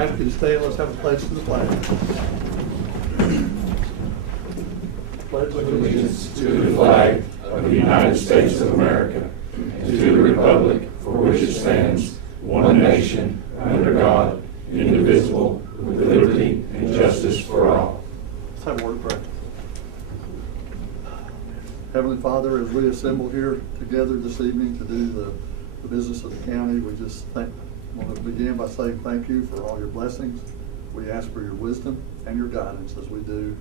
After you stay, let's have a pledge to the flag. Pledge Allegiance to the flag of the United States of America and to the republic for which it stands, one nation, under God, indivisible, with liberty and justice for all. Let's have a word of prayer. Heavenly Father, as we assemble here together this evening to do the business of the county, we just want to begin by saying thank you for all your blessings. We ask for your wisdom and your guidance as we do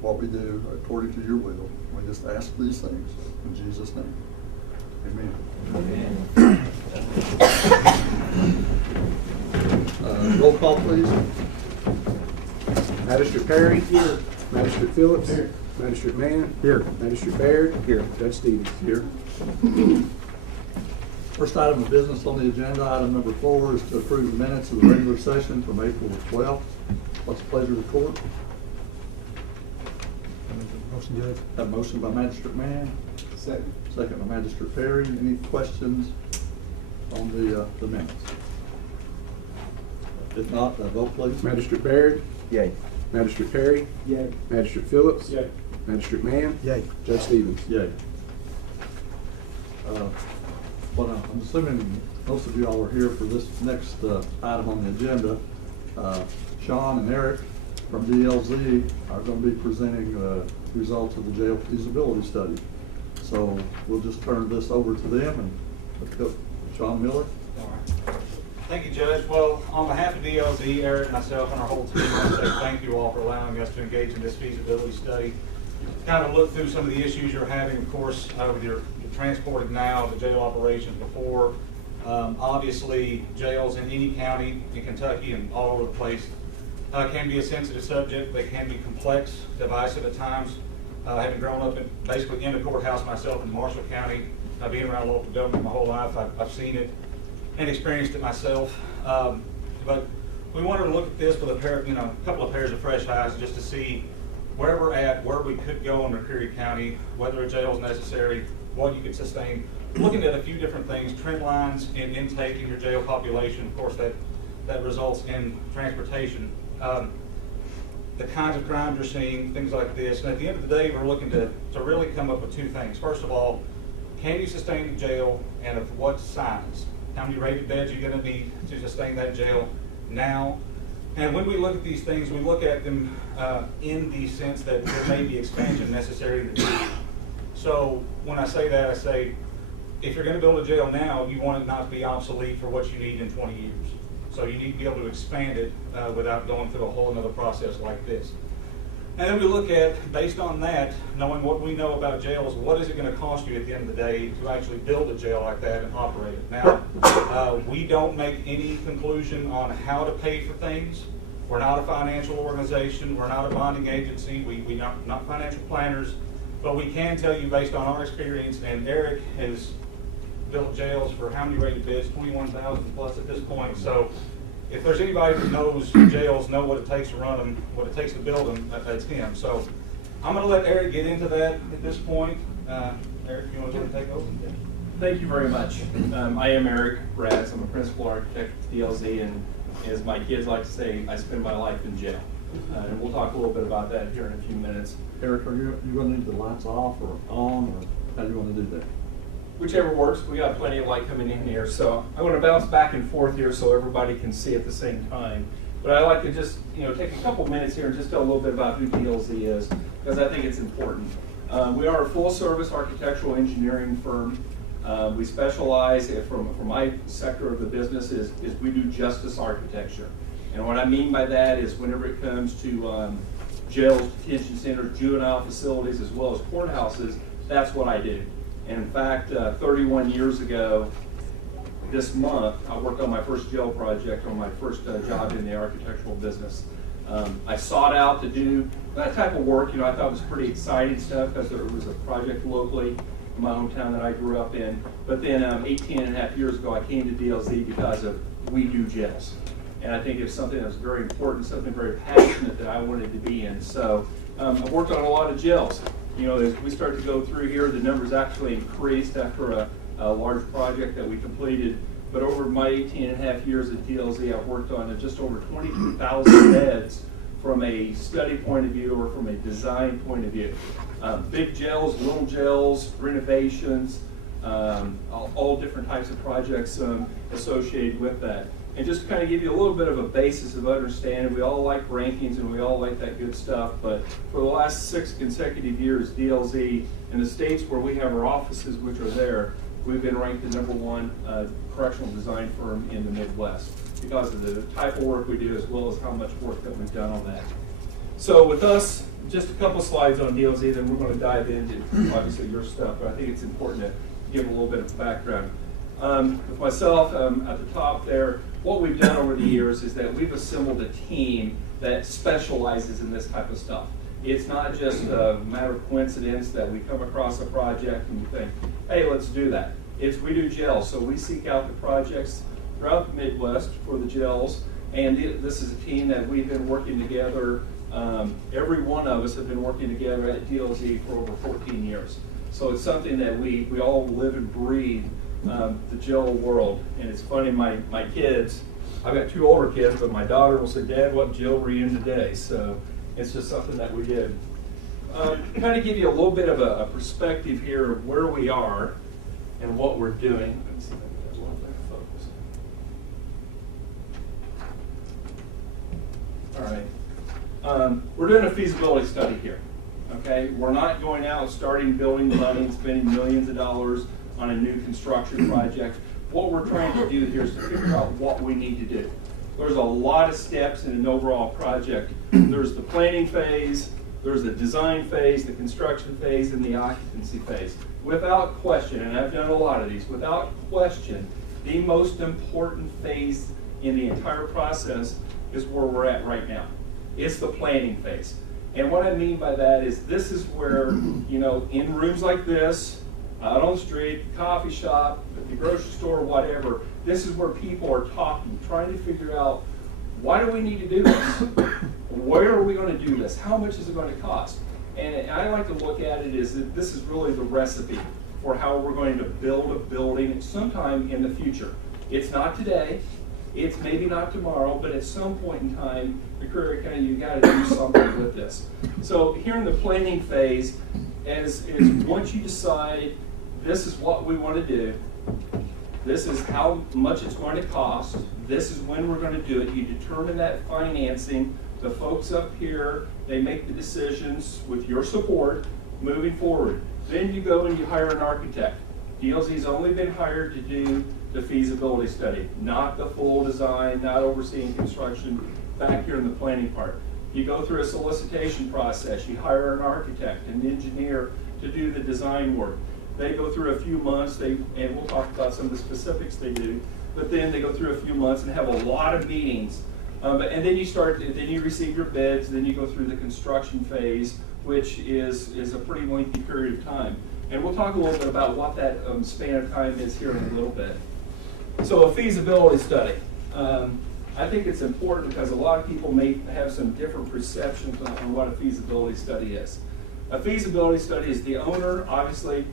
what we do according to your will. We just ask these things in Jesus' name. Amen. Roll call, please. Magistrate Perry. Here. Magistrate Phillips. Here. Magistrate Mann. Here. Magistrate Baird. Here. Judge Stevens. Here. First item of business on the agenda, item number 4, is to approve the minutes of the regular session from April 12th. What's the pleasure of the court? Motion, Judge. Have a motion by Magistrate Mann. Second. Second by Magistrate Perry. Any questions on the minutes? If not, vote please. Magistrate Baird. Yay. Magistrate Perry. Yay. Magistrate Phillips. Yay. Magistrate Mann. Yay. Judge Stevens. Yay. Well, I'm assuming most of you all are here for this next item on the agenda. Sean and Eric from DLZ are going to be presenting the results of the jail feasibility study. So we'll just turn this over to them, and let's go. Sean Miller. All right. Thank you, Judge. Well, on behalf of DLZ, Eric, myself, and our whole team, I want to say thank you all for allowing us to engage in this feasibility study. Kind of look through some of the issues you're having, of course, with your transported now, the jail operations before. Obviously, jails in any county in Kentucky and all over the place can be a sensitive subject. They can be complex, divisive at times. Having grown up basically in the courthouse myself in Marshall County, being around local government my whole life, I've seen it and experienced it myself. But we wanted to look at this with a couple of pairs of fresh eyes just to see where we're at, where we could go in McCreary County, whether a jail is necessary, what you could sustain. Looking at a few different things, trend lines in intake in your jail population, of course that results in transportation. The kinds of crimes you're seeing, things like this. And at the end of the day, we're looking to really come up with two things. First of all, can you sustain the jail, and of what size? How many rated beds you're going to need to sustain that jail now? And when we look at these things, we look at them in the sense that there may be expansion necessary in the future. So when I say that, I say, if you're going to build a jail now, you want it not to be obsolete for what you need in 20 years. So you need to be able to expand it without going through a whole another process like this. And then we look at, based on that, knowing what we know about jails, what is it going to cost you at the end of the day to actually build a jail like that and operate it? Now, we don't make any conclusion on how to pay for things. We're not a financial organization. We're not a bonding agency. We're not financial planners. But we can tell you, based on our experience, and Eric has built jails for how many rated beds? 21,000 plus at this point. So if there's anybody who knows jails, know what it takes to run them, what it takes to build them, that's him. So I'm going to let Eric get into that at this point. Eric, you want to take over? Thank you very much. I am Eric Bratz. I'm a principal architect at DLZ, and as my kids like to say, I spend my life in jail. And we'll talk a little bit about that here in a few minutes. Eric, are you going to need the lights off or on, or how do you want to do that? Whichever works. We got plenty of light coming in here, so I'm going to bounce back and forth here so everybody can see at the same time. But I'd like to just take a couple minutes here and just tell a little bit about who DLZ is, because I think it's important. We are a full-service architectural engineering firm. We specialize, from my sector of the business, is we do justice architecture. And what I mean by that is whenever it comes to jails, detention centers, juvenile facilities, as well as courthouses, that's what I do. And in fact, 31 years ago, this month, I worked on my first jail project, on my first job in the architectural business. I sought out to do that type of work. I thought it was pretty exciting stuff because there was a project locally in my hometown that I grew up in. But then 18 and a half years ago, I came to DLZ because of we do jails. And I think it's something that's very important, something very passionate that I wanted to be in. So I've worked on a lot of jails. As we start to go through here, the numbers actually increased after a large project that we completed but over my 18.5 years at DLZ, I've worked on just over 22,000 beds from a study point of view or from a design point of view. Big jails, little jails, renovations, all different types of projects associated with that. And just to kind of give you a little bit of a basis of understanding, we all like rankings and we all like that good stuff, but for the last 6 consecutive years, DLZ, in the states where we have our offices, which are there, we've been ranked the #1 correctional design firm in the Midwest because of the type of work we do as well as how much work that we've done on that. So with us, just a couple slides on DLZ, then we're going to dive into obviously your stuff, but I think it's important to give a little bit of background. With myself at the top there, what we've done over the years is that we've assembled a team that specializes in this type of stuff. It's not just a matter of coincidence that we come across a project and we think, hey, let's do that. We do jails, so we seek out the projects throughout the Midwest for the jails, and this is a team that we've been working together. Every one of us have been working together at DLZ for over 14 years. So it's something that we all live and breathe the jail world. And it's funny, my kids, I've got 2 older kids, but my daughter will say, Dad, what jail were you in today? So it's just something that we did. Kind of give you a little bit of a perspective here of where we are and what we're doing. Let me see if I can get a little bit of focus. All right. We're doing a feasibility study here. Okay, we're not going out starting building money and spending millions of dollars on a new construction project. What we're trying to do here is to figure out what we need to do. There's a lot of steps in an overall project. There's the planning phase, there's the design phase, the construction phase, and the occupancy phase. Without question, and I've done a lot of these, without question, the most important phase in the entire process is where we're at right now. It's the planning phase. And what I mean by that is this is where, in rooms like this, out on the street, coffee shop, the grocery store, whatever, this is where people are talking, trying to figure out, why do we need to do this? Where are we going to do this? How much is it going to cost? And I like to look at it as that this is really the recipe for how we're going to build a building sometime in the future. It's not today, it's maybe not tomorrow, but at some point in time, McCreary County, you got to do something with this. So here in the planning phase, is once you decide this is what we want to do, this is how much it's going to cost, this is when we're going to do it, you determine that financing, the folks up here, they make the decisions with your support moving forward. Then you go and you hire an architect. DLZ's only been hired to do the feasibility study, not the full design, not overseeing construction, back here in the planning part. You go through a solicitation process, you hire an architect, an engineer to do the design work. They go through a few months, and we'll talk about some of the specifics they do, but then they go through a few months and have a lot of meetings. And then you receive your bids, then you go through the construction phase, which is a pretty lengthy period of time. And we'll talk a little bit about what that span of time is here in a little bit. So a feasibility study. I think it's important because a lot of people may have some different perceptions on what a feasibility study is. A feasibility study is the owner, obviously,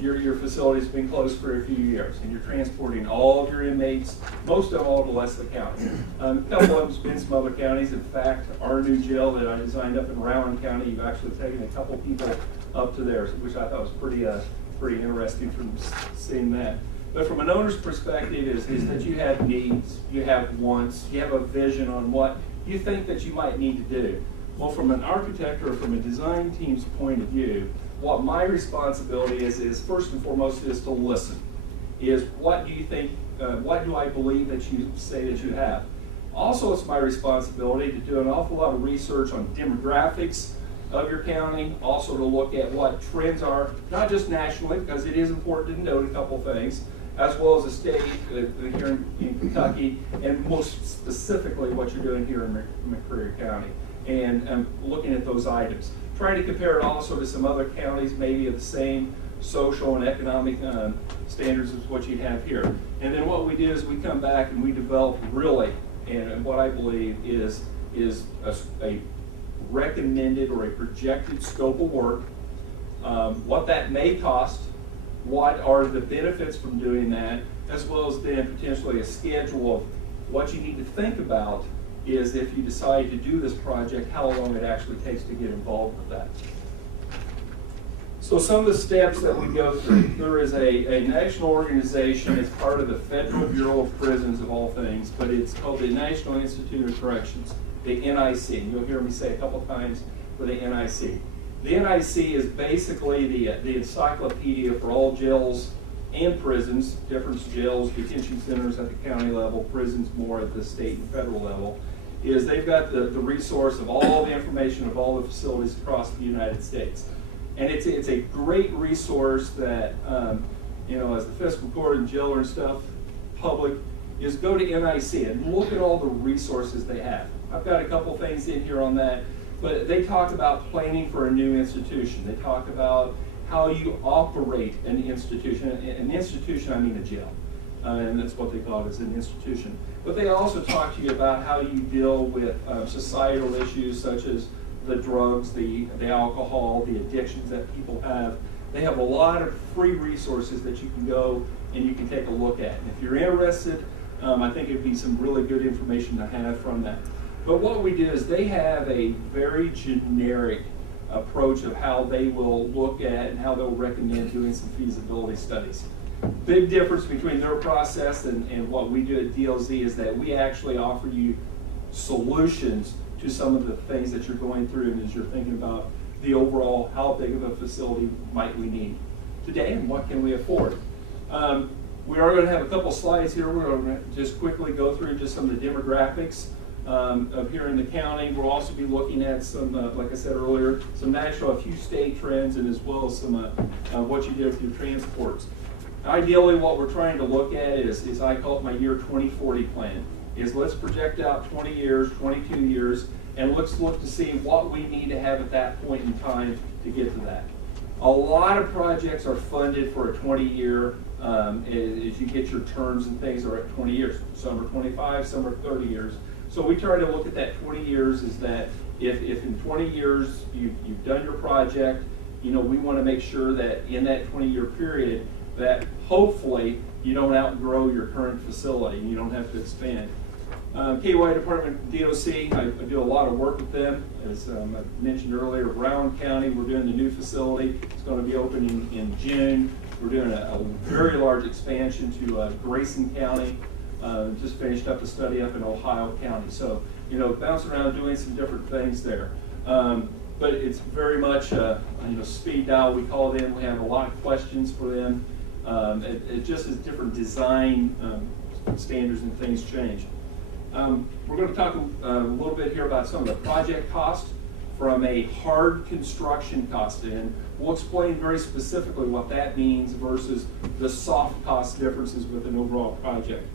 your facility's been closed for a few years and you're transporting all of your inmates, most of all to Leslie County. A couple of them's been some other counties. In fact, our new jail that I designed up in Rowan County, you've actually taken a couple people up to there, which I thought was pretty interesting from seeing that. But from an owner's perspective is that you have needs, you have wants, you have a vision on what you think that you might need to do. Well, from an architect or from a design team's point of view, what my responsibility is first and foremost is to listen. Is what do you think, what do I believe that you say that you have? Also, it's my responsibility to do an awful lot of research on demographics of your county, also to look at what trends are, not just nationally, because it is important to note a couple things, as well as the state here in Kentucky, and most specifically what you're doing here in McCreary County, and looking at those items. Trying to compare it also to some other counties, maybe of the same social and economic standards as what you have here. And then what we do is we come back and we develop really, and what I believe is a recommended or a projected scope of work, what that may cost, what are the benefits from doing that, as well as then potentially a schedule of what you need to think about is if you decide to do this project, how long it actually takes to get involved with that. So some of the steps that we go through, there is a national organization, it's part of the Federal Bureau of Prisons of all things, but it's called the National Institute of Corrections, the NIC. You'll hear me say a couple times for the NIC. The NIC is basically the encyclopedia for all jails and prisons, different jails, detention centers at the county level, prisons more at the state and federal level, is they've got the resource of all the information of all the facilities across the United States. And it's a great resource that, as the fiscal court and jailer and stuff, public, is go to NIC and look at all the resources they have. I've got a couple things in here on that, but they talk about planning for a new institution. They talk about how you operate an institution. An institution, I mean a jail. And that's what they call it, as an institution. But they also talk to you about how you deal with societal issues such as the drugs, the alcohol, the addictions that people have. They have a lot of free resources that you can go and you can take a look at. And if you're interested, I think it'd be some really good information to have from that. But what we do is they have a very generic approach of how they will look at and how they'll recommend doing some feasibility studies. Big difference between their process and what we do at DLZ is that we actually offer you solutions to some of the things that you're going through and as you're thinking about the overall, how big of a facility might we need today and what can we afford. We are going to have a couple slides here. We're going to just quickly go through just some of the demographics of here in the county. We'll also be looking at some, like I said earlier, some national, a few state trends, and as well as some what you do with your transports. Ideally, what we're trying to look at is I call it my year 2040 plan. Is let's project out 20 years, 22 years, and let's look to see what we need to have at that point in time to get to that. A lot of projects are funded for a 20-year, as you get your terms and things are at 20 years. Some are 25, some are 30 years. So we try to look at that 20 years is that if in 20 years you've done your project, we want to make sure that in that 20-year period that hopefully you don't outgrow your current facility and you don't have to expand. KY Department DOC, I do a lot of work with them. As I mentioned earlier, Brown County, we're doing the new facility. It's going to be opening in June. We're doing a very large expansion to Grayson County. Just finished up a study up in Ohio County. So, bouncing around doing some different things there. But it's very much, speed dial, we call it in. We have a lot of questions for them. It just is different design standards and things change. We're going to talk a little bit here about some of the project costs from a hard construction cost, and we'll explain very specifically what that means versus the soft cost differences with an overall project.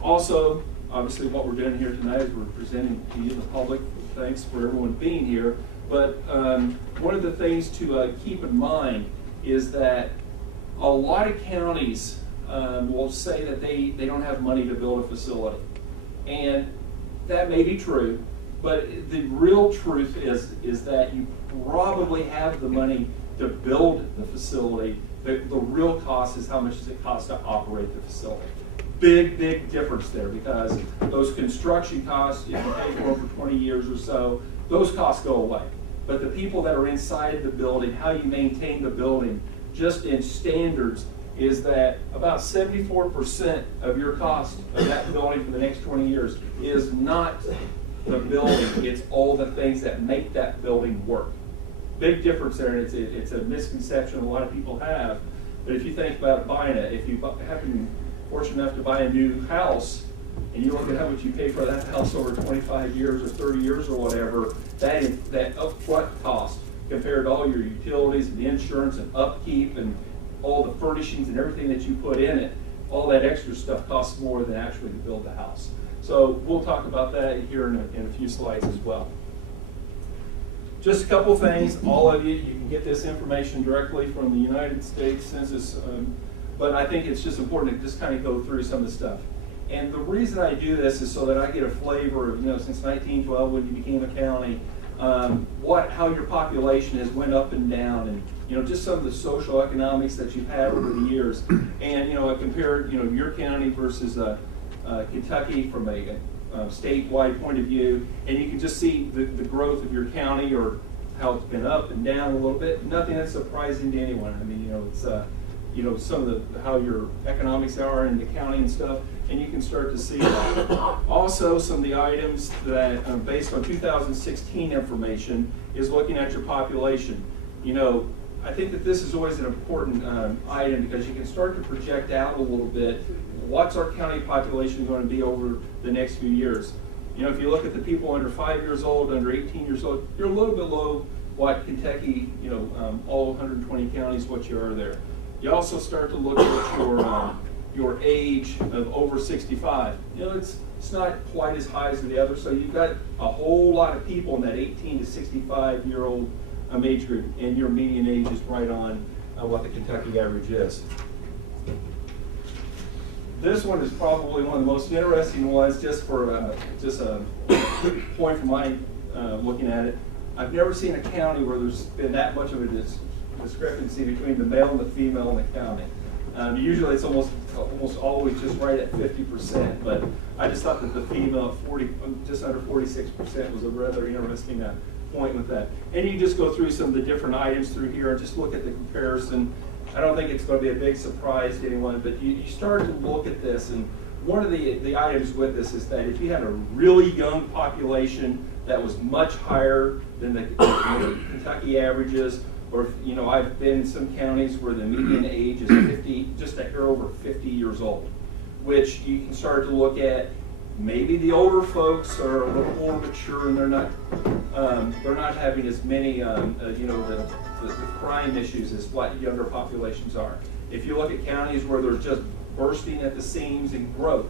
Also, obviously what we're doing here tonight is we're presenting to you, the public. Thanks for everyone being here. But one of the things to keep in mind is that a lot of counties will say that they don't have money to build a facility. And that may be true, but the real truth is that you probably have the money to build the facility. The real cost is how much does it cost to operate the facility. Big difference there, because those construction costs, if you pay for them for 20 years or so, those costs go away. But the people that are inside the building, how you maintain the building, just in standards, is that about 74% of your cost of that building for the next 20 years is not the building, it's all the things that make that building work. Big difference there, and it's a misconception a lot of people have. But if you think about buying it, if you happen to be fortunate enough to buy a new house, and you look at how much you pay for that house over 25 years or 30 years or whatever, that upfront cost compared to all your utilities and insurance and upkeep and all the furnishings and everything that you put in it, all that extra stuff costs more than actually to build the house. So we'll talk about that here in a few slides as well. Just a couple things. All of you can get this information directly from the United States Census, but I think it's just important to just kind of go through some of the stuff. And the reason I do this is so that I get a flavor of, since 1912 when you became a county, how your population has went up and down, and just some of the social economics that you've had over the years. And, I compared, your county versus Kentucky from a statewide point of view, and you can just see the growth of your county, or how it's been up and down a little bit. Nothing that's surprising to anyone. I mean, it's some of how your economics are in the county and stuff, and you can start to see that. Also, some of the items that, based on 2016 information, is looking at your population. I think that this is always an important item, because you can start to project out a little bit. What's our county population going to be over the next few years? If you look at the people under 5 years old, under 18 years old, you're a little bit low what Kentucky, all 120 counties, what you are there. You also start to look at your age of over 65. It's not quite as high as the other, so you've got a whole lot of people in that 18 to 65-year-old age group, and your median age is right on what the Kentucky average is. This one is probably one of the most interesting ones, just a point from my looking at it. I've never seen a county where there's been that much of a discrepancy between the male and the female in the county. Usually it's almost always just right at 50%, but I just thought that the female, just under 46%, was a rather interesting point with that. And you just go through some of the different items through here and just look at the comparison. I don't think it's going to be a big surprise to anyone, but you start to look at this, and one of the items with this is that if you had a really young population that was much higher than the Kentucky averages, or if, I've been in some counties where the median age is 50, just a hair over 50 years old, which you can start to look at. Maybe the older folks are a little more mature, and they're not having as many, the crime issues as what younger populations are. If you look at counties where they're just bursting at the seams in growth,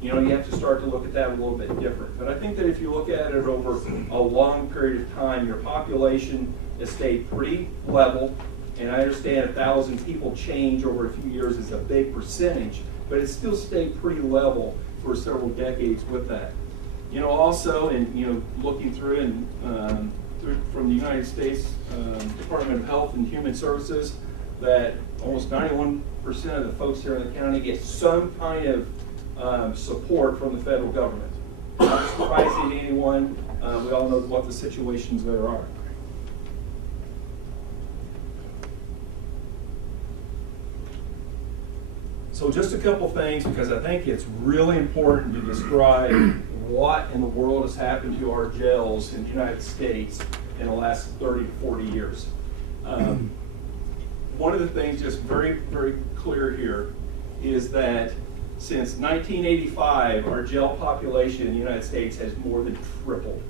you have to start to look at that a little bit different. But I think that if you look at it over a long period of time, your population has stayed pretty level. And I understand 1,000 people change over a few years is a big percentage, but it still stayed pretty level for several decades with that. Also, and looking through and from the United States Department of Health and Human Services, that almost 91% of the folks here in the county get some kind of support from the federal government. Not surprising to anyone. We all know what the situations there are. So just a couple things, because I think it's really important to describe what in the world has happened to our jails in the United States in the last 30 to 40 years. One of the things just very, very clear here is that since 1985, our jail population in the United States has more than tripled.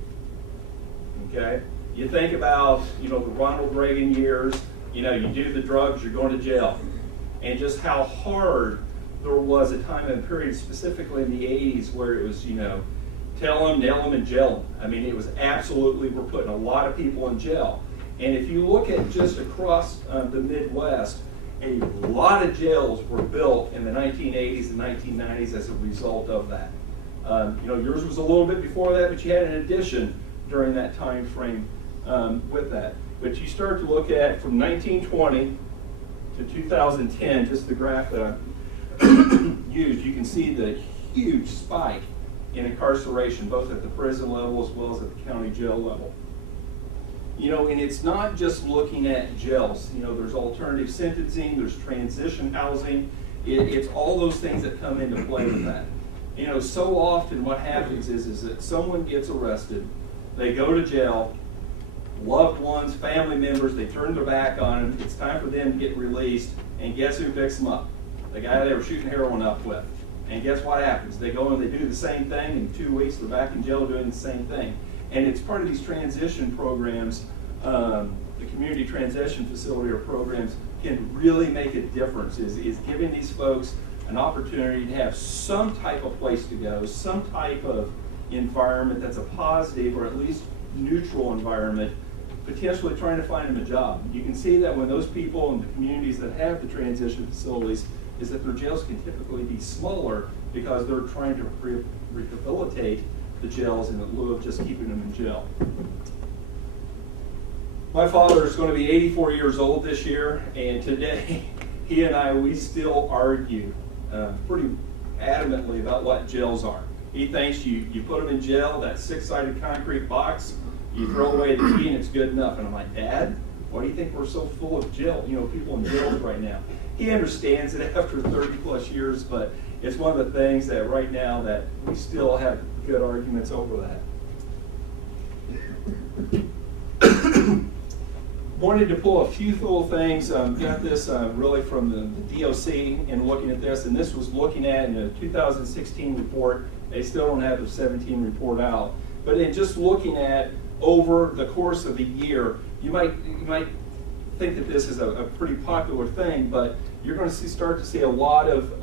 Okay? You think about, the Ronald Reagan years, you do the drugs, you're going to jail. And just how hard there was a time and period, specifically in the 80s, where it was, tell them, nail them, and jail them. I mean, it was absolutely, we're putting a lot of people in jail. And if you look at just across the Midwest, a lot of jails were built in the 1980s and 1990s as a result of that. Yours was a little bit before that, but you had an addition during that time frame with that. But you start to look at from 1920 to 2010, just the graph that I used, you can see the huge spike in incarceration, both at the prison level as well as at the county jail level. And it's not just looking at jails. There's alternative sentencing, there's transition housing. It's all those things that come into play with that. So often what happens is that someone gets arrested, they go to jail, loved ones, family members, they turn their back on them, it's time for them to get released, and guess who picks them up? The guy they were shooting heroin up with. And guess what happens? They go and they do the same thing, in 2 weeks they're back in jail doing the same thing. And it's part of these transition programs, the community transition facility or programs can really make a difference, is giving these folks an opportunity to have some type of place to go, some type of environment that's a positive or at least neutral environment, potentially trying to find them a job. You can see that when those people in the communities that have the transition facilities, is that their jails can typically be smaller because they're trying to rehabilitate the jails in lieu of just keeping them in jail. My father is going to be 84 years old this year, and today he and I, we still argue pretty adamantly about what jails are. He thinks you put them in jail, that 6-sided concrete box, you throw away the key and it's good enough. And I'm like, Dad, why do you think we're so full of jail, people in jails right now? He understands it after 30 plus years, but it's one of the things that right now that we still have good arguments over that. Wanted to pull a few little things, got this really from the DOC in looking at this, and this was looking at in the 2016 report. They still don't have the 17 report out, but in just looking at over the course of the year, you might think that this is a pretty popular thing, but you're going to start to see a lot of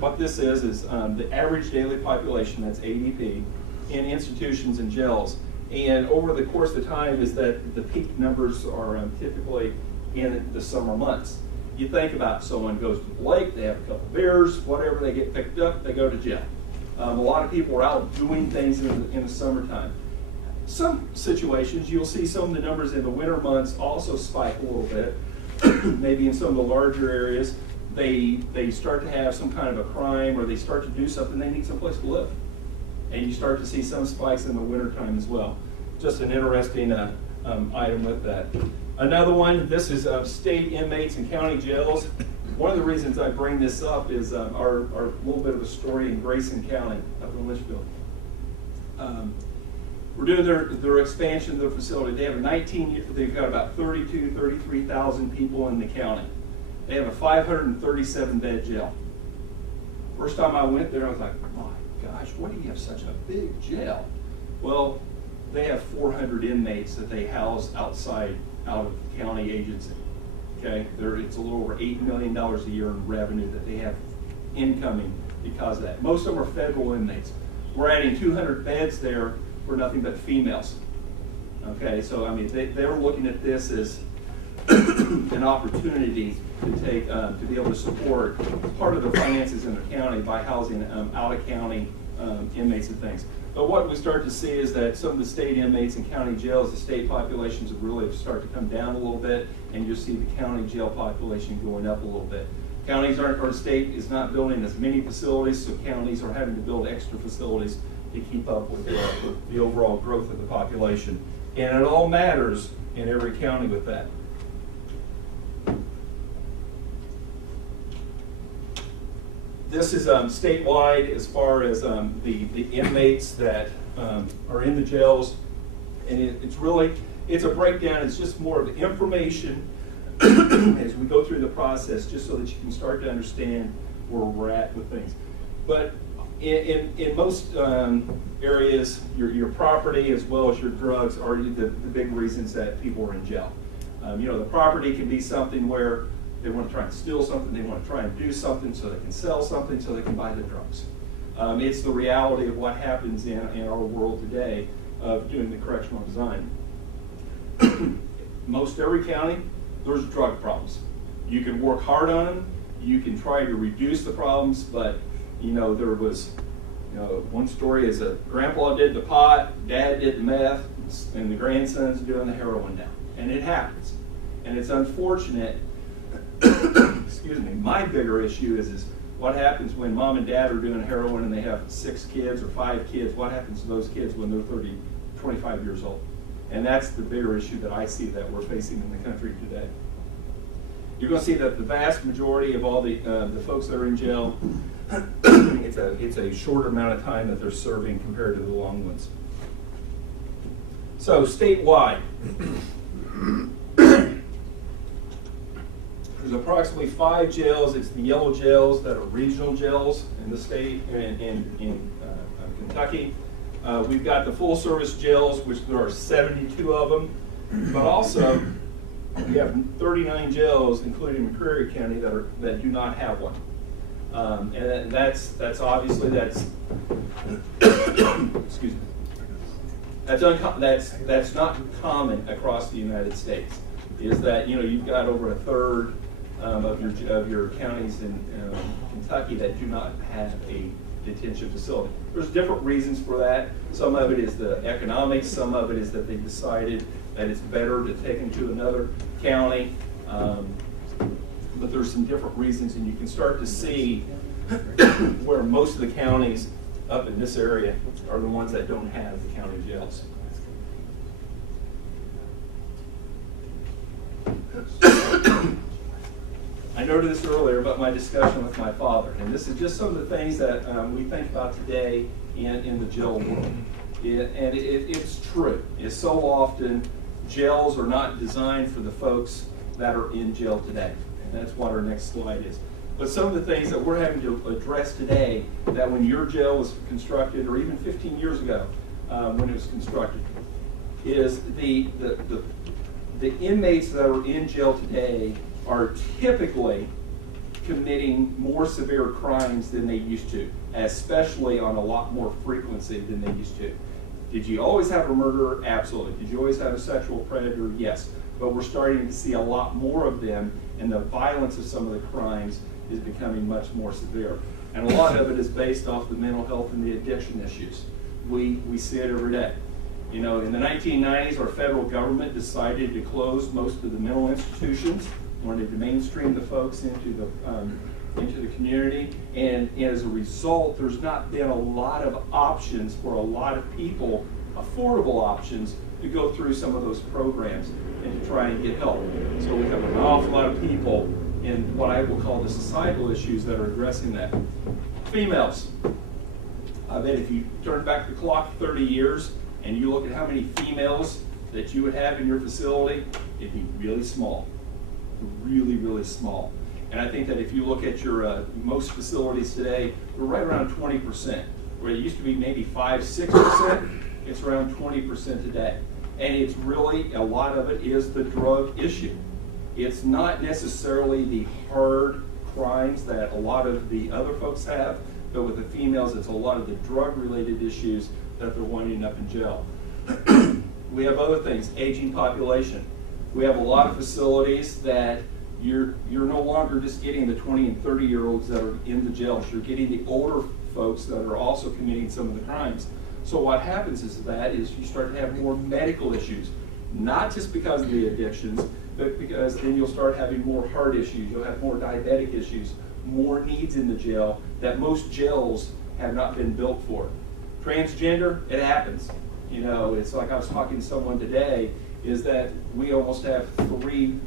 what this is the average daily population, that's ADP, in institutions and jails. And over the course of time is that the peak numbers are typically in the summer months. You think about someone goes to the lake, they have a couple beers, whatever, they get picked up, they go to jail. A lot of people are out doing things in the summertime. Some situations, you'll see some of the numbers in the winter months also spike a little bit. Maybe in some of the larger areas, they start to have some kind of a crime, or they start to do something, they need someplace to live. And you start to see some spikes in the wintertime as well. Just an interesting item with that. Another one, this is state inmates and county jails. One of the reasons I bring this up is our little bit of a story in Grayson County up in Litchfield. We're doing their expansion of their facility. They have they've got about 33,000 people in the county. They have a 537 bed jail. First time I went there, I was like, my gosh, why do you have such a big jail? Well, they have 400 inmates that they house out of the county agency. Okay, it's a little over $8 million a year in revenue that they have incoming because of that. Most of them are federal inmates. We're adding 200 beds there for nothing but females. Okay, so I mean, they're looking at this as an opportunity to take to be able to support part of the finances in the county by housing out of county inmates and things. But what we start to see is that some of the state inmates in county jails, the state populations have really started to come down a little bit, and you'll see the county jail population going up a little bit. Counties aren't, or the state is not building as many facilities, so counties are having to build extra facilities to keep up with the overall growth of the population. And it all matters in every county with that. This is statewide as far as the inmates that are in the jails. And it's a breakdown. It's just more of information as we go through the process, just so that you can start to understand where we're at with things. But in most areas, your property as well as your drugs are the big reasons that people are in jail. The property can be something where they want to try and steal something, they want to try and do something so they can sell something so they can buy the drugs. It's the reality of what happens in our world today of doing the correctional design. Most every county, there's drug problems. You can work hard on them, you can try to reduce the problems, but there was, one story is that grandpa did the pot, dad did the meth, and the grandson's doing the heroin now. And it happens. And it's unfortunate. Excuse me, my bigger issue is what happens when mom and dad are doing heroin and they have 6 kids or 5 kids. What happens to those kids when they're 25 years old? And that's the bigger issue that I see that we're facing in the country today. You're going to see that the vast majority of all the folks that are in jail, it's a shorter amount of time that they're serving compared to the long ones. So statewide, there's approximately 5 jails. It's the yellow jails that are regional jails in the state in Kentucky. We've got the full service jails, which there are 72 of them, but also we have 39 jails, including McCreary County, that do not have one. And that's obviously excuse me. That's not common across the United States. Is that you've got over a third of your counties in Kentucky that do not have a detention facility. There's different reasons for that. Some of it is the economics. Some of it is that they decided that it's better to take them to another county. But there's some different reasons, and you can start to see where most of the counties up in this area are the ones that don't have the county jails. I noted this earlier about my discussion with my father, and this is just some of the things that we think about today in the jail world. It's true. It's so often jails are not designed for the folks that are in jail today, and that's what our next slide is. But some of the things that we're having to address today, that when your jail was constructed, or even 15 years ago when it was constructed, is the inmates that are in jail today are typically committing more severe crimes than they used to, especially on a lot more frequency than they used to. Did you always have a murderer? Absolutely. Did you always have a sexual predator? Yes. But we're starting to see a lot more of them, and the violence of some of the crimes is becoming much more severe. And a lot of it is based off the mental health and the addiction issues. We see it every day. You know, in the 1990s, our federal government decided to close most of the mental institutions, wanted to mainstream the folks into the community, and as a result, there's not been a lot of options for a lot of people, affordable options, to go through some of those programs and to try and get help. So we have an awful lot of people in what I will call the societal issues that are addressing that. Females. I bet if you turn back the clock 30 years and you look at how many females that you would have in your facility, it'd be really small. Really, really small. And I think that if you look at your most facilities today, we're right around 20%. Where it used to be maybe 5-6%, it's around 20% today. And it's really, a lot of it is the drug issue. It's not necessarily the hard crimes that a lot of the other folks have, but with the females, it's a lot of the drug-related issues that they're winding up in jail. We have other things, aging population. We have a lot of facilities that you're no longer just getting the 20 and 30-year-olds that are in the jails. You're getting the older folks that are also committing some of the crimes. So what happens is you start to have more medical issues, not just because of the addictions, but because then you'll start having more heart issues. You'll have more diabetic issues, more needs in the jail that most jails have not been built for. Transgender, it happens. You know, it's like I was talking to someone today, is that we almost have 3,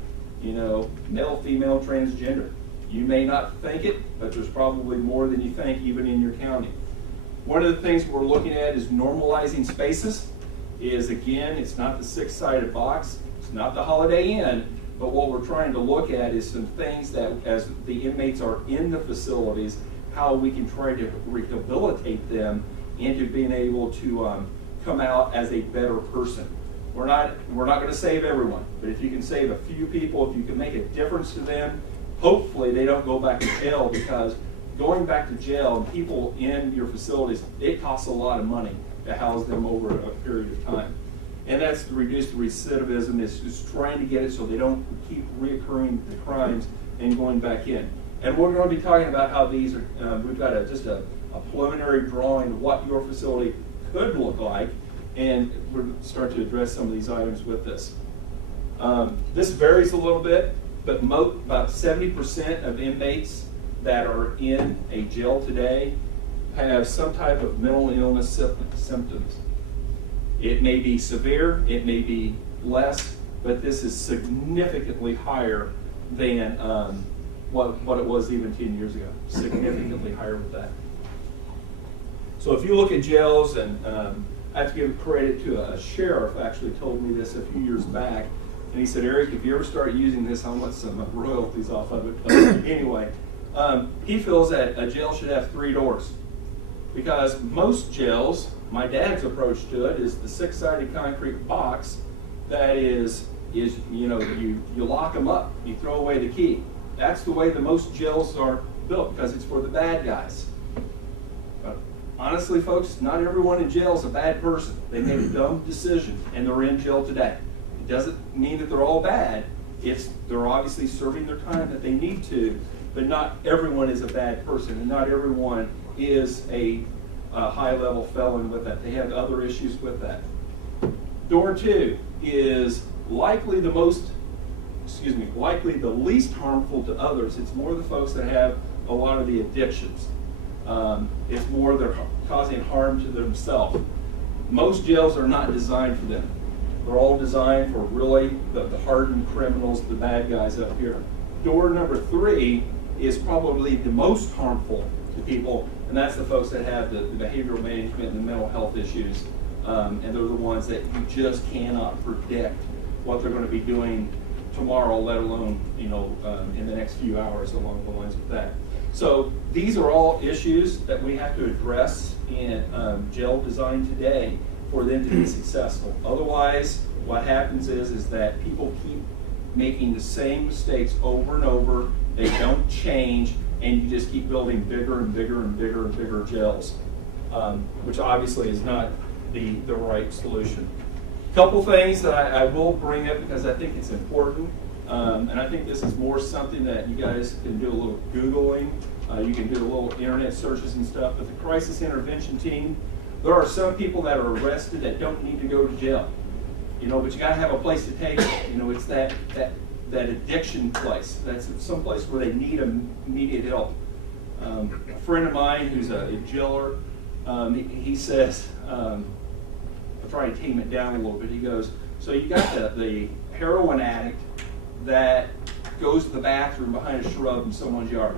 male, female, transgender. You may not think it, but there's probably more than you think, even in your county. One of the things we're looking at is normalizing spaces. Again, it's not the 6-sided box, it's not the Holiday Inn, but what we're trying to look at is some things that, as the inmates are in the facilities, how we can try to rehabilitate them into being able to come out as a better person. We're not going to save everyone, but if you can save a few people, if you can make a difference to them, hopefully they don't go back to jail, because going back to jail and people in your facilities, it costs a lot of money to house them over a period of time. And that's to reduce the recidivism, is trying to get it so they don't keep reoccurring the crimes and going back in. And we're going to be talking about how these are, we've got just a preliminary drawing of what your facility could look like, and we're going to start to address some of these items with this. This varies a little bit, but about 70% of inmates that are in a jail today have some type of mental illness symptoms. It may be severe, it may be less, but this is significantly higher than what it was even 10 years ago. Significantly higher with that. So if you look at jails, and I have to give credit to a sheriff actually told me this a few years back, and he said, Eric, if you ever start using this, I want some royalties off of it. But anyway, he feels that a jail should have 3 doors. Because most jails, my dad's approach to it is the 6-sided concrete box that is you lock them up, you throw away the key. That's the way the most jails are built, because it's for the bad guys. But honestly, folks, not everyone in jail is a bad person. They made a dumb decision and they're in jail today. It doesn't mean that they're all bad. They're obviously serving their time that they need to, but not everyone is a bad person, and not everyone is a high-level felon with that. They have other issues with that. Door 2, is likely the least harmful to others. It's more the folks that have a lot of the addictions. It's more they're causing harm to themselves. Most jails are not designed for them. They're all designed for really the hardened criminals, the bad guys up here. Door number 3 is probably the most harmful to people, and that's the folks that have the behavioral management and the mental health issues. And they're the ones that you just cannot predict what they're going to be doing tomorrow, let alone, in the next few hours along the lines of that. So these are all issues that we have to address in jail design today for them to be successful. Otherwise, what happens is that people keep making the same mistakes over and over. They don't change, and you just keep building bigger and bigger and bigger and bigger jails, which obviously is not the right solution. Couple things that I will bring up because I think it's important, and I think this is more something that you guys can do a little Googling. You can do a little internet searches and stuff. But the crisis intervention team, there are some people that are arrested that don't need to go to jail. But you got to have a place to take them. It's that addiction place. That's some place where they need immediate help. A friend of mine who's a jailer, he says, I'll try to tame it down a little bit. He goes, so you got the heroin addict that goes to the bathroom behind a shrub in someone's yard.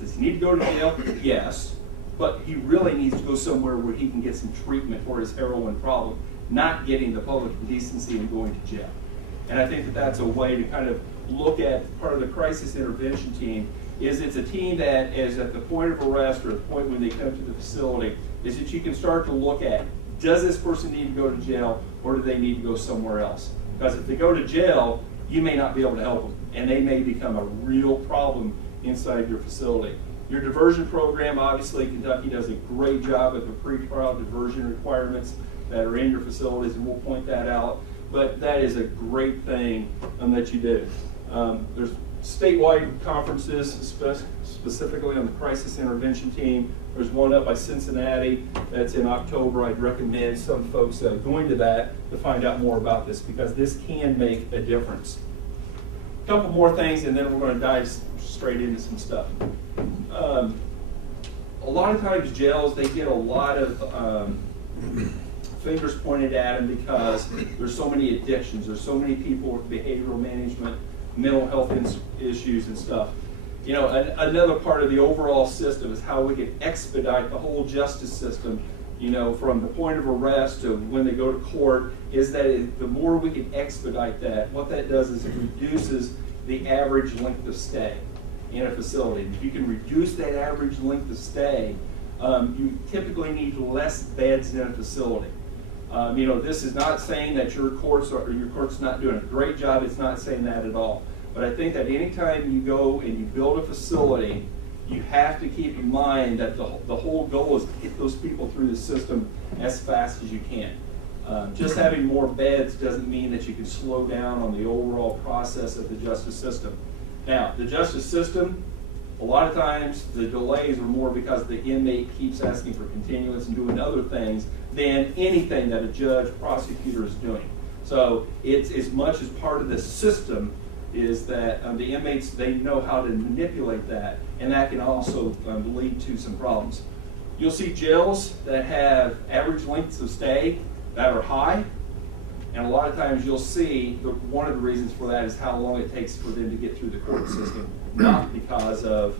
Does he need to go to jail? Yes. But he really needs to go somewhere where he can get some treatment for his heroin problem, not getting the public decency and going to jail. And I think that that's a way to kind of look at part of the crisis intervention team. It's a team that is at the point of arrest or at the point when they come to the facility, is that you can start to look at, does this person need to go to jail or do they need to go somewhere else? Because if they go to jail, you may not be able to help them, and they may become a real problem inside your facility. Your diversion program, obviously, Kentucky does a great job at the pre-trial diversion requirements that are in your facilities, and we'll point that out. But that is a great thing that you do. There's statewide conferences, specifically on the crisis intervention team. There's one up by Cincinnati that's in October. I'd recommend some folks going to that to find out more about this, because this can make a difference. A couple more things, and then we're going to dive straight into some stuff. A lot of times jails, they get a lot of fingers pointed at them because there's so many addictions. There's so many people with behavioral management, mental health issues and stuff. Another part of the overall system is how we can expedite the whole justice system, from the point of arrest to when they go to court, is that the more we can expedite that, what that does is it reduces the average length of stay in a facility. If you can reduce that average length of stay, you typically need less beds in a facility. This is not saying that your court's not doing a great job. It's not saying that at all. But I think that anytime you go and you build a facility, you have to keep in mind that the whole goal is to get those people through the system as fast as you can. Just having more beds doesn't mean that you can slow down on the overall process of the justice system. Now, the justice system, a lot of times the delays are more because the inmate keeps asking for continuance and doing other things than anything that a judge, prosecutor is doing. So it's as much as part of the system is that the inmates, they know how to manipulate that, and that can also lead to some problems. You'll see jails that have average lengths of stay that are high, and a lot of times you'll see one of the reasons for that is how long it takes for them to get through the court system, not because of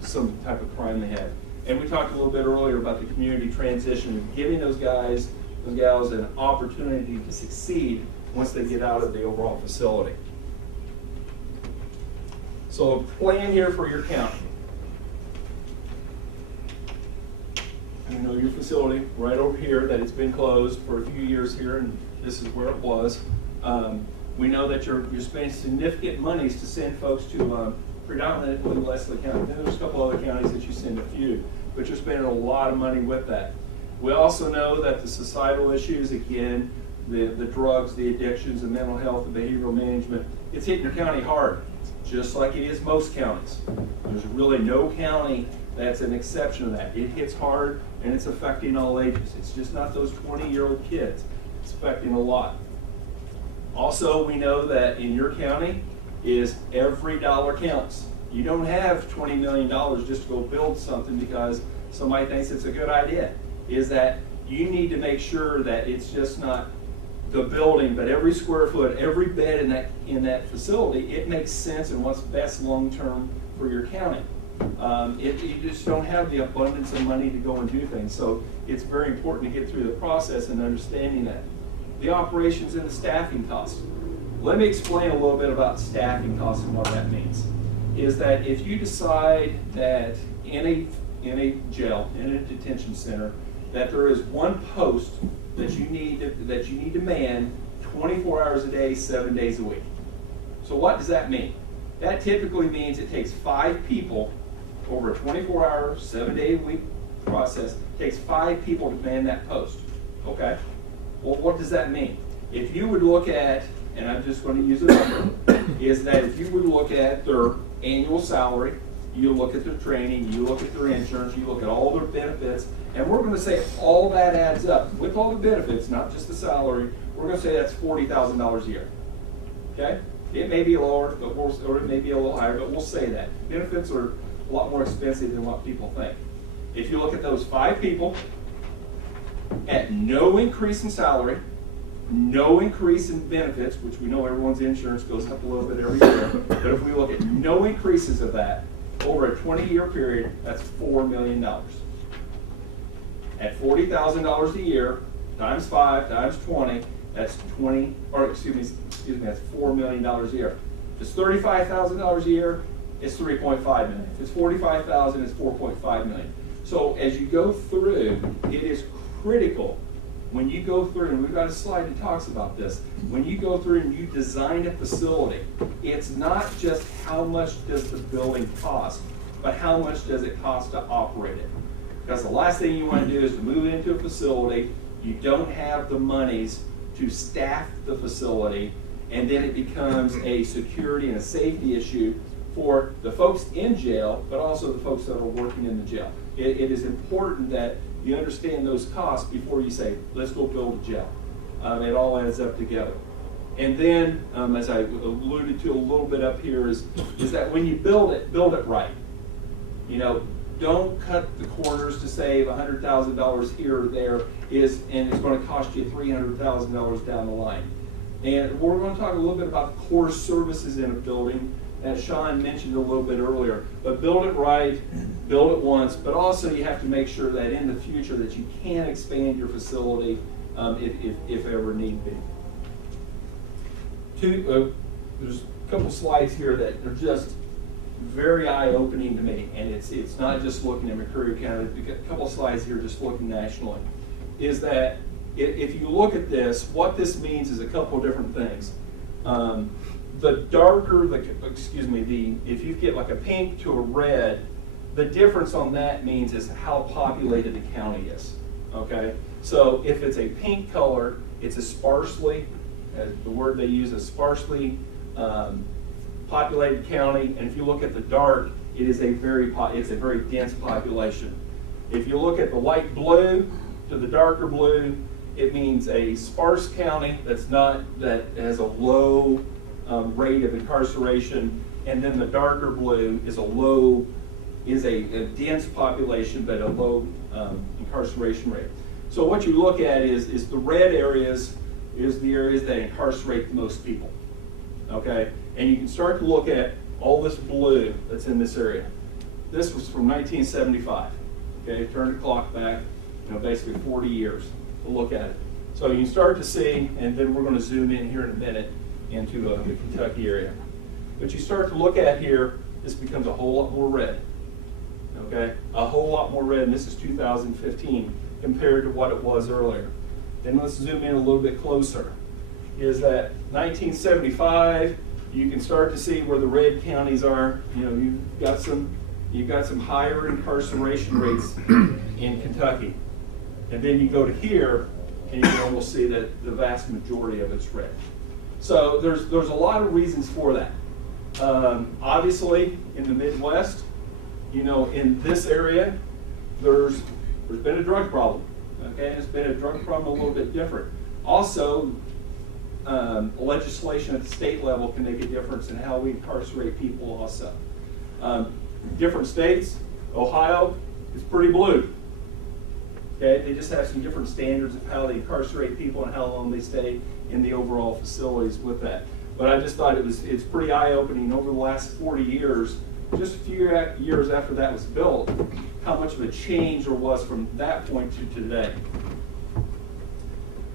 some type of crime they have. And we talked a little bit earlier about the community transition and giving those guys, those gals an opportunity to succeed once they get out of the overall facility. So a plan here for your county. Your facility right over here that it's been closed for a few years here, and this is where it was. We know that you're spending significant monies to send folks to predominantly Leslie County. Then there's a couple other counties that you send a few, but you're spending a lot of money with that. We also know that the societal issues, again, the drugs, the addictions, the mental health, the behavioral management, it's hitting your county hard, just like it is most counties. There's really no county that's an exception to that. It hits hard, and it's affecting all ages. It's just not those 20-year-old kids. It's affecting a lot. Also, we know that in your county is every dollar counts. You don't have $20 million just to go build something because somebody thinks it's a good idea. Is that you need to make sure that it's just not the building, but every square foot, every bed in that facility, it makes sense and what's best long-term for your county. You just don't have the abundance of money to go and do things. So it's very important to get through the process and understanding that. The operations and the staffing costs. Let me explain a little bit about staffing costs and what that means. Is that if you decide that in a jail, in a detention center, that there is one post that you need to man 24 hours a day, 7 days a week. So what does that mean? That typically means it takes 5 people over a 24-hour, 7-day-a-week process. It takes 5 people to man that post. Okay? Well, what does that mean? If you would look at, and I'm just going to use a number, is that if you would look at their annual salary, you look at their training, you look at their insurance, you look at all their benefits, and we're going to say all that adds up with all the benefits, not just the salary. We're going to say that's $40,000 a year. Okay? It may be lower, or it may be a little higher, but we'll say that. Benefits are a lot more expensive than what people think. If you look at those 5 people at no increase in salary, no increase in benefits, which we know everyone's insurance goes up a little bit every year, but if we look at no increases of that over a 20-year period, that's $4 million. At $40,000 a year, times 5, times 20, that's that's $4 million a year. If it's $35,000 a year, it's $3.5 million. If it's $45,000, it's $4.5 million. So as you go through, it is critical when you go through, and we've got a slide that talks about this, when you go through and you design a facility, it's not just how much does the building cost, but how much does it cost to operate it. Because the last thing you want to do is to move into a facility, you don't have the monies to staff the facility, and then it becomes a security and a safety issue for the folks in jail, but also the folks that are working in the jail. It is important that you understand those costs before you say, let's go build a jail. It all adds up together. And then, as I alluded to a little bit up here, is that when you build it right. You know, don't cut the corners to save $100,000 here or there, and it's going to cost you $300,000 down the line. And we're going to talk a little bit about core services in a building, as Sean mentioned a little bit earlier. But build it right, build it once, but also you have to make sure that in the future that you can expand your facility if ever need be. There's a couple slides here that are just very eye-opening to me, and it's not just looking at McCreary County. A couple of slides here just looking nationally. Is that if you look at this, what this means is a couple of different things. The darker, if you get like a pink to a red, the difference on that means is how populated the county is. Okay, so if it's a pink color, it's a sparsely, the word they use is sparsely populated county, and if you look at the dark, it's a very dense population. If you look at the light blue to the darker blue, it means a sparse county that has a low rate of incarceration, and then the darker blue is a dense population but a low incarceration rate. So what you look at is the red areas is the areas that incarcerate the most people. Okay, and you can start to look at all this blue that's in this area. This was from 1975. Okay, turn the clock back, basically 40 years to look at it. So you can start to see, and then we're going to zoom in here in a minute into the Kentucky area. But you start to look at here, this becomes a whole lot more red. Okay, a whole lot more red, and this is 2015 compared to what it was earlier. Then let's zoom in a little bit closer. Is that 1975? You can start to see where the red counties are. You've got some higher incarceration rates in Kentucky, and then you go to here, and you can almost see that the vast majority of it's red. So there's a lot of reasons for that. Obviously, in the Midwest, in this area, there's been a drug problem. Okay, it's been a drug problem a little bit different. Also, legislation at the state level can make a difference in how we incarcerate people also. Different states, Ohio is pretty blue. Okay, they just have some different standards of how they incarcerate people and how long they stay in the overall facilities with that. But I just thought it's pretty eye-opening over the last 40 years, just a few years after that was built, how much of a change there was from that point to today.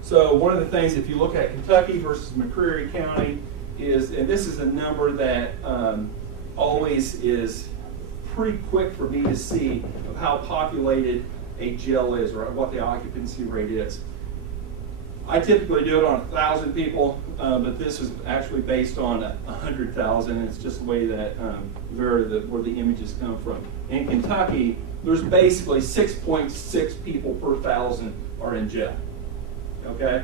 So one of the things, if you look at Kentucky versus McCreary County, is, and this is a number that always is pretty quick for me to see of how populated a jail is or what the occupancy rate is. I typically do it on 1,000 people, but this is actually based on 100,000. It's just the way that where the images come from. In Kentucky, there's basically 6.6 people per 1,000 are in jail. Okay?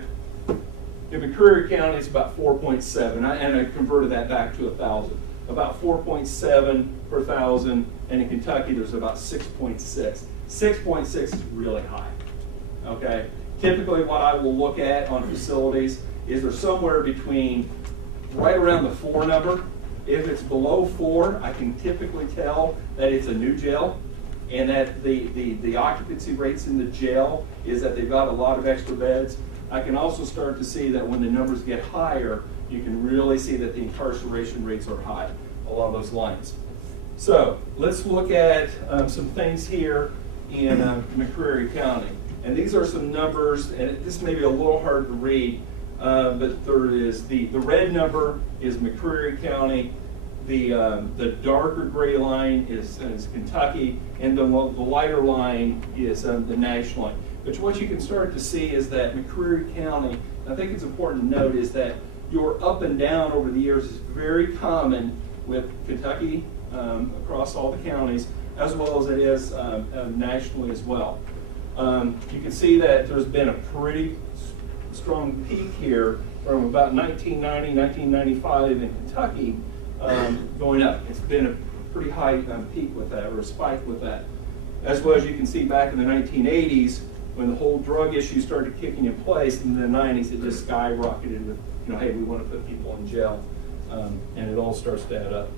In McCreary County, it's about 4.7, and I converted that back to 1,000. About 4.7 per 1,000, and in Kentucky, there's about 6.6. 6.6 is really high. Okay? Typically, what I will look at on facilities is they're somewhere between right around the 4 number. If it's below 4, I can typically tell that it's a new jail, and that the occupancy rates in the jail is that they've got a lot of extra beds. I can also start to see that when the numbers get higher, you can really see that the incarceration rates are high along those lines. So let's look at some things here in McCreary County. And these are some numbers, and this may be a little hard to read, but there is the red number is McCreary County, the darker gray line is Kentucky, and the lighter line is the national line. But what you can start to see is that McCreary County, I think it's important to note, is that your up and down over the years is very common with Kentucky across all the counties, as well as it is nationally as well. You can see that there's been a pretty strong peak here from about 1990, 1995 in Kentucky going up. It's been a pretty high peak with that, or a spike with that. As well as you can see back in the 1980s, when the whole drug issue started kicking in place, in the 90s it just skyrocketed with, hey, we want to put people in jail, and it all starts to add up.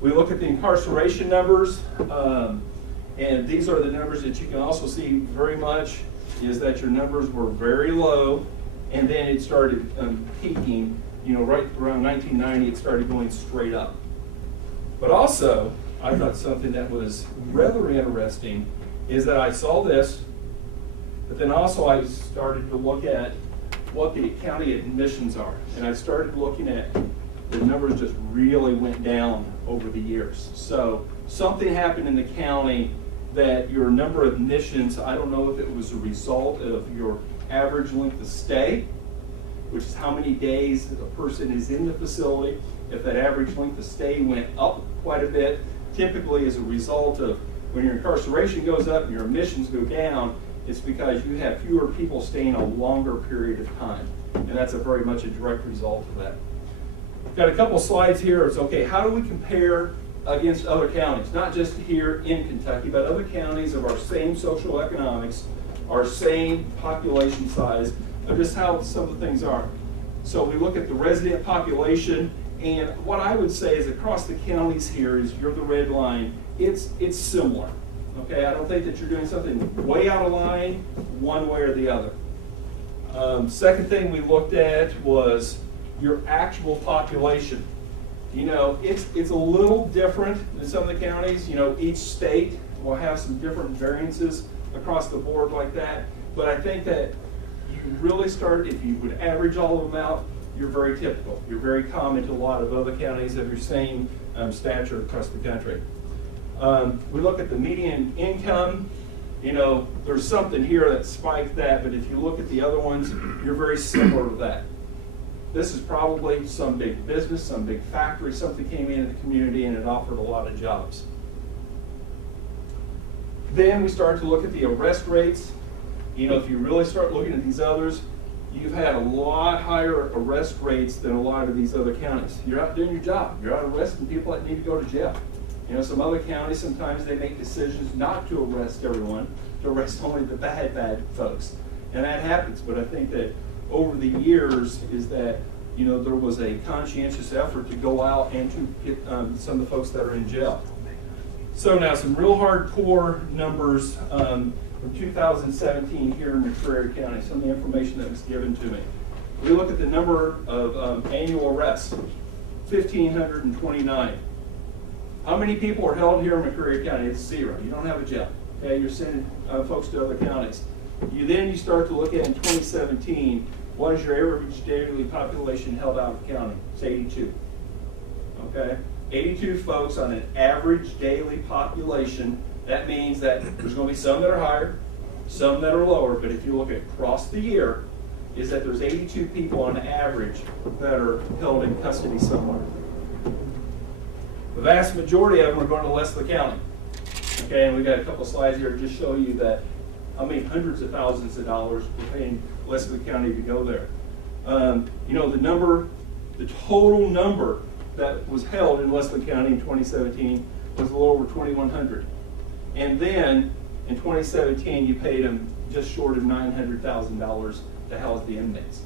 We look at the incarceration numbers, and these are the numbers that you can also see very much is that your numbers were very low, and then it started peaking, right around 1990, it started going straight up. But also, I thought something that was rather interesting is that I saw this, but then also I started to look at what the county admissions are. And I started looking at the numbers just really went down over the years. So something happened in the county that your number of admissions, I don't know if it was a result of your average length of stay, which is how many days a person is in the facility. If that average length of stay went up quite a bit, typically as a result of when your incarceration goes up and your admissions go down, it's because you have fewer people staying a longer period of time. And that's very much a direct result of that. Got a couple slides here. It's okay, how do we compare against other counties? Not just here in Kentucky, but other counties of our same social economics, our same population size, of just how some of the things are. So we look at the resident population, and what I would say is across the counties here is, you're the red line, it's similar. Okay, I don't think that you're doing something way out of line one way or the other. Second thing we looked at was your actual population. It's a little different than some of the counties. Each state will have some different variances across the board like that. But I think that you really start, if you would average all of them out, you're very typical. You're very common to a lot of other counties of your same stature across the country. We look at the median income. There's something here that spiked that, but if you look at the other ones, you're very similar to that. This is probably some big business, some big factory, something came into the community and it offered a lot of jobs. Then we start to look at the arrest rates. If you really start looking at these others, you've had a lot higher arrest rates than a lot of these other counties. You're out doing your job. You're out arresting people that need to go to jail. Some other counties, sometimes they make decisions not to arrest everyone, to arrest only the bad folks. And that happens, but I think that over the years is that, you know, there was a conscientious effort to go out and to get some of the folks that are in jail. So now some real hardcore numbers from 2017 here in McCreary County, some of the information that was given to me. We look at the number of annual arrests, 1,529. How many people are held here in McCreary County? It's 0. You don't have a jail. Okay, you're sending folks to other counties. You start to look at in 2017, what is your average daily population held out of county? It's 82. Okay, 82 folks on an average daily population. That means that there's going to be some that are higher, some that are lower, but if you look across the year, is that there's 82 people on average that are held in custody somewhere. The vast majority of them are going to Leslie County. Okay, and we've got a couple slides here to just show you that how many hundreds of thousands of dollars we're paying Leslie County to go there. You know, the total number that was held in Leslie County in 2017 was a little over 2,100. And then in 2017, you paid them just short of $900,000 to house the inmates.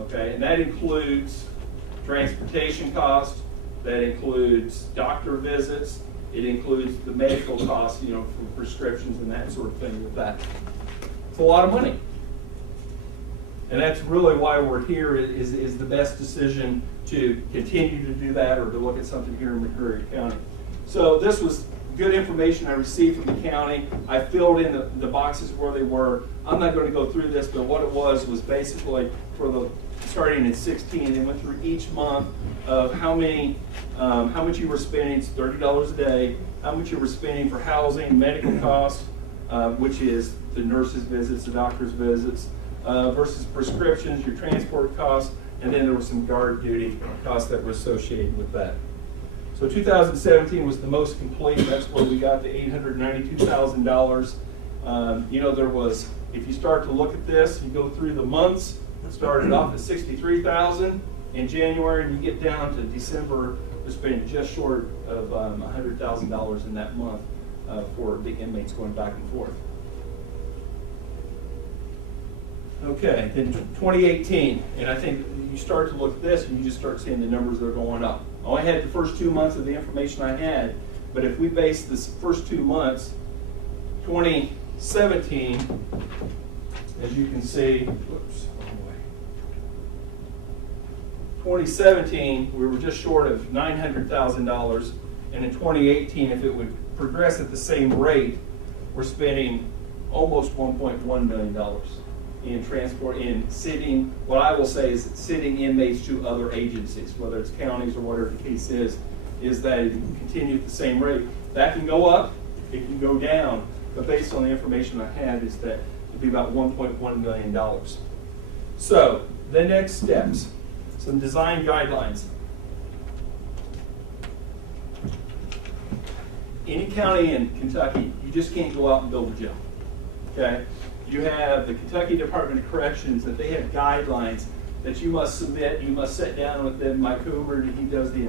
Okay, and that includes transportation costs, that includes doctor visits, it includes the medical costs, you know, for prescriptions and that sort of thing with that. It's a lot of money. And that's really why we're here, is the best decision to continue to do that or to look at something here in McCreary County. So this was good information I received from the county. I filled in the boxes where they were. I'm not going to go through this, but what it was basically for the starting in 16, they went through each month of how much you were spending. It's $30 a day. How much you were spending for housing, medical costs, which is the nurses' visits, the doctor's visits, versus prescriptions, your transport costs, and then there was some guard duty costs that were associated with that. So 2017 was the most complete. That's where we got the $892,000. You know, there was, if you start to look at this, you go through the months, it started off at $63,000 in January, and you get down to December, we're spending just short of $100,000 in that month for the inmates going back and forth. Okay, then 2018, and I think you start to look at this and you just start seeing the numbers that are going up. I only had the first 2 months of the information I had, but if we base this first 2 months, 2017, as you can see, whoops, 2017, we were just short of $900,000, and in 2018, if it would progress at the same rate, we're spending almost $1.1 million in transport, in sitting, what I will say is sitting inmates to other agencies, whether it's counties or whatever the case is that it can continue at the same rate. That can go up, it can go down, but based on the information I had is that it'd be about $1.1 million. So, the next steps, some design guidelines. Any county in Kentucky, you just can't go out and build a jail, okay? You have the Kentucky Department of Corrections that they have guidelines that you must submit. You must sit down with them. Mike Hoover, he does the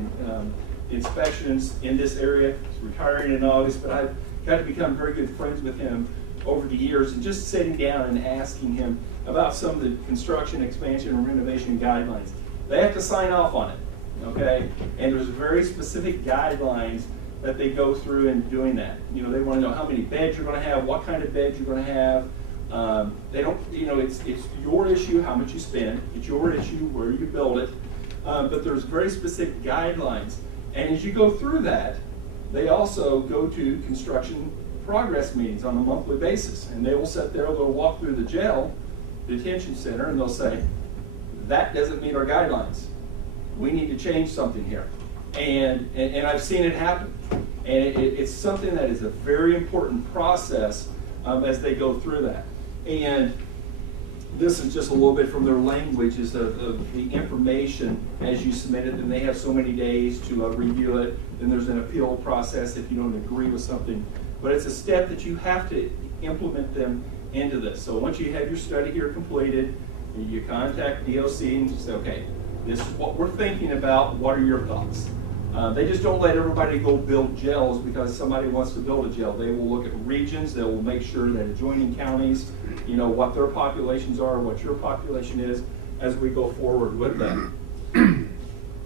inspections in this area. He's retiring in August, but I've got to become very good friends with him over the years, and just sitting down and asking him about some of the construction, expansion, and renovation guidelines. They have to sign off on it, okay? And there's very specific guidelines that they go through in doing that. You know, they want to know how many beds you're going to have, what kind of beds you're going to have. They don't, you know, it's your issue how much you spend. It's your issue where you build it. But there's very specific guidelines. And as you go through that, they also go to construction progress meetings on a monthly basis. And they will sit there, they'll walk through the jail, detention center, and they'll say, that doesn't meet our guidelines. We need to change something here. And I've seen it happen. And it's something that is a very important process as they go through that. And this is just a little bit from their language, is of the information as you submit it, and they have so many days to review it. Then there's an appeal process if you don't agree with something. But it's a step that you have to implement them into this. So once you have your study here completed, you contact DOC and you say, okay, this is what we're thinking about. What are your thoughts? They just don't let everybody go build jails because somebody wants to build a jail. They will look at regions. They will make sure that adjoining counties, what their populations are, what your population is, as we go forward with that.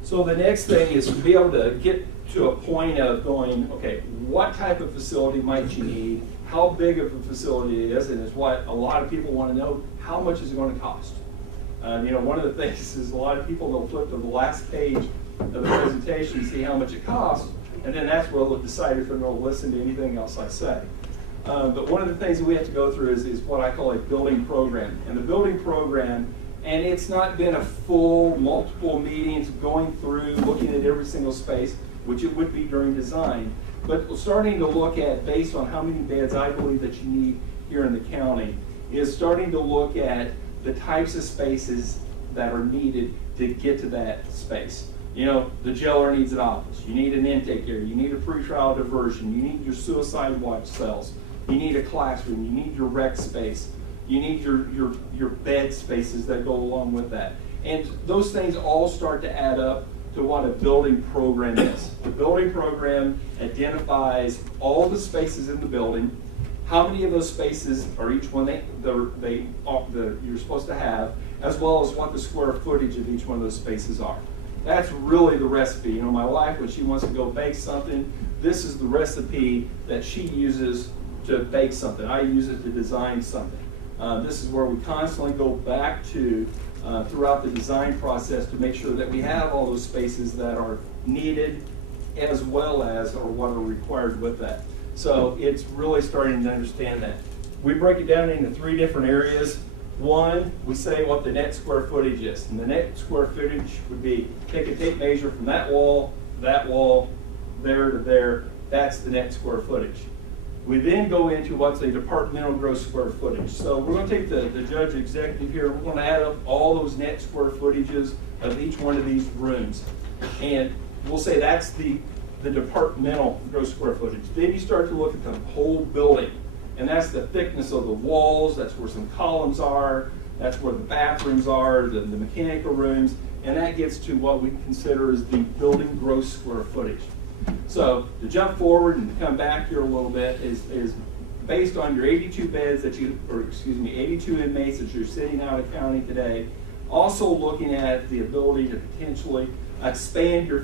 So the next thing is to be able to get to a point of going, okay, what type of facility might you need? How big of a facility it is, and is what a lot of people want to know, how much is it going to cost? One of the things is a lot of people will flip to the last page of the presentation, see how much it costs, and then that's where they'll decide if they're going to listen to anything else I say. But one of the things that we have to go through is what I call a building program. And the building program, and it's not been a full multiple meetings going through, looking at every single space, which it would be during design, but starting to look at, based on how many beds I believe that you need here in the county, is starting to look at the types of spaces that are needed to get to that space. The jailer needs an office. You need an intake area. You need a pretrial diversion. You need your suicide watch cells. You need a classroom. You need your rec space. You need your bed spaces that go along with that. And those things all start to add up to what a building program is. The building program identifies all the spaces in the building, how many of those spaces are each one you're supposed to have, as well as what the square footage of each one of those spaces are. That's really the recipe. My wife, when she wants to go bake something, this is the recipe that she uses to bake something. I use it to design something. This is where we constantly go back to throughout the design process to make sure that we have all those spaces that are needed as well as or what are required with that. So it's really starting to understand that. We break it down into 3 different areas. One, we say what the net square footage is. And the net square footage would be take a tape measure from that wall, there to there. That's the net square footage. We then go into what's a departmental gross square footage. So we're going to take the judge executive here. We're going to add up all those net square footages of each one of these rooms. And we'll say that's the departmental gross square footage. Then you start to look at the whole building. And that's the thickness of the walls, that's where some columns are, that's where the bathrooms are, the mechanical rooms, and that gets to what we consider as the building gross square footage. So to jump forward and to come back here a little bit is based on your 82 beds 82 inmates that you're sitting out of county today, also looking at the ability to potentially expand your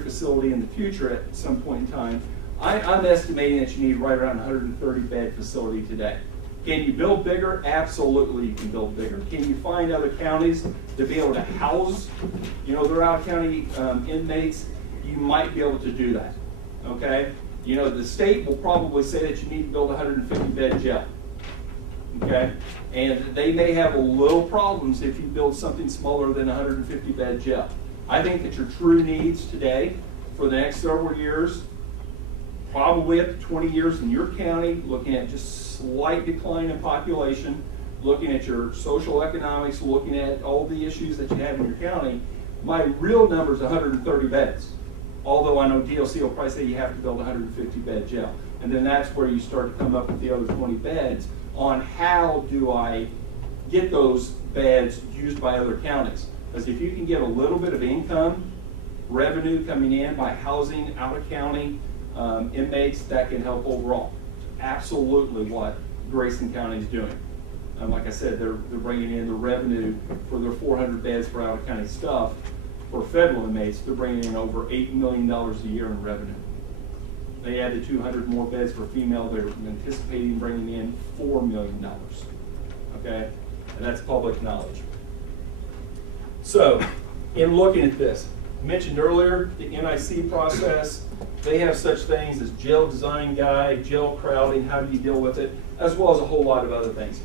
facility in the future at some point in time. I'm estimating that you need right around 130 bed facility today. Can you build bigger? Absolutely, you can build bigger. Can you find other counties to be able to house, their out-of-county inmates? You might be able to do that, okay? The state will probably say that you need to build a 150 bed jail, okay? And they may have a little problems if you build something smaller than a 150 bed jail. I think that your true needs today for the next several years, probably up to 20 years in your county, looking at just slight decline in population, looking at your social economics, looking at all the issues that you have in your county, my real number is 130 beds. Although I know DOC will probably say you have to build a 150 bed jail. And then that's where you start to come up with the other 20 beds on how do I get those beds used by other counties. Because if you can get a little bit of income, revenue coming in by housing out of county inmates, that can help overall. Absolutely what Grayson County is doing. Like I said, they're bringing in the revenue for their 400 beds for out of county stuff. For federal inmates, they're bringing in over $8 million a year in revenue. They added 200 more beds for female. They're anticipating bringing in $4 million. Okay, and that's public knowledge. So, in looking at this, I mentioned earlier the NIC process. They have such things as jail design guide, jail crowding, how do you deal with it, as well as a whole lot of other things.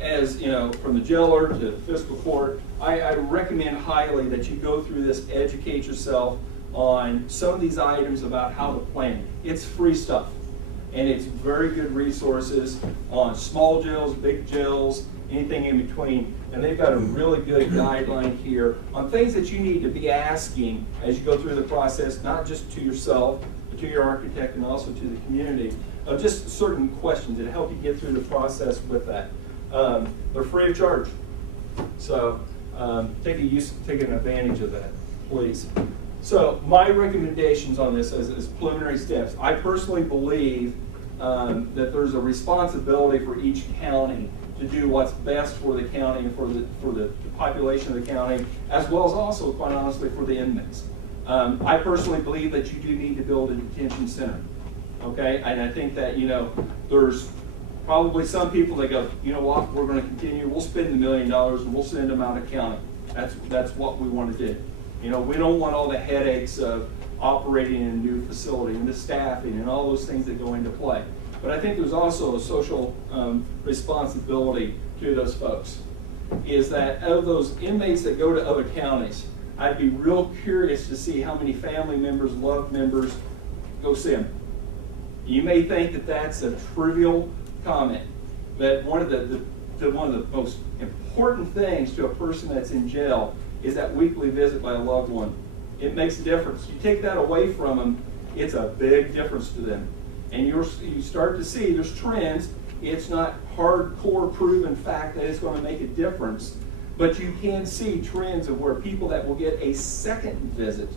As from the jailer to the fiscal court, I recommend highly that you go through this, educate yourself on some of these items about how to plan. It's free stuff, and it's very good resources on small jails, big jails, anything in between. And they've got a really good guideline here on things that you need to be asking as you go through the process, not just to yourself, but to your architect and also to the community, of just certain questions that help you get through the process with that. They're free of charge. So take advantage of that, please. So my recommendations on this as preliminary steps, I personally believe that there's a responsibility for each county to do what's best for the county and for the population of the county, as well as also, quite honestly, for the inmates. I personally believe that you do need to build a detention center, okay? And I think that, you know, there's probably some people that go, you know what, we're going to continue, we'll spend $1 million and we'll send them out of county. That's what we want to do. You know, we don't want all the headaches of operating in a new facility and the staffing and all those things that go into play. But I think there's also a social responsibility to those folks, is that of those inmates that go to other counties, I'd be real curious to see how many family members, loved members go see them. You may think that that's a trivial comment, but one of the most important things to a person that's in jail is that weekly visit by a loved one. It makes a difference. You take that away from them, it's a big difference to them. And you start to see there's trends. It's not hardcore proven fact that it's going to make a difference, but you can see trends of where people that will get a second visit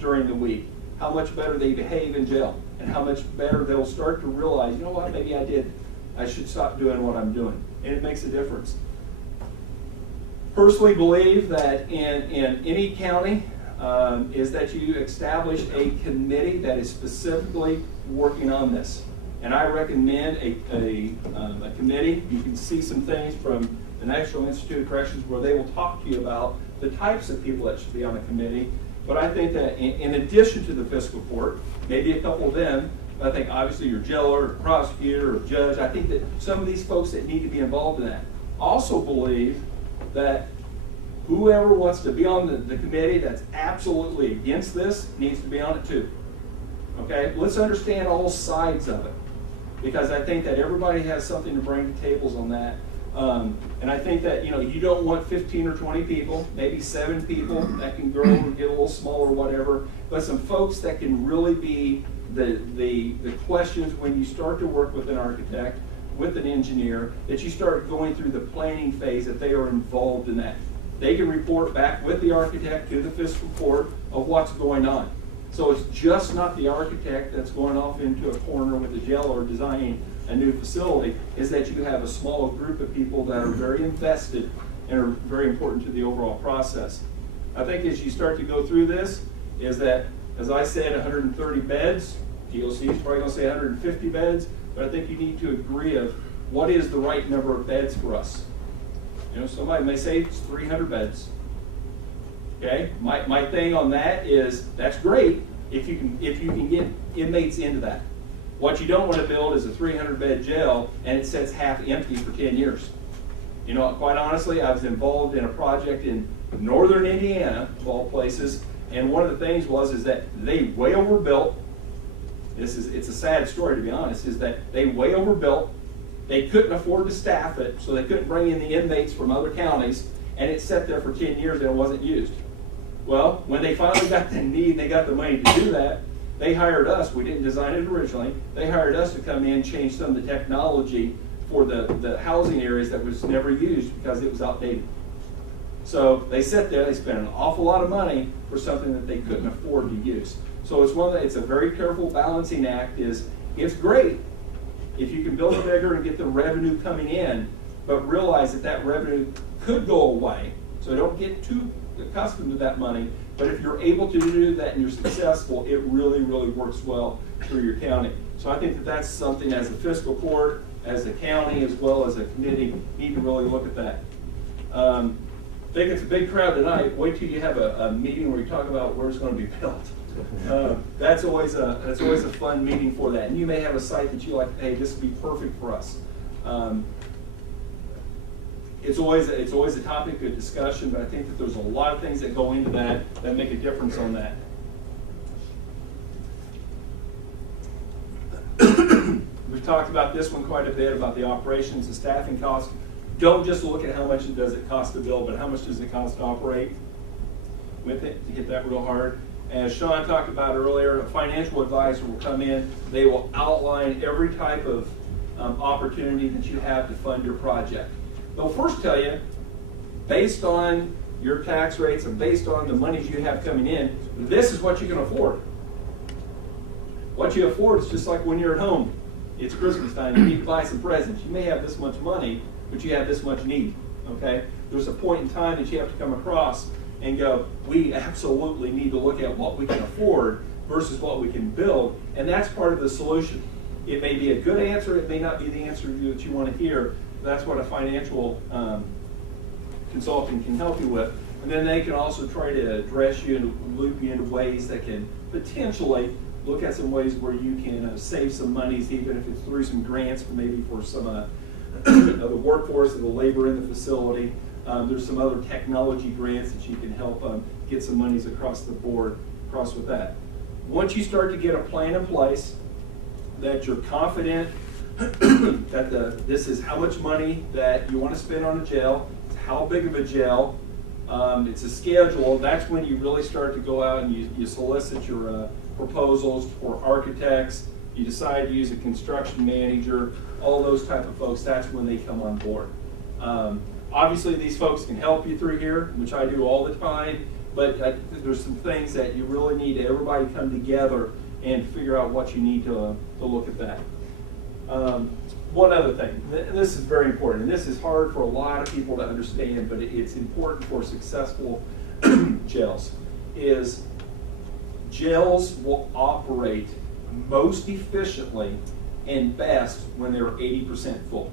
during the week, how much better they behave in jail, and how much better they'll start to realize, you know what, maybe I should stop doing what I'm doing. And it makes a difference. Personally believe that in any county is that you establish a committee that is specifically working on this. And I recommend a committee. You can see some things from the National Institute of Corrections where they will talk to you about the types of people that should be on a committee. But I think that in addition to the fiscal court, maybe a couple of them, I think obviously your jailer, prosecutor, or judge, I think that some of these folks that need to be involved in that. Also believe that whoever wants to be on the committee that's absolutely against this needs to be on it too. Okay, let's understand all sides of it, because I think that everybody has something to bring to tables on that. And I think that, you know, you don't want 15 or 20 people, maybe 7 people that can grow or get a little smaller or whatever, but some folks that can really be the questions when you start to work with an architect, with an engineer, that you start going through the planning phase, that they are involved in that. They can report back with the architect to the fiscal court of what's going on. So it's just not the architect that's going off into a corner with a jailer designing a new facility, is that you have a small group of people that are very invested and are very important to the overall process. I think as you start to go through this, is that, as I said, 130 beds, DOC is probably going to say 150 beds, but I think you need to agree of what is the right number of beds for us. You know, somebody may say it's 300 beds. Okay, my thing on that is that's great if you can get inmates into that. What you don't want to build is a 300-bed jail and it sits half empty for 10 years. You know, quite honestly, I was involved in a project in northern Indiana, of all places, and one of the things is that they way overbuilt. It's a sad story, to be honest, is that they way overbuilt. They couldn't afford to staff it, so they couldn't bring in the inmates from other counties, and it sat there for 10 years and it wasn't used. Well, when they finally got the need, they got the money to do that, they hired us. We didn't design it originally. They hired us to come in and change some of the technology for the housing areas that was never used because it was outdated. So they sat there, they spent an awful lot of money for something that they couldn't afford to use. So it's a very careful balancing act. It's great if you can build it bigger and get the revenue coming in, but realize that revenue could go away. So don't get too accustomed to that money. But if you're able to do that and you're successful, it really, really works well for your county. So I think that that's something as a fiscal court, as a county, as well as a committee, need to really look at that. I think it's a big crowd tonight. Wait till you have a meeting where you talk about where it's going to be built. That's always a fun meeting for that. And you may have a site that you like, hey, this would be perfect for us. It's always a topic of discussion, but I think that there's a lot of things that go into that make a difference on that. We've talked about this one quite a bit, about the operations and staffing costs. Don't just look at how much does it cost to build, but how much does it cost to operate with it, to hit that real hard. As Sean talked about earlier, a financial advisor will come in. They will outline every type of opportunity that you have to fund your project. They'll first tell you, based on your tax rates, and based on the monies you have coming in, this is what you can afford. What you afford is just like when you're at home. It's Christmas time, you need to buy some presents. You may have this much money, but you have this much need, okay? There's a point in time that you have to come across and go, we absolutely need to look at what we can afford versus what we can build, and that's part of the solution. It may be a good answer, it may not be the answer that you want to hear. That's what a financial consultant can help you with. And then they can also try to address you and loop you into ways that can potentially look at some ways where you can save some monies, even if it's through some grants, maybe for some of the workforce and the labor in the facility. There's some other technology grants that you can help get some monies across the board, across with that. Once you start to get a plan in place, that you're confident that this is how much money that you want to spend on a jail, it's how big of a jail, it's a schedule, that's when you really start to go out and you solicit your proposals for architects, you decide to use a construction manager, all those type of folks, that's when they come on board. Obviously these folks can help you through here, which I do all the time, but there's some things that you really need to everybody come together and figure out what you need to look at that. One other thing, and this is very important, and this is hard for a lot of people to understand, but it's important for successful jails, is jails will operate most efficiently and best when they're 80% full,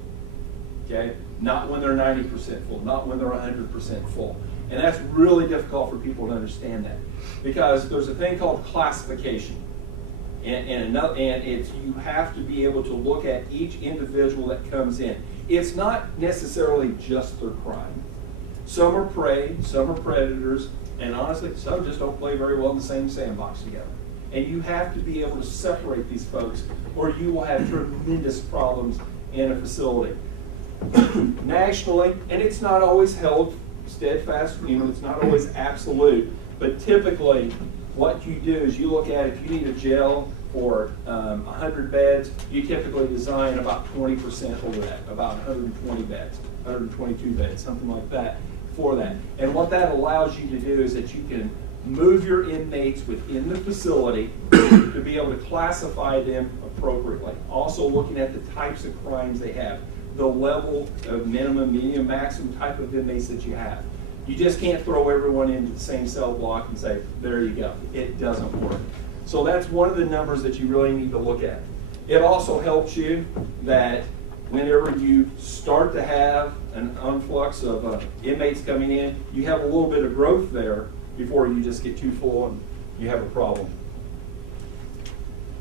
okay? Not when they're 90% full, not when they're 100% full. And that's really difficult for people to understand that, because there's a thing called classification. And it's, you have to be able to look at each individual that comes in. It's not necessarily just their crime. Some are prey, some are predators, and honestly, some just don't play very well in the same sandbox together. And you have to be able to separate these folks, or you will have tremendous problems in a facility. Nationally, and it's not always held steadfast, it's not always absolute, but typically what you do is you look at, if you need a jail for 100 beds, you typically design about 20% over that, about 120 beds, 122 beds, something like that for that. And what that allows you to do is that you can move your inmates within the facility to be able to classify them appropriately. Also looking at the types of crimes they have, the level of minimum, medium, maximum type of inmates that you have. You just can't throw everyone into the same cell block and say, there you go. It doesn't work. So that's one of the numbers that you really need to look at. It also helps you that whenever you start to have an influx of inmates coming in, you have a little bit of growth there before you just get too full and you have a problem.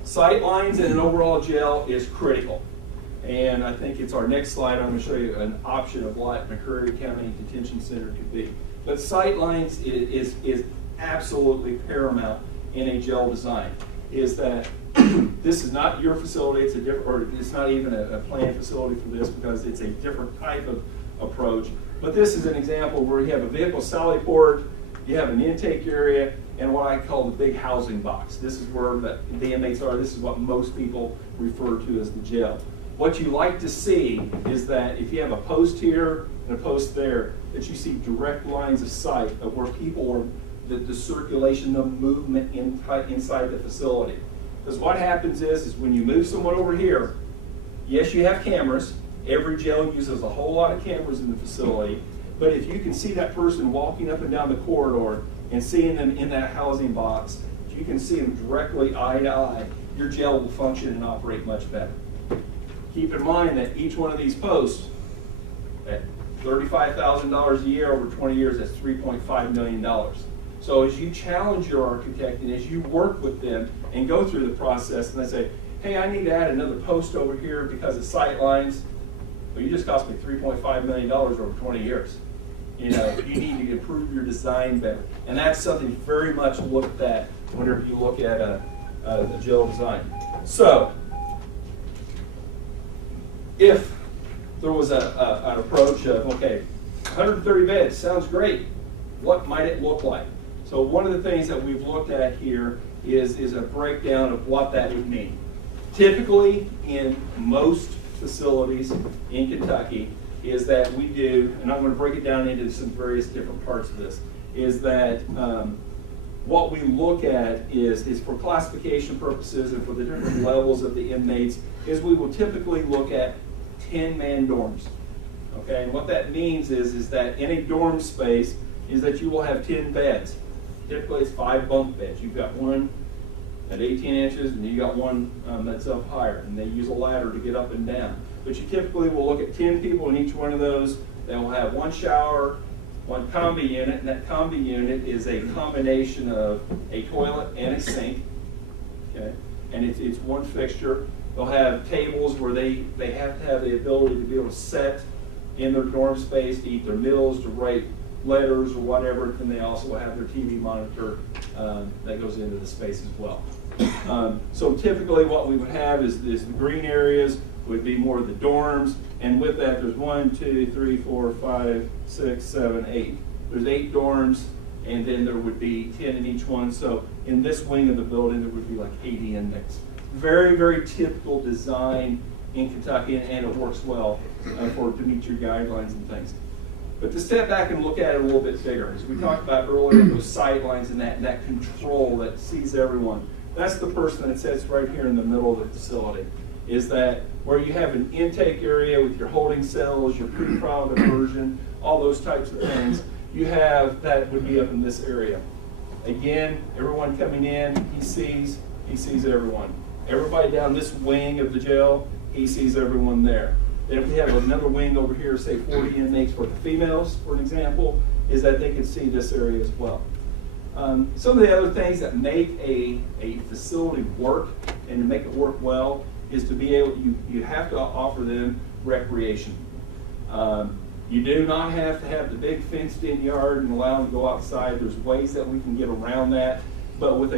Sight lines in an overall jail is critical. And I think it's our next slide. I'm going to show you an option of what McCreary County Detention Center could be. But sight lines is absolutely paramount in a jail design. Is that this is not your facility, it's a different, or it's not even a planned facility for this because it's a different type of approach. But this is an example where you have a vehicle sally port, you have an intake area, and what I call the big housing box. This is where the inmates are. This is what most people refer to as the jail. What you like to see is that if you have a post here and a post there, that you see direct lines of sight of where people are, the circulation, the movement inside the facility. Because what happens is when you move someone over here, yes, you have cameras. Every jail uses a whole lot of cameras in the facility. But if you can see that person walking up and down the corridor and seeing them in that housing box, if you can see them directly eye to eye, your jail will function and operate much better. Keep in mind that each one of these posts, at $35,000 a year over 20 years, that's $3.5 million. So as you challenge your architect and as you work with them and go through the process and they say, hey, I need to add another post over here because of sight lines, well, you just cost me $3.5 million over 20 years. You know, you need to improve your design better. And that's something very much looked at whenever you look at a jail design. So, if there was an approach of, okay, 130 beds sounds great, what might it look like? So one of the things that we've looked at here is a breakdown of what that would mean. Typically, in most facilities in Kentucky, is that we do, and I'm going to break it down into some various different parts of this, is that what we look at is for classification purposes and for the different levels of the inmates, is we will typically look at 10-man dorms. Okay, and what that means is that in a dorm space is that you will have 10 beds. Typically it's 5 bunk beds. You've got one at 18 inches and you got one that's up higher, and they use a ladder to get up and down. But you typically will look at 10 people in each one of those. They will have one shower, one combi unit, and that combi unit is a combination of a toilet and a sink. Okay, and it's one fixture. They'll have tables where they have to have the ability to be able to sit in their dorm space, to eat their meals, to write letters or whatever, and they also have their TV monitor that goes into the space as well. So typically what we would have is the green areas would be more of the dorms, and with that there's 1, 2, 3, 4, 5, 6, 7, 8. There's 8 dorms, and then there would be 10 in each one. So in this wing of the building there would be like 80 inmates. Very, very typical design in Kentucky, and it works well to meet your guidelines and things. But to step back and look at it a little bit bigger, as we talked about earlier, those sight lines and that control that sees everyone, that's the person that sits right here in the middle of the facility. Is that where you have an intake area with your holding cells, your pre-trial diversion, all those types of things, you have that would be up in this area. Again, everyone coming in, he sees everyone. Everybody down this wing of the jail, he sees everyone there. Then if we have another wing over here, say 40 inmates for the females, for an example, is that they can see this area as well. Some of the other things that make a facility work and to make it work well is to be able, you have to offer them recreation. You do not have to have the big fenced-in yard and allow them to go outside. There's ways that we can get around that, but with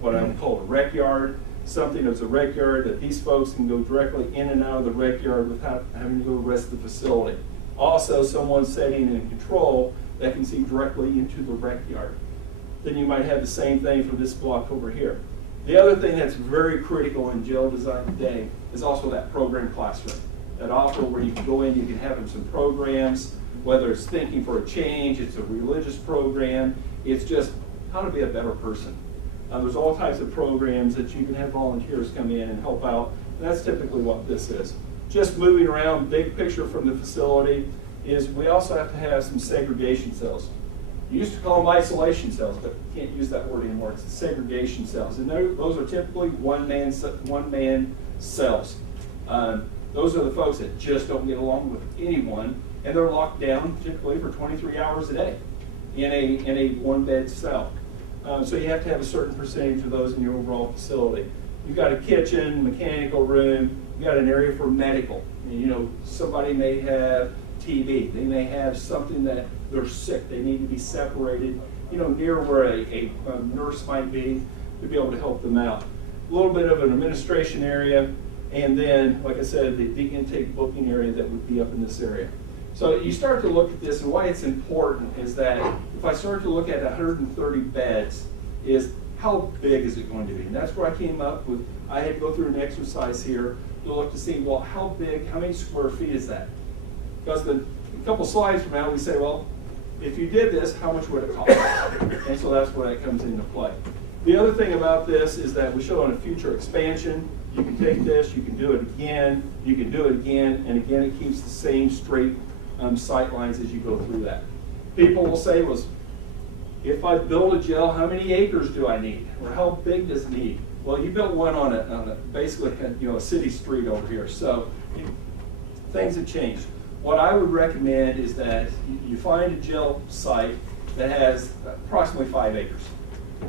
what I would call a rec yard, something that's a rec yard that these folks can go directly in and out of the rec yard without having to go to the rest of the facility. Also, someone sitting in control that can see directly into the rec yard. Then you might have the same thing for this block over here. The other thing that's very critical in jail design today is also that program classroom. That offer where you can go in, you can have them some programs, whether it's thinking for a change, it's a religious program, it's just how to be a better person. There's all types of programs that you can have volunteers come in and help out. And that's typically what this is. Just moving around, big picture from the facility is we also have to have some segregation cells. You used to call them isolation cells, but you can't use that word anymore. It's segregation cells. And those are typically one-man cells. Those are the folks that just don't get along with anyone, and they're locked down typically for 23 hours a day in a one-bed cell. So you have to have a certain percentage of those in your overall facility. You've got a kitchen, mechanical room, you've got an area for medical. You know, somebody may have TB, they may have something that they're sick, they need to be separated, you know, near where a nurse might be to be able to help them out. A little bit of an administration area, and then, like I said, the intake booking area that would be up in this area. So you start to look at this, and why it's important is that if I start to look at 130 beds, is how big is it going to be? And that's where I came up with, I had to go through an exercise here to look to see, well, how big, how many square feet is that? Because a couple slides from now, we say, well, if you did this, how much would it cost? And so that's where that comes into play. The other thing about this is that we show on a future expansion, you can take this, you can do it again, you can do it again, and again, it keeps the same straight sight lines as you go through that. People will say, well, if I build a jail, how many acres do I need? Or how big does it need? Well, you built one on a basically, you know, a city street over here. So things have changed. What I would recommend is that you find a jail site that has approximately 5 acres.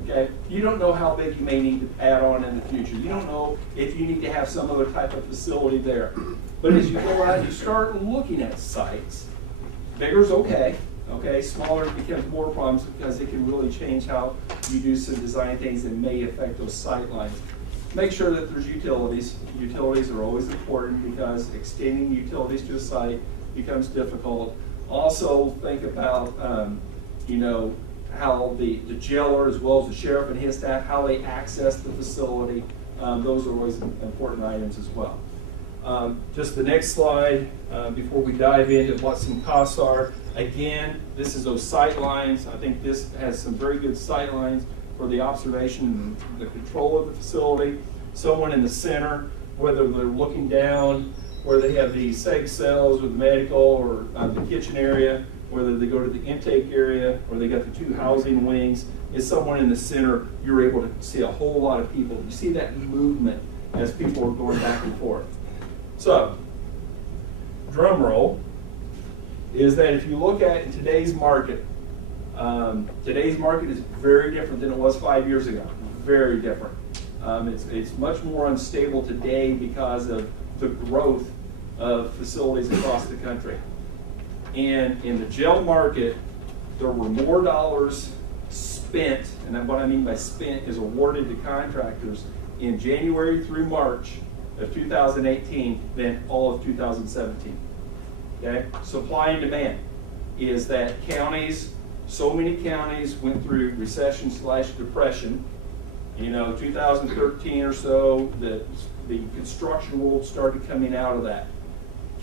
Okay? You don't know how big you may need to add on in the future. You don't know if you need to have some other type of facility there. But as you go out, you start looking at sites. Bigger's okay. Okay, smaller becomes more problems because it can really change how you do some design things that may affect those sight lines. Make sure that there's utilities. Utilities are always important because extending utilities to a site becomes difficult. Also think about, you know, how the jailer as well as the sheriff and his staff, how they access the facility. Those are always important items as well. Just the next slide, before we dive into what some costs are. Again, this is those sight lines. I think this has some very good sight lines for the observation and the control of the facility. Someone in the center, whether they're looking down, where they have the seg cells or the medical or the kitchen area, whether they go to the intake area or they got the two housing wings, is someone in the center. You're able to see a whole lot of people. You see that movement as people are going back and forth. So, drum roll, is that if you look at in today's market is very different than it was 5 years ago. Very different. It's much more unstable today because of the growth of facilities across the country. And in the jail market, there were more dollars spent, and what I mean by spent is awarded to contractors in January through March of 2018 than all of 2017. Okay? Supply and demand is that so many counties went through recession/depression. 2013 or so, the construction world started coming out of that.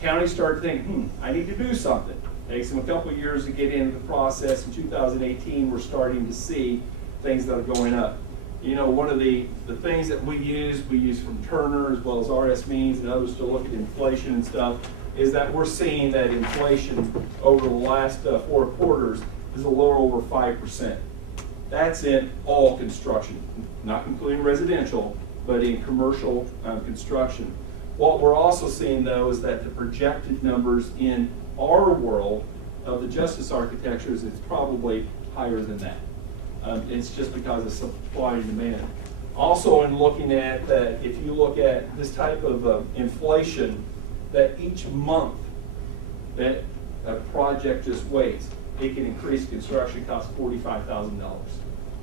Counties started thinking, I need to do something. It takes them a couple of years to get into the process. In 2018, we're starting to see things that are going up. One of the things that we use from Turner as well as RS Means and others to look at inflation and stuff, is that we're seeing that inflation over the last 4 quarters is a little over 5%. That's in all construction, not including residential, but in commercial construction. What we're also seeing, though, is that the projected numbers in our world of the justice architectures is probably higher than that. It's just because of supply and demand. Also, in looking at that, if you look at this type of inflation, that each month that a project just waits, it can increase construction costs $45,000.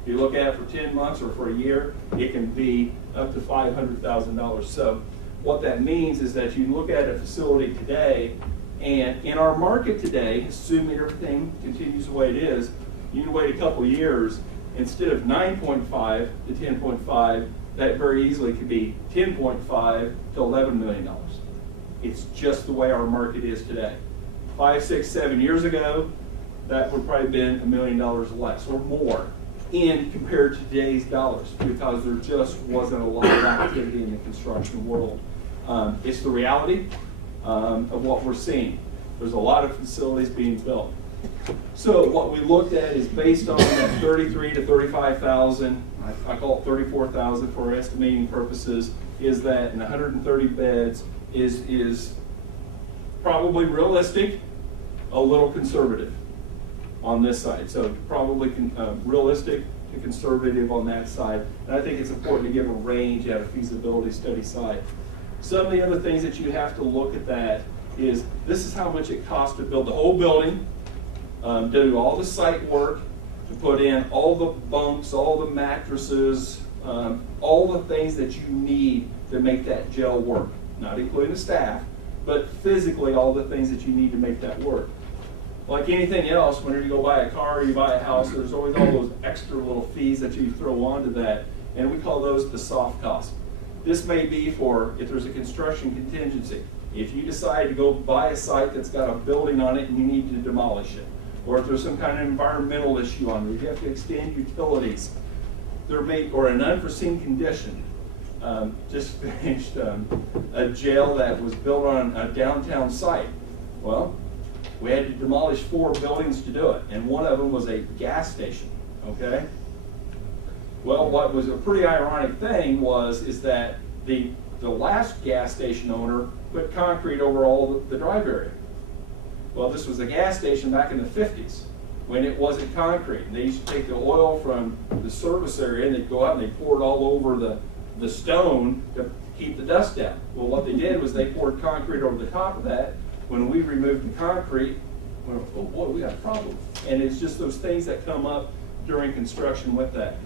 If you look at it for 10 months or for a year, it can be up to $500,000. So what that means is that you look at a facility today, and in our market today, assuming everything continues the way it is, you can wait a couple of years. Instead of 9.5 to 10.5, that very easily could be 10.5 to $11 million. It's just the way our market is today. 5, 6, 7 years ago, that would probably have been $1 million less or more compared to today's dollars, because there just wasn't a lot of activity in the construction world. It's the reality of what we're seeing. There's a lot of facilities being built. So what we looked at is based on that 33 to 35,000, I call it 34,000 for estimating purposes, is that in 130 beds is probably realistic, a little conservative on this side. So probably realistic to conservative on that side. And I think it's important to give a range at a feasibility study side. Some of the other things that you have to look at that is, this is how much it costs to build the whole building, do all the site work, to put in all the bunks, all the mattresses, all the things that you need to make that jail work. Not including the staff, but physically all the things that you need to make that work. Like anything else, whenever you go buy a car or you buy a house, there's always all those extra little fees that you throw onto that, and we call those the soft costs. This may be for if there's a construction contingency. If you decide to go buy a site that's got a building on it and you need to demolish it, or if there's some kind of environmental issue on it, you have to extend utilities, or an unforeseen condition. Just finished a jail that was built on a downtown site. Well, we had to demolish 4 buildings to do it, and one of them was a gas station, okay? Well, what was a pretty ironic thing is that the last gas station owner put concrete over all the drive area. Well, this was a gas station back in the 50s when it wasn't concrete. And they used to take the oil from the service area and they'd go out and they pour it all over the stone to keep the dust down. Well, what they did was they poured concrete over the top of that. When we removed the concrete, we went, oh boy, we got a problem. And it's just those things that come up during construction with that.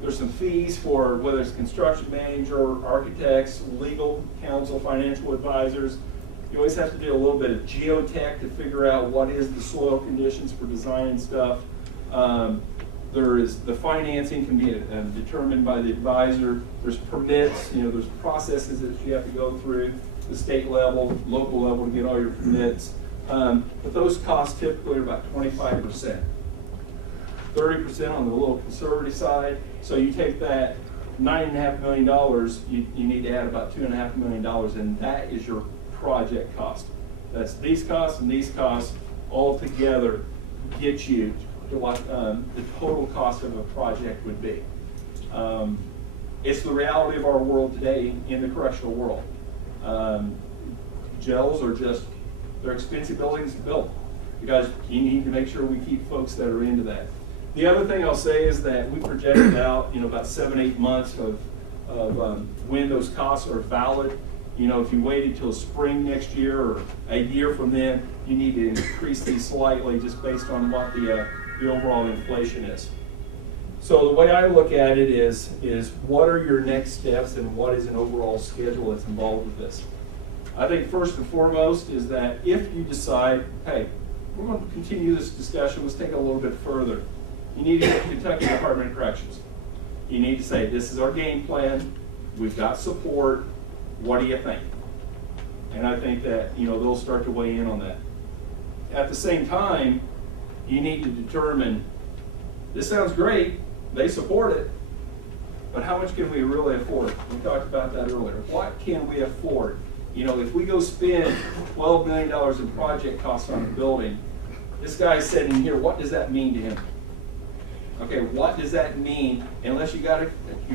There's some fees for whether it's construction manager, architects, legal counsel, financial advisors. You always have to do a little bit of geotech to figure out what is the soil conditions for design and stuff. The financing can be determined by the advisor. There's permits, there's processes that you have to go through. the state level, local level to get all your permits. But those costs typically are about 25%. 30% on the little conservative side. So you take that $9.5 million, you need to add about $2.5 million, and that is your project cost. That's these costs and these costs all together get you to what the total cost of a project would be. It's the reality of our world today in the correctional world. Jails are just, they're expensive buildings to build because you need to make sure we keep folks that are into that. The other thing I'll say is that we projected out, about 7-8 months of when those costs are valid. If you waited till spring next year or a year from then, you need to increase these slightly just based on what the overall inflation is. So the way I look at it is what are your next steps and what is an overall schedule that's involved with this? I think first and foremost is that if you decide, hey, we're going to continue this discussion, let's take it a little bit further. You need to go to Kentucky Department of Corrections. You need to say, this is our game plan, we've got support, what do you think? And I think that they'll start to weigh in on that. At the same time, you need to determine, this sounds great, they support it, but how much can we really afford? We talked about that earlier. What can we afford? If we go spend $12 million in project costs on a building, this guy's sitting here, what does that mean to him? Okay, what does that mean? Unless you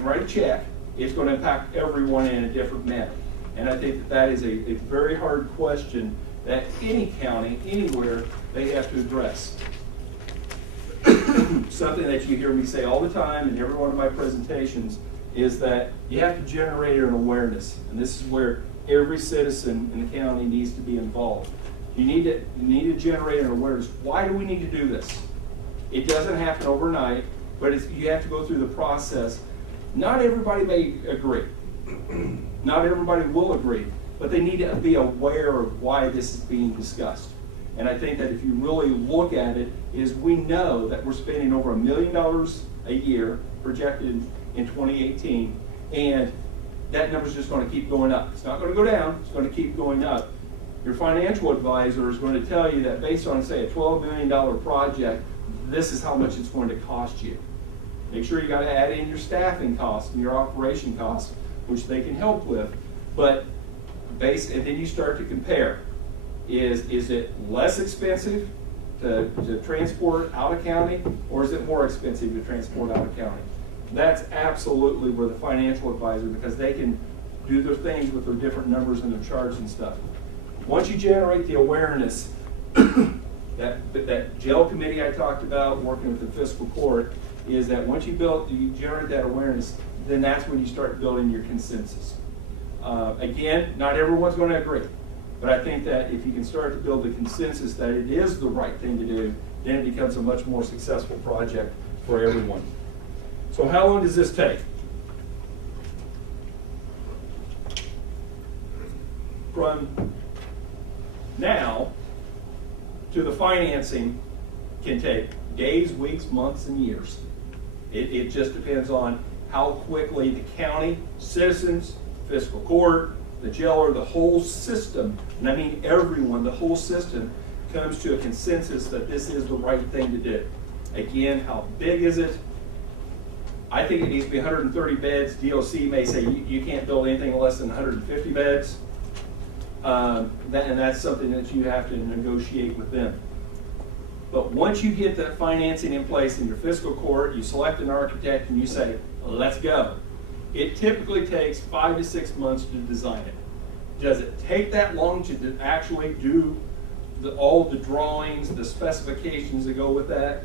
write a check, it's going to impact everyone in a different manner. And I think that is a very hard question that any county, anywhere, they have to address. Something that you hear me say all the time in every one of my presentations is that you have to generate an awareness. And this is where every citizen in the county needs to be involved. You need to generate an awareness. Why do we need to do this? It doesn't happen overnight, but you have to go through the process. Not everybody may agree. Not everybody will agree, but they need to be aware of why this is being discussed. And I think that if you really look at it, is we know that we're spending over $1 million a year projected in 2018, and that number's just going to keep going up. It's not going to go down, it's going to keep going up. Your financial advisor is going to tell you that based on, say, a $12 million project, this is how much it's going to cost you. Make sure you got to add in your staffing costs and your operation costs, which they can help with. But and then you start to compare. Is it less expensive to transport out of county, or is it more expensive to transport out of county? That's absolutely where the financial advisor, because they can do their things with their different numbers and their charts and stuff. Once you generate the awareness, that jail committee I talked about, working with the fiscal court, is that once you generate that awareness, then that's when you start building your consensus. Again, not everyone's going to agree, but I think that if you can start to build the consensus that it is the right thing to do, then it becomes a much more successful project for everyone. So how long does this take? From now to the financing can take days, weeks, months, and years. It just depends on how quickly the county, citizens, fiscal court, the jailer, the whole system, and I mean everyone, the whole system, comes to a consensus that this is the right thing to do. Again, how big is it? I think it needs to be 130 beds. DOC may say you can't build anything less than 150 beds. And that's something that you have to negotiate with them. But once you get that financing in place in your fiscal court, you select an architect and you say, let's go. It typically takes 5 to 6 months to design it. Does it take that long to actually do all the drawings, the specifications that go with that?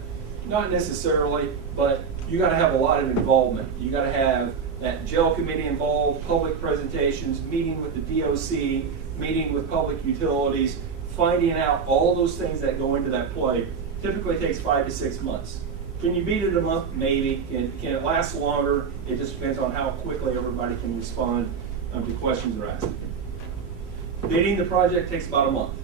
Not necessarily, but you got to have a lot of involvement. You got to have that jail committee involved, public presentations, meeting with the DOC, meeting with public utilities, finding out all those things that go into that play. Typically takes 5 to 6 months. Can you beat it a month? Maybe. Can it last longer? It just depends on how quickly everybody can respond to questions they're asking. Bidding the project takes about a month.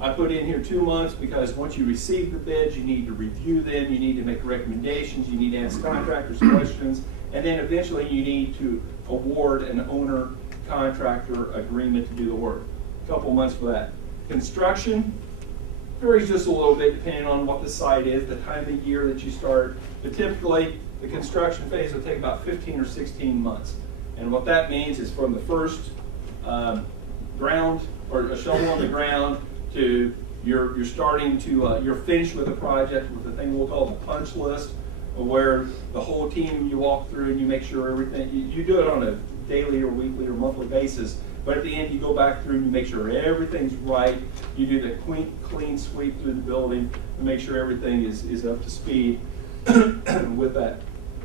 I put in here 2 months because once you receive the bids, you need to review them, you need to make recommendations, you need to ask contractors questions, and then eventually you need to award an owner contractor agreement to do the work. A couple months for that. Construction varies just a little bit depending on what the site is, the time of year that you start. But typically, the construction phase will take about 15 or 16 months. And what that means is from the first ground or a shovel on the ground to you're starting to you're finished with the project with the thing we'll call the punch list, where the whole team you walk through and you make sure everything you do it on a daily or weekly or monthly basis. But at the end, you go back through and you make sure everything's right. You do the clean sweep through the building and make sure everything is up to speed with that.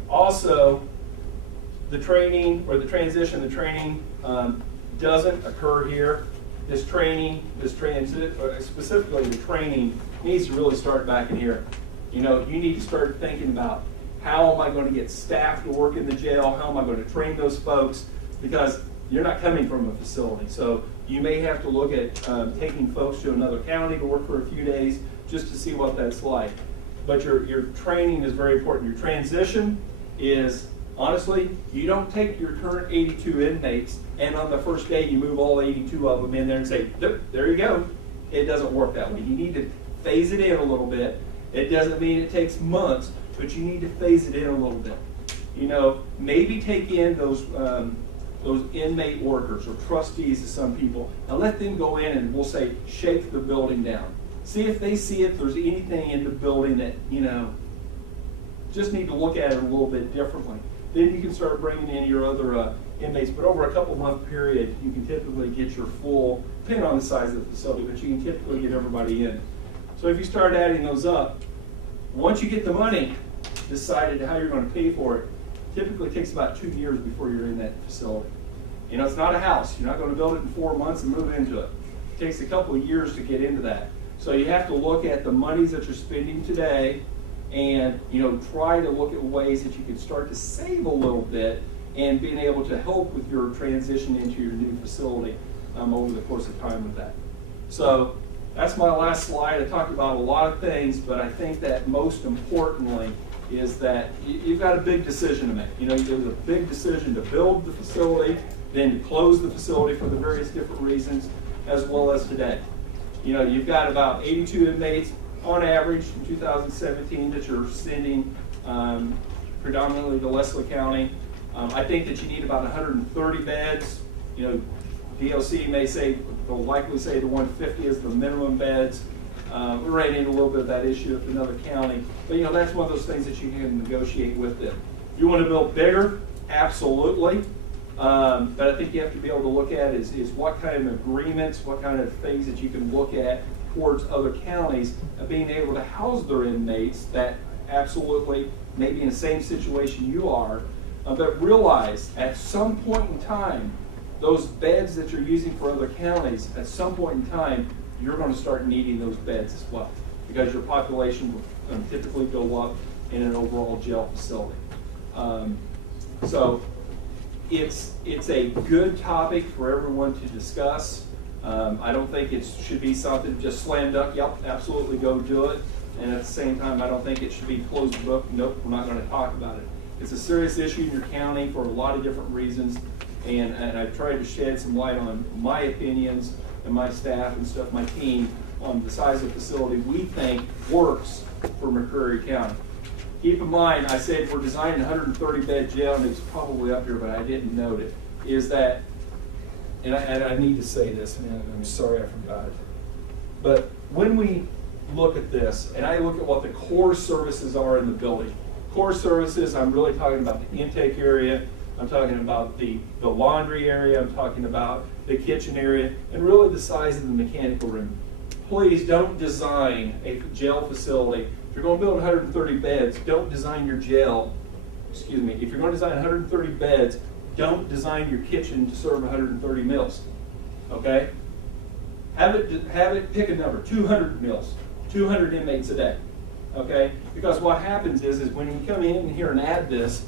Also, the training or the transition, the training doesn't occur here. This training, specifically the training, needs to really start back in here. You know, you need to start thinking about how am I going to get staff to work in the jail? How am I going to train those folks? Because you're not coming from a facility. So you may have to look at taking folks to another county to work for a few days just to see what that's like. But your training is very important. Your transition is, honestly, you don't take your current 82 inmates and on the first day you move all 82 of them in there and say, there you go. It doesn't work that way. You need to phase it in a little bit. It doesn't mean it takes months, but you need to phase it in a little bit. You know, maybe take in those inmate workers or trustees to some people and let them go in and we'll say, shake the building down. See if they see if there's anything in the building that, you know, just need to look at it a little bit differently. Then you can start bringing in your other inmates, but over a couple-month period, you can typically get your full, depending on the size of the facility, but you can typically get everybody in. So if you start adding those up, once you get the money decided how you're going to pay for it, typically takes about 2 years before you're in that facility. You know, it's not a house. You're not going to build it in 4 months and move into it. It takes a couple of years to get into that. So you have to look at the monies that you're spending today and, you know, try to look at ways that you can start to save a little bit and being able to help with your transition into your new facility over the course of time with that. So that's my last slide. I talked about a lot of things, but I think that most importantly is that you've got a big decision to make. You know, there's a big decision to build the facility, then to close the facility for the various different reasons, as well as today. You know, you've got about 82 inmates on average in 2017 that you're sending predominantly to Leslie County. I think that you need about 130 beds. You know, DLC may say, they'll likely say the 150 is the minimum beds. We ran into a little bit of that issue with another county. But, you know, that's one of those things that you can negotiate with them. If you want to build bigger, absolutely. But I think you have to be able to look at is what kind of agreements, what kind of things that you can look at towards other counties of being able to house their inmates that absolutely may be in the same situation you are, but realize at some point in time, those beds that you're using for other counties, at some point in time, you're going to start needing those beds as well, because your population will typically go up in an overall jail facility. So it's a good topic for everyone to discuss. I don't think it should be something just slam dunk, yep, absolutely go do it. And at the same time, I don't think it should be closed book, nope, we're not going to talk about it. It's a serious issue in your county for a lot of different reasons. And I've tried to shed some light on my opinions and my staff and stuff, my team, on the size of the facility we think works for McCreary County. Keep in mind, I said we're designing a 130-bed jail, and it's probably up here, but I didn't note it, is that, and I need to say this, and I'm sorry I forgot it, but when we look at this, and I look at what the core services are in the building, core services, I'm really talking about the intake area, I'm talking about the laundry area, I'm talking about the kitchen area, and really the size of the mechanical room. Please don't design a jail facility. If you're going to build 130 beds, don't design your jail, excuse me, if you're going to design 130 beds, don't design your kitchen to serve 130 meals, okay? Have it pick a number, 200 meals, 200 inmates a day, okay? Because what happens is when you come in here and add this,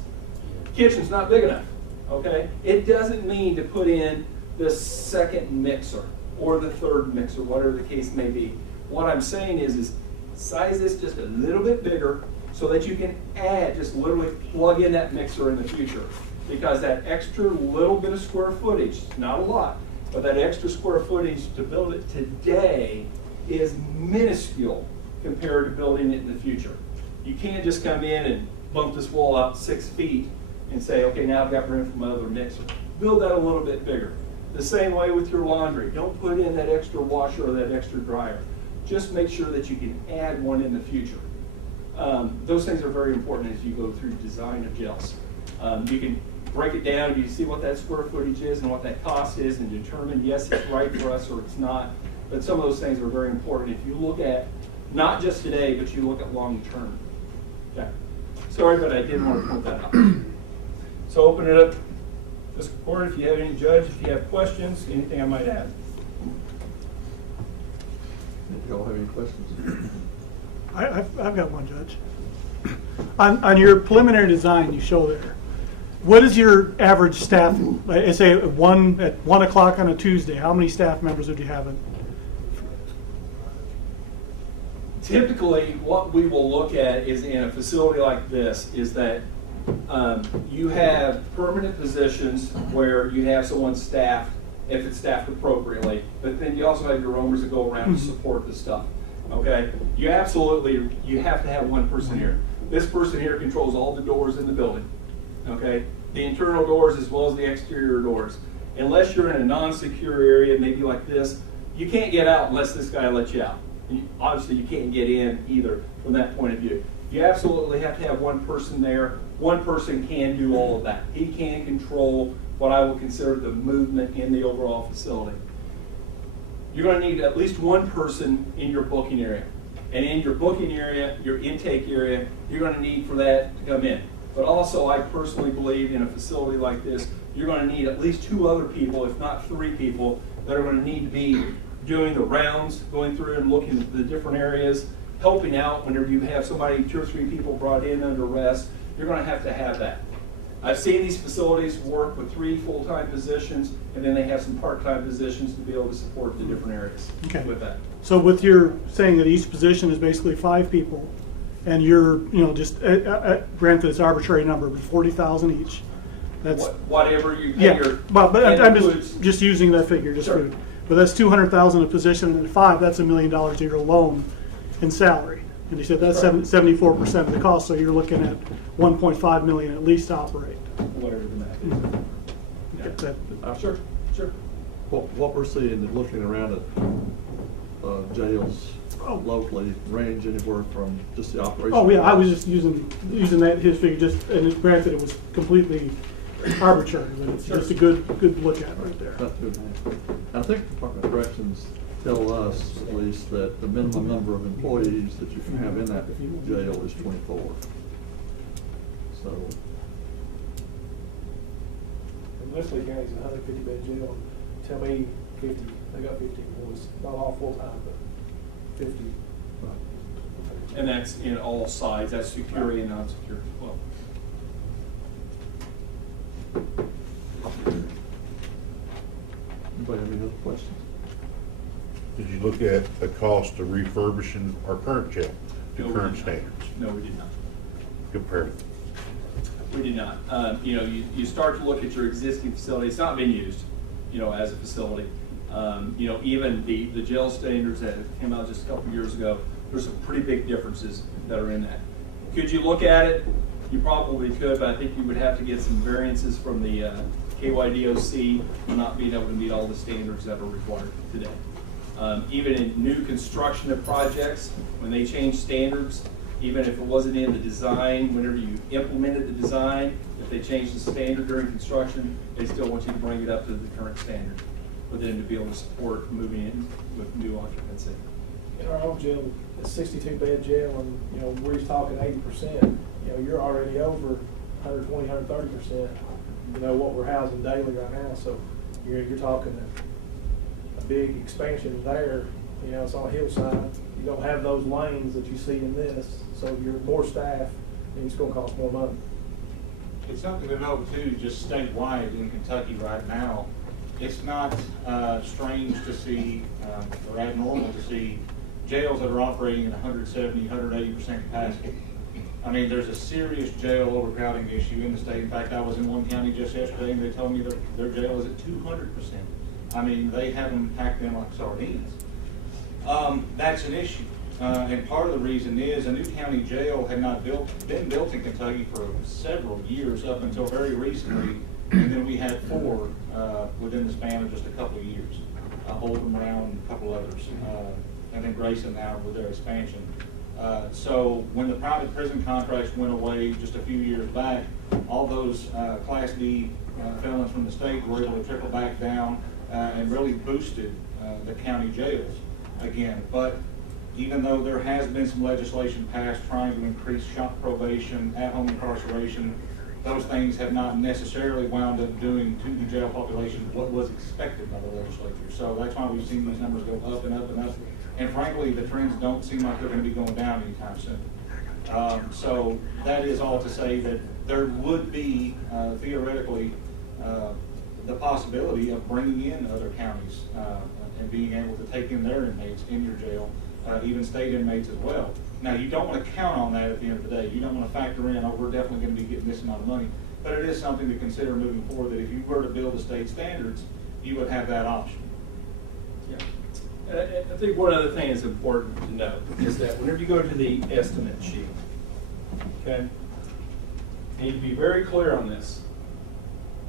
kitchen's not big enough, okay? It doesn't mean to put in the second mixer or the third mixer, whatever the case may be. What I'm saying is size this just a little bit bigger so that you can add, just literally plug in that mixer in the future. because that extra little bit of square footage, not a lot, but that extra square footage to build it today is minuscule compared to building it in the future. You can't just come in and bump this wall out 6 feet and say, okay, now I've got room for my other mixer. Build that a little bit bigger. The same way with your laundry. Don't put in that extra washer or that extra dryer. Just make sure that you can add one in the future. Those things are very important as you go through design of jails. You can break it down, you see what that square footage is and what that cost is, and determine, yes, it's right for us or it's not. But some of those things are very important if you look at, not just today, but you look at long term. Okay. Sorry, but I did want to point that out. So open it up. Fiscal Court, if you have any, judge, if you have questions, anything I might add. Y'all have any questions? I've got one, Judge. On your preliminary design you show there, what is your average staff, say at 1 o'clock on a Tuesday, how many staff members would you have in? Typically, what we will look at is in a facility like this is that you have permanent positions where you have someone staffed, if it's staffed appropriately, but then you also have your roamers that go around to support the stuff. Okay? You have to have one person here. This person here controls all the doors in the building. Okay? The internal doors as well as the exterior doors. Unless you're in a non-secure area, maybe like this, you can't get out unless this guy lets you out. Obviously, you can't get in either from that point of view. You absolutely have to have one person there. One person can do all of that. He can control what I would consider the movement in the overall facility. You're going to need at least one person in your booking area. And in your booking area, your intake area, you're going to need for that to come in. But also, I personally believe in a facility like this, you're going to need at least 2 other people, if not 3 people, that are going to need to be doing the rounds, going through and looking at the different areas, helping out whenever you have somebody, 2 or 3 people brought in under arrest. You're going to have that. I've seen these facilities work with 3 full-time positions, and then they have some part-time positions to be able to support the different areas with that. So with your saying that each position is basically 5 people, and you're, just granted it's arbitrary number, but 40,000 each. That's whatever you get your. But I'm just using that figure, just sure. for, but that's 200,000 a position, and at 5, that's $1 million a year alone in salary. And you said that's 74% of the cost, so you're looking at 1.5 million at least to operate. Whatever the math is. Yeah. Sure. What we're seeing and looking around at jails locally range anywhere from just the operation. Oh yeah, I was just using that his figure, just, and granted it was completely arbitrary, but it's just a good look at right there. About 2.5. I think the Department of Corrections tell us at least that the minimum number of employees that you can have in that jail is 24. So. And Leslie County's a 150-bed jail. Tell me 50. They got 50 employees. Not all full-time, but 50. And that's in all sides. That's secure and non-secure as well. Anybody have any other questions? Did you look at the cost of refurbishing our current jail to current standards? No, we did not. Compared. We did not. You start to look at your existing facility. It's not been used, as a facility. Even the jail standards that came out just a couple years ago, there's some pretty big differences that are in that. Could you look at it? You probably could, but I think you would have to get some variances from the KYDOC for not being able to meet all the standards that are required today. Even in new construction of projects, when they change standards, even if it wasn't in the design, whenever you implemented the design, if they changed the standard during construction, they still want you to bring it up to the current standard for them to be able to support moving in with new occupancy. In our own jail, a 62-bed jail, and we're talking 80%. You're already over 120, 130%. What we're housing daily right now. So you're talking a big expansion there. It's on a hillside. You don't have those lanes that you see in this. So you're more staff, and it's going to cost more money. It's something to know too, just statewide in Kentucky right now. It's not strange to see, or abnormal to see jails that are operating at 170, 180% capacity. I mean, there's a serious jail overcrowding issue in the state. In fact, I was in one county just yesterday, and they told me their jail is at 200%. I mean, they have them packed in like sardines. That's an issue. And part of the reason is a new county jail had not been built in Kentucky for several years up until very recently, and then we had 4 within the span of just a couple of years. Oldham, Brown, a couple others, and then Grayson now with their expansion. So when the private prison contracts went away just a few years back, all those Class D felons from the state were able to trickle back down and really boosted the county jails again. But even though there has been some legislation passed trying to increase shock probation, at-home incarceration, those things have not necessarily wound up doing to the jail population what was expected by the legislature. So that's why we've seen these numbers go up and up and up. And frankly, the trends don't seem like they're going to be going down anytime soon. So that is all to say that there would be, theoretically, the possibility of bringing in other counties and being able to take in their inmates in your jail, even state inmates as well. Now, you don't want to count on that at the end of the day. You don't want to factor in, oh, we're definitely going to be getting this amount of money. But it is something to consider moving forward, that if you were to build the state standards, you would have that option. Yeah. I think one other thing that's important to note is that whenever you go to the estimate sheet, okay, you need to be very clear on this.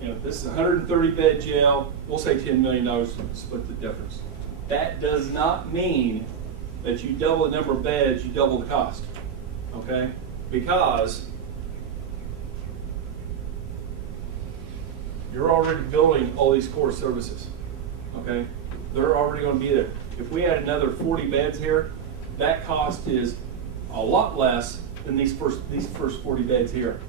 You know, this is a 130-bed jail, we'll say $10 million to split the difference. That does not mean that you double the number of beds, you double the cost, okay? Because you're already building all these core services, okay? They're already going to be there. If we add another 40 beds here, that cost is a lot less than these first 40 beds here,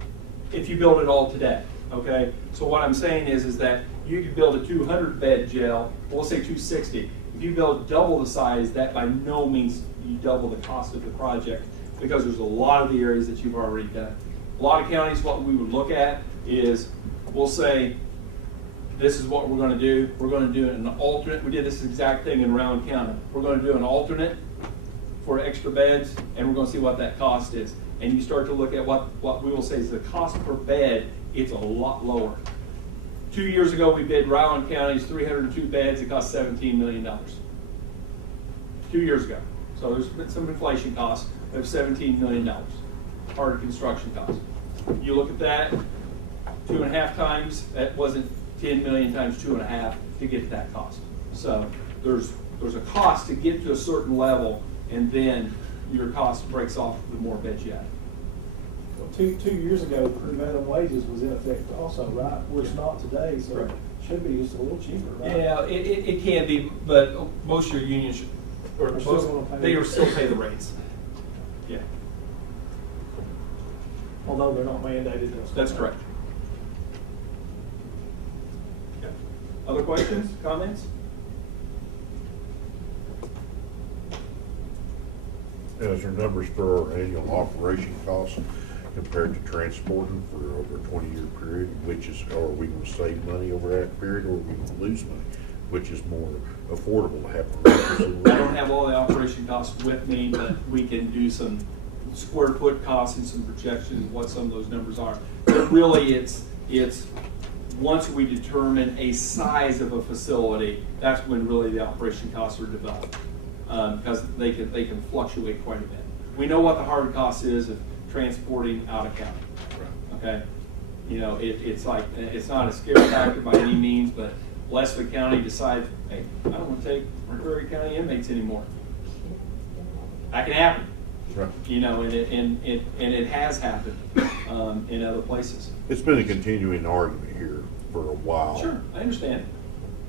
if you build it all today, okay? So what I'm saying is that you could build a 200-bed jail, we'll say 260. If you build double the size, that by no means you double the cost of the project, because there's a lot of the areas that you've already done. A lot of counties, what we would look at is, we'll say, this is what we're going to do. We're going to do an alternate. We did this exact thing in Rowan County. We're going to do an alternate for extra beds, and we're going to see what that cost is. And you start to look at what we will say is the cost per bed, it's a lot lower. 2 years ago, we bid Rowan County's 302 beds. It cost $17 million. 2 years ago. So there's been some inflation costs of $17 million. Part of construction costs. You look at that, 2.5 times, that wasn't 10 million times 2.5 to get to that cost. So there's a cost to get to a certain level, and then your cost breaks off the more beds you add. Well, two years ago, minimum wages was in effect also, right? Where it's not today, so Right. it should be just a little cheaper, right? Yeah, it can be, but most of your unions, or They're still gonna pay. they will still pay the rates. Yeah, Although they're not mandated. that's correct. Yeah. Other questions, comments? As your numbers for our annual operation costs compared to transporting for over a 20-year period, which is, are we going to save money over that period, or are we going to lose money? Which is more affordable to have? I don't have all the operation costs with me, but we can do some square foot costs and some projections of what some of those numbers are. But really, it's once we determine a size of a facility, that's when really the operation costs are developed, because they can fluctuate quite a bit. We know what the hard cost is of transporting out of county. Okay, you know, it's like, it's not a scary factor by any means, but Lesley County decides, hey, I don't want to take McCreary County inmates anymore. That can happen. Right. You know, and it has happened in other places. It's been a continuing argument here for a while. Sure, I understand.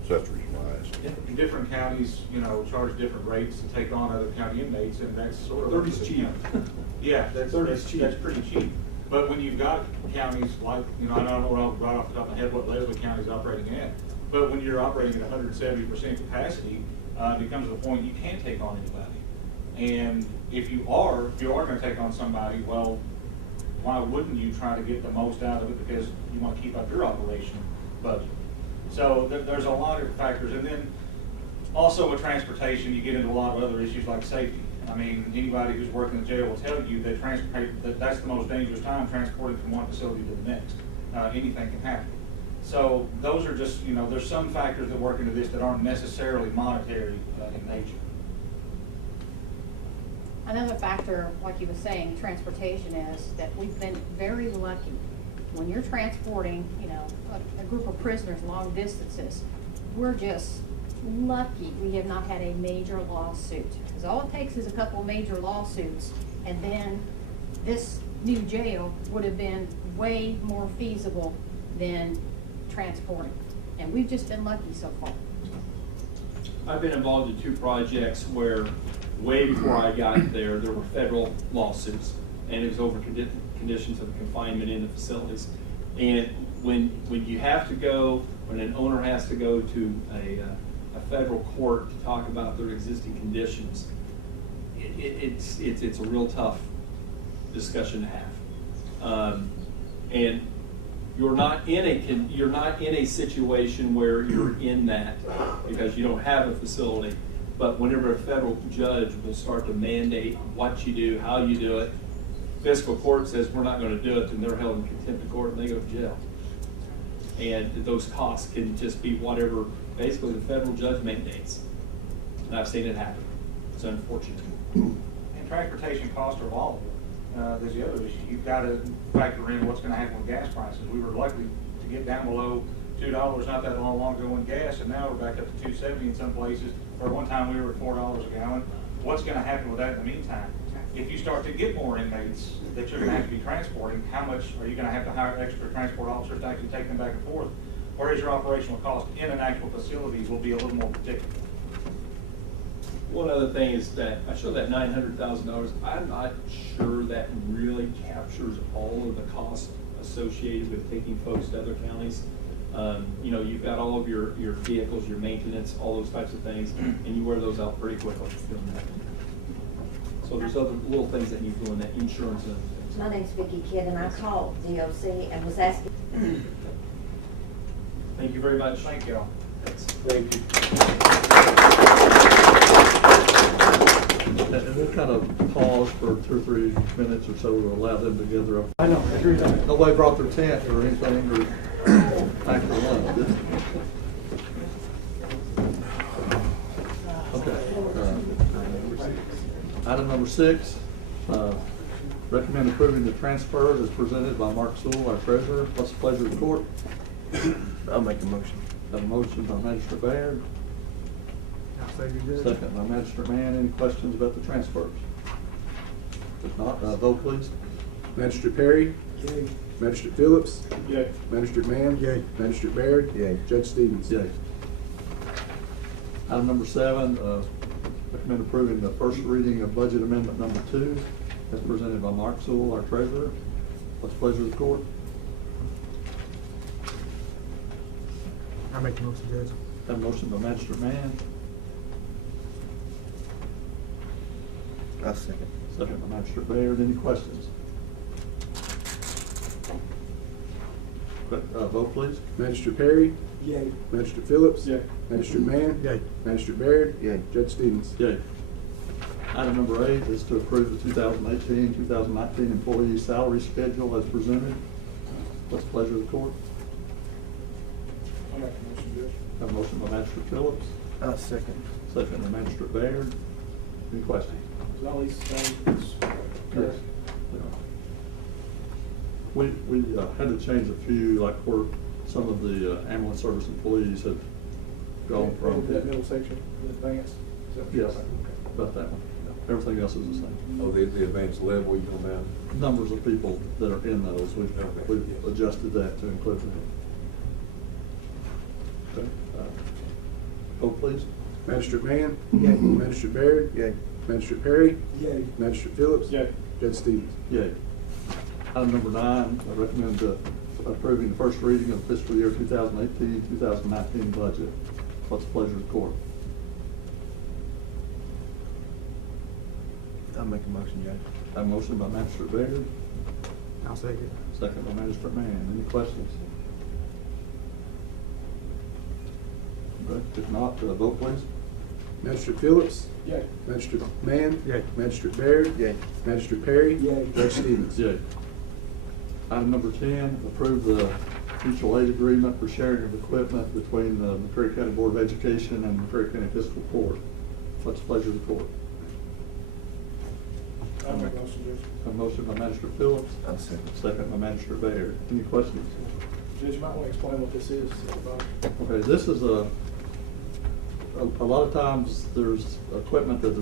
So that's the reason why I asked. Yeah. Different counties, you know, charge different rates to take on other county inmates, and that's sort of. 30's cheap. Yeah, that's 30's cheap. That's pretty cheap. But when you've got counties like, you know, I don't know right off the top of my head what Leslie County is operating at, but when you're operating at 170% capacity, it becomes to the point you can't take on anybody. And if you are going to take on somebody, well, why wouldn't you try to get the most out of it, because you want to keep up your operation budget? So there's a lot of factors. And then also with transportation, you get into a lot of other issues like safety. I mean, anybody who's working in the jail will tell you that that's the most dangerous time, transporting from one facility to the next. Anything can happen. So those are just, there's some factors that work into this that aren't necessarily monetary in nature. Another factor, like you were saying, transportation, is that we've been very lucky. When you're transporting, a group of prisoners long distances, we're just lucky we have not had a major lawsuit. Because all it takes is a couple of major lawsuits, and then this new jail would have been way more feasible than transporting. And we've just been lucky so far. I've been involved in 2 projects where way before I got there were federal lawsuits, and it was over conditions of confinement in the facilities. And when you have to go, when an owner has to go to a federal court to talk about their existing conditions, it's a real tough discussion to have. And you're not in a situation where you're in that because you don't have a facility. But whenever a federal judge will start to mandate what you do, how you do it, Fiscal Court says we're not going to do it, and they're held in contempt of court and they go to jail. And those costs can just be whatever basically the federal judge mandates. And I've seen it happen. It's unfortunate. And transportation costs are volatile. There's the other issue. You've got to factor in what's going to happen with gas prices. We were lucky to get down below $2 not that long ago in gas, and now we're back up to $2.70 in some places. Or one time we were at $4 a gallon. What's going to happen with that in the meantime? If you start to get more inmates that you're going to have to be transporting, how much are you going to have to hire extra transport officers to actually take them back and forth? Or is your operational cost in an actual facility will be a little more predictable? One other thing is that I showed that $900,000. I'm not sure that really captures all of the costs associated with taking folks to other counties. You've got all of your vehicles, your maintenance, all those types of things, and you wear those out pretty quickly. So there's other little things that need doing, that insurance and other things. My name's Vicki Kidd, and I called DOC and was asking. Thank you very much. Thank you all. Thank you. And we'll kind of pause for 2 or 3 minutes or so to allow them to gather up. I know, I agree with that. Nobody brought their tent or anything or after lunch, did they? Okay. Item number 6, recommend approving the transfer as presented by Mark Sewell, our treasurer. What's the pleasure of the court? I'll make a motion. Have a motion by Magistrate Baird, second by Magistrate Mann. Any questions about the transfers? If not, vote please. Magistrate Perry? Yay. Magistrate Phillips? Yay. Magistrate Mann? Yay. Magistrate Baird? Yay. Judge Stevens? Yay. Item number 7, recommend approving the first reading of budget amendment number 2 as presented by Mark Sewell, our treasurer. What's the pleasure of the court? I'll make the motion, Judge. Have a motion by Magistrate Mann, I'll second. second by Magistrate Baird. Any questions? Vote please. Magistrate Perry? Yay. Magistrate Phillips? Yay. Magistrate Mann? Yay. Magistrate Baird? Yay. Judge Stevens? Yay. Item number 8 is to approve the 2018-2019 employee salary schedule as presented. What's the pleasure of the court? I'll make a motion, Judge. Have a motion by Magistrate Phillips, I'll second. second by Magistrate Baird. Any questions? Is all these things? Yes. We had to change a few, like where some of the ambulance service employees have gone from. That middle section, the advance. Is that what you're Yes, saying? Okay. about that one. Everything else is the same. Oh, the advanced level you go down? Numbers of people that are in those, we've adjusted that to include them. Okay. Vote please. Magistrate Mann? Yay. Magistrate Baird? Yay. Magistrate Perry? Yay. Magistrate Phillips? Yay. Judge Stevens? Yay. Item number 9, I recommend approving the first reading of fiscal year 2018-2019 budget. What's the pleasure of the court? I'll make a motion, Judge. Have a motion by Magistrate Baird, I'll second. second by Magistrate Mann. Any questions? Okay. If not, vote please. Magistrate Phillips. Yay. Magistrate Mann. Yay. Magistrate Baird. Yay. Magistrate Perry. Yay. Judge Stevens. Yay. Item number 10, approve the mutual aid agreement for sharing of equipment between the McCreary County Board of Education and McCreary County Fiscal Court. What's the pleasure of the court? I'll make a motion, Judge. A motion by Magistrate Phillips. I'll second. Second by Magistrate Baird. Any questions? Judge, you might want to explain what this is to everybody. Okay, this is a lot of times there's equipment that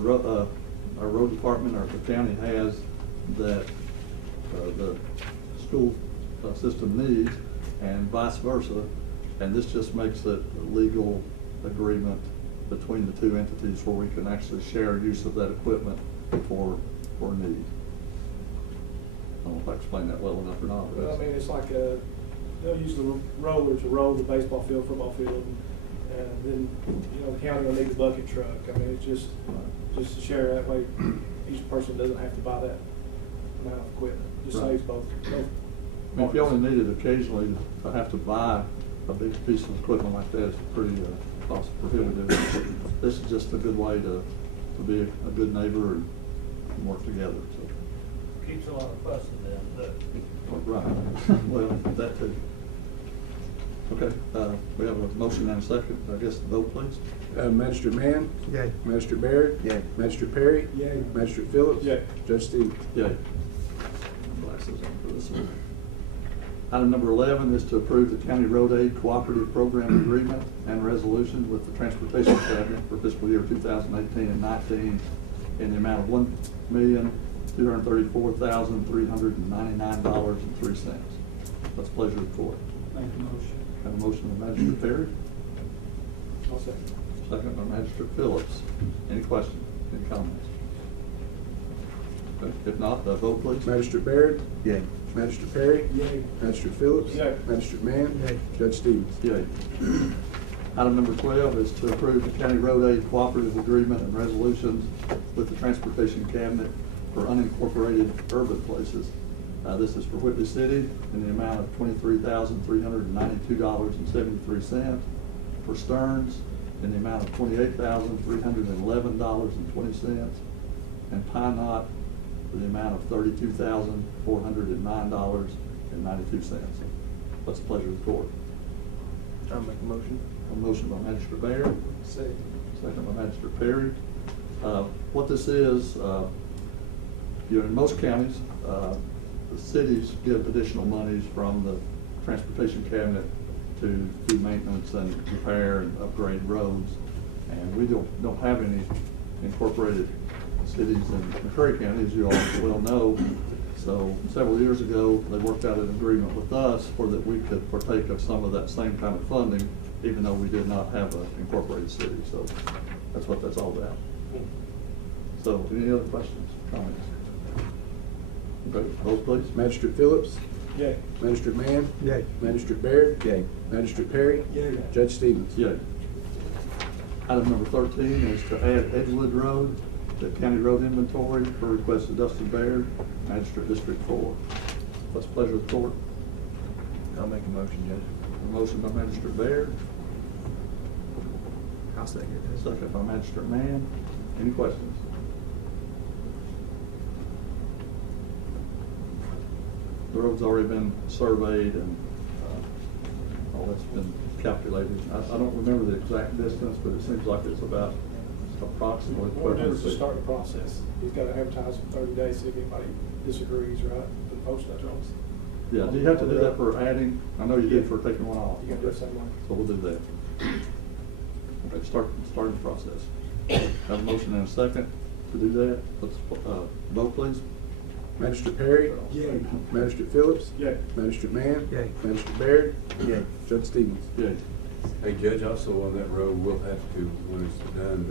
our road department or the county has that the school system needs and vice versa. And this just makes it a legal agreement between the two entities where we can actually share use of that equipment for need. I don't know if I explained that well enough or not. Well, I mean, it's like they'll use the roller to roll the baseball field, football field, and then, you know, the county will need the bucket truck. I mean, it's just to share that way, each person doesn't have to buy that amount of equipment. Just Right. saves both. I mean, if you only need it occasionally to have to buy a big piece of equipment like that, it's pretty cost prohibitive. This is just a good way to be a good neighbor and work together. So. Keeps a lot of fuss in them, but Right. Well, that too. Okay, we have a motion and a second. I guess the vote, please. Magistrate Mann. Yay. Magistrate Baird. Yay. Magistrate Perry. Yay. Magistrate Phillips. Yay. Judge Stevens. Yay. Glasses on for this one. Item number 11 is to approve the County Road Aid Cooperative Program Agreement and Resolution with the Transportation Cabinet for fiscal year 2018 and 19 in the amount of $1,234,399.03. What's the pleasure of the court? Make a motion. Have a motion by Magistrate Perry, I'll second. second by Magistrate Phillips. Any questions, any comments? Okay, if not, the vote please. Magistrate Baird. Yay. Magistrate Perry. Yay. Magistrate Phillips. Yay. Magistrate Mann. Yay. Judge Stevens. Yay. Item number 12 is to approve the County Road Aid Cooperative Agreement and Resolutions with the Transportation Cabinet for unincorporated urban places. This is for Whitley City in the amount of $23,392.73. For Stearns in the amount of $28,311.20. And Pine Knot for the amount of $32,409.92. What's the pleasure of the court? I'll make a motion. A motion by Magistrate Baird, Second. second by Magistrate Perry. What this is, in most counties, the cities give additional monies from the Transportation Cabinet to do maintenance and repair and upgrade roads. And we don't have any incorporated cities in McCreary County, as you all well know. So several years ago, they worked out an agreement with us for that we could partake of some of that same kind of funding, even though we did not have an incorporated city. So that's what that's all about. So any other questions, comments? Okay, vote please. Magistrate Phillips. Yay. Magistrate Mann. Yay. Magistrate Baird. Yay. Magistrate Perry. Yay. Judge Stevens. Yay. Item number 13 is to add Edgewood Road to County Road Inventory for request of Dustin Baird, Magistrate District 4. What's the pleasure of the court? I'll make a motion, Judge. A motion by Magistrate Baird, I'll second it. second by Magistrate Mann. Any questions? The road's already been surveyed and all that's been calculated. I don't remember the exact distance, but it seems like it's about approximately What it 1,200 does is feet. start the process. He's got to advertise for 30 days, see if anybody disagrees, right? Put a post notice. Yeah, do you have to do that for adding? I know you did for taking one off. You can do it same way. So we'll do that. Okay, starting the process. Have a motion and a second to do that. Let's vote, please. Magistrate Perry. Yay. Magistrate Phillips. Yay. Magistrate Mann. Yay. Magistrate Baird. Yay. Judge Stevens. Yay. Hey, Judge, also on that road, we'll have to, when it's done,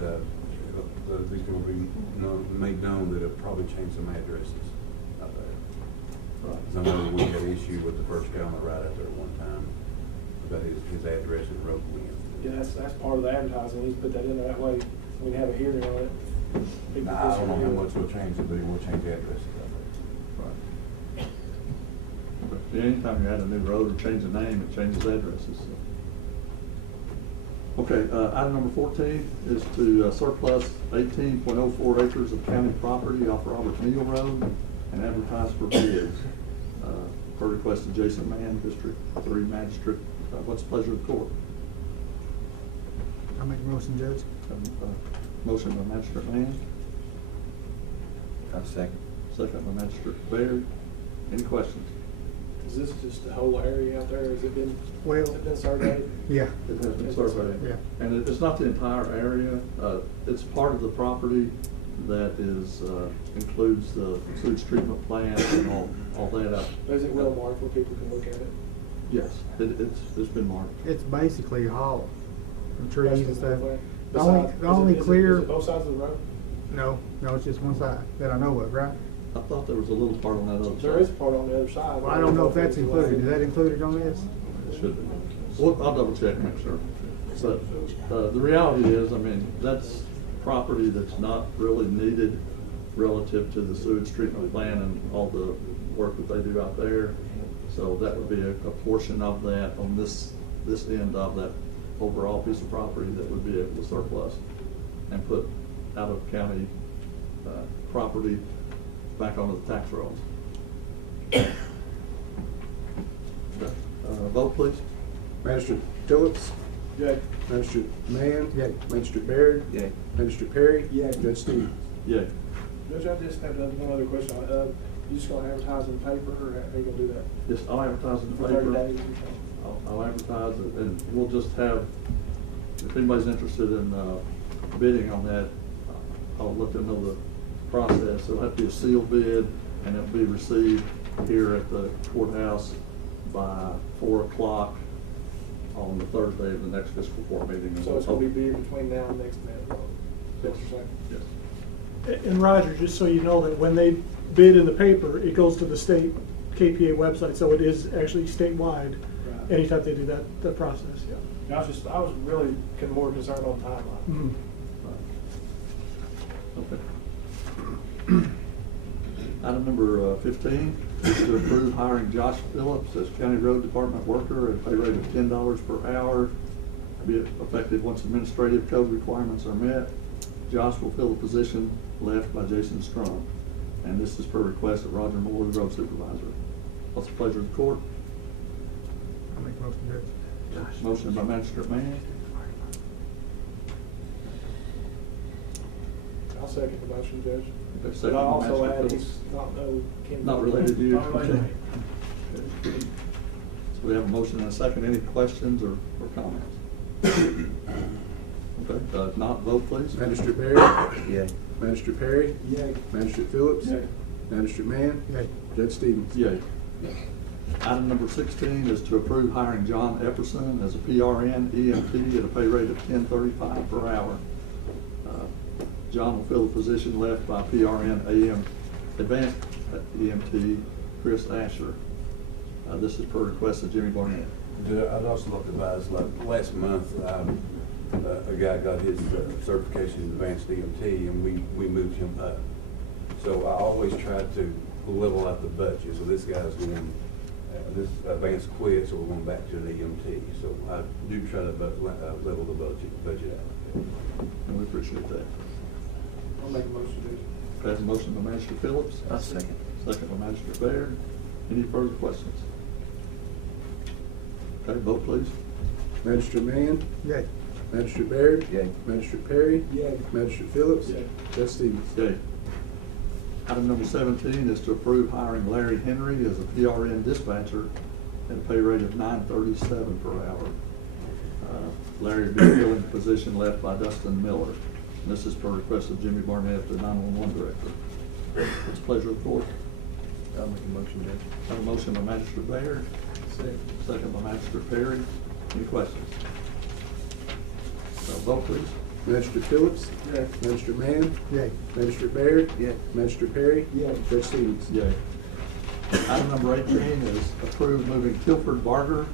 it's going to be made known that it'll probably change some addresses out there. Right. Because I know we had an issue with the first guy on the right out there at one time about his address and road we in. Yeah, that's part of the advertising. He's put that in there. That way, we can have a hearing on it. People I don't know how disagree. much we'll change it, but it will change the addresses out there. Right. Okay. Yeah, anytime you add a new road or change the name, it changes addresses. So. Okay, item number 14 is to surplus 18.04 acres of county property off Robert Neal Road and advertise for bids. Per request of Jason Mann, District 3 Magistrate. What's the pleasure of the court? I make a motion, Judge. Motion by Magistrate Mann, I'll second. second by Magistrate Baird. Any questions? Is this just the whole area out there? Has it been, Well, has it been surveyed? yeah, It has been surveyed. Yeah. And it's not the entire area. It's part of the property that is, includes the sewage treatment plant and all that out. Is it well marked where people can look at it? Yes, it's been marked. it's basically hollow, from trees and stuff. The Besides- only is it clear, both sides of the road? no, it's just one side that I know of, right? I thought there was a little part on that other side. There is a part on the other side. Well, I don't know if that's included. Is that included on this? It should be. Well, I'll double check, make sure. But the reality is, I mean, that's property that's not really needed relative to the sewage treatment plant and all the work that they do out there. So that would be a portion of that on this end of that overall piece of property that would be able to surplus and put out of county property back onto the tax rolls. Okay. Vote, please. Magistrate Phillips. Yay. Magistrate Mann. Yay. Magistrate Baird. Yay. Magistrate Perry. Yay. Judge Stevens. Yay. Judge, I just have one other question. You just gonna advertise in the paper, or how you gonna do that? Yes, I'll advertise in the For paper. 30 days or something? I'll advertise it, and we'll just have, if anybody's interested in bidding on that, I'll let them know the process. It'll have to be a sealed bid, and it'll be received here at the courthouse by 4 o'clock on the Thursday of the next fiscal court meeting. So it's gonna be bid between now and next month? Yes. That's what you're saying? Yes. And Roger, just so you know that when they bid in the paper, it goes to the state KPA website, so it is actually statewide. Right. Anytime they do that process, yeah. I was really more concerned on timeline. Okay. Item number 15 is to approve hiring Josh Phillips as County Road Department worker at a pay rate of $10 per hour, be effective once administrative code requirements are met. Josh will fill the position left by Jason Strong, and this is per request of Roger Moore, the road supervisor. What's the pleasure of the court? I make a motion, Judge. Motion by Magistrate Mann, I'll second the motion, Judge. Okay, But second I by also Magistrate add, Phillips. he's not Not related to you? Not related to me. Okay. So we have a motion and a second. Any questions or comments? Okay, if not, vote please. Magistrate Baird. Yay. Magistrate Perry. Yay. Magistrate Phillips. Yay. Magistrate Mann. Yay. Judge Stevens. Yay. Item number 16 is to approve hiring John Epperson as a PRN EMT at a pay rate of $10.35 per hour. John will fill the position left by PRN Advanced EMT Chris Asher. This is per request of Jimmy Barnett. I'd also like to advise, like last month, a guy got his certification in advanced EMT, and we moved him up. So I always try to level out the budget. So this guy's going, this advanced quit, so we're going back to an EMT. So I do try to level the budget out. And we appreciate that. I'll make a motion, Judge. That's a motion by Magistrate Phillips. I'll second. Second by Magistrate Baird. Any further questions? Okay, vote please. Magistrate Mann. Yay. Magistrate Baird. Yay. Magistrate Perry. Yay. Magistrate Phillips. Yay. Judge Stevens. Yay. Item number 17 is to approve hiring Larry Henry as a PRN dispatcher at a pay rate of $9.37 per hour. Larry will be filling the position left by Dustin Miller. And this is per request of Jimmy Barnett, the 911 director. It's a pleasure of the court. I'll make a motion, Judge. Have a motion by Magistrate Baird. Second by Magistrate Perry. Any questions? Vote please. Magistrate Phillips. Yay. Magistrate Mann. Yay. Magistrate Baird. Yay. Magistrate Perry. Yay. Judge Stevens. Yay. Item number 18 is approved moving Tilford Barger,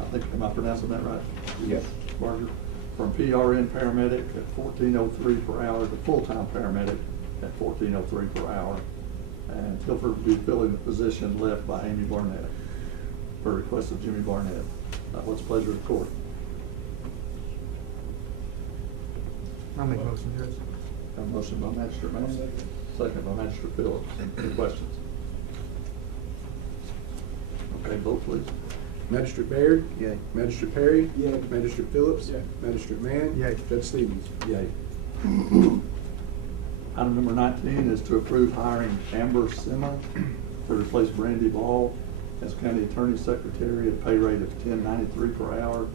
I think, am I pronouncing that right? Yes. Barger, from PRN paramedic at $14.03 per hour to full-time paramedic at $14.03 per hour. And Tilford will be filling the position left by Amy Barnett, per request of Jimmy Barnett. What's the pleasure of the court? I'll make a motion, Judge. Have a motion by Magistrate Mann, second by Magistrate Phillips. Any questions? Okay, vote please. Magistrate Baird? Yay. Magistrate Perry? Yay. Magistrate Phillips? Yay. Magistrate Mann? Yay. Judge Stevens? Yay. Item number 19 is to approve hiring Amber Sima to replace Brandy Ball as County Attorney Secretary at a pay rate of $10.93 per hour,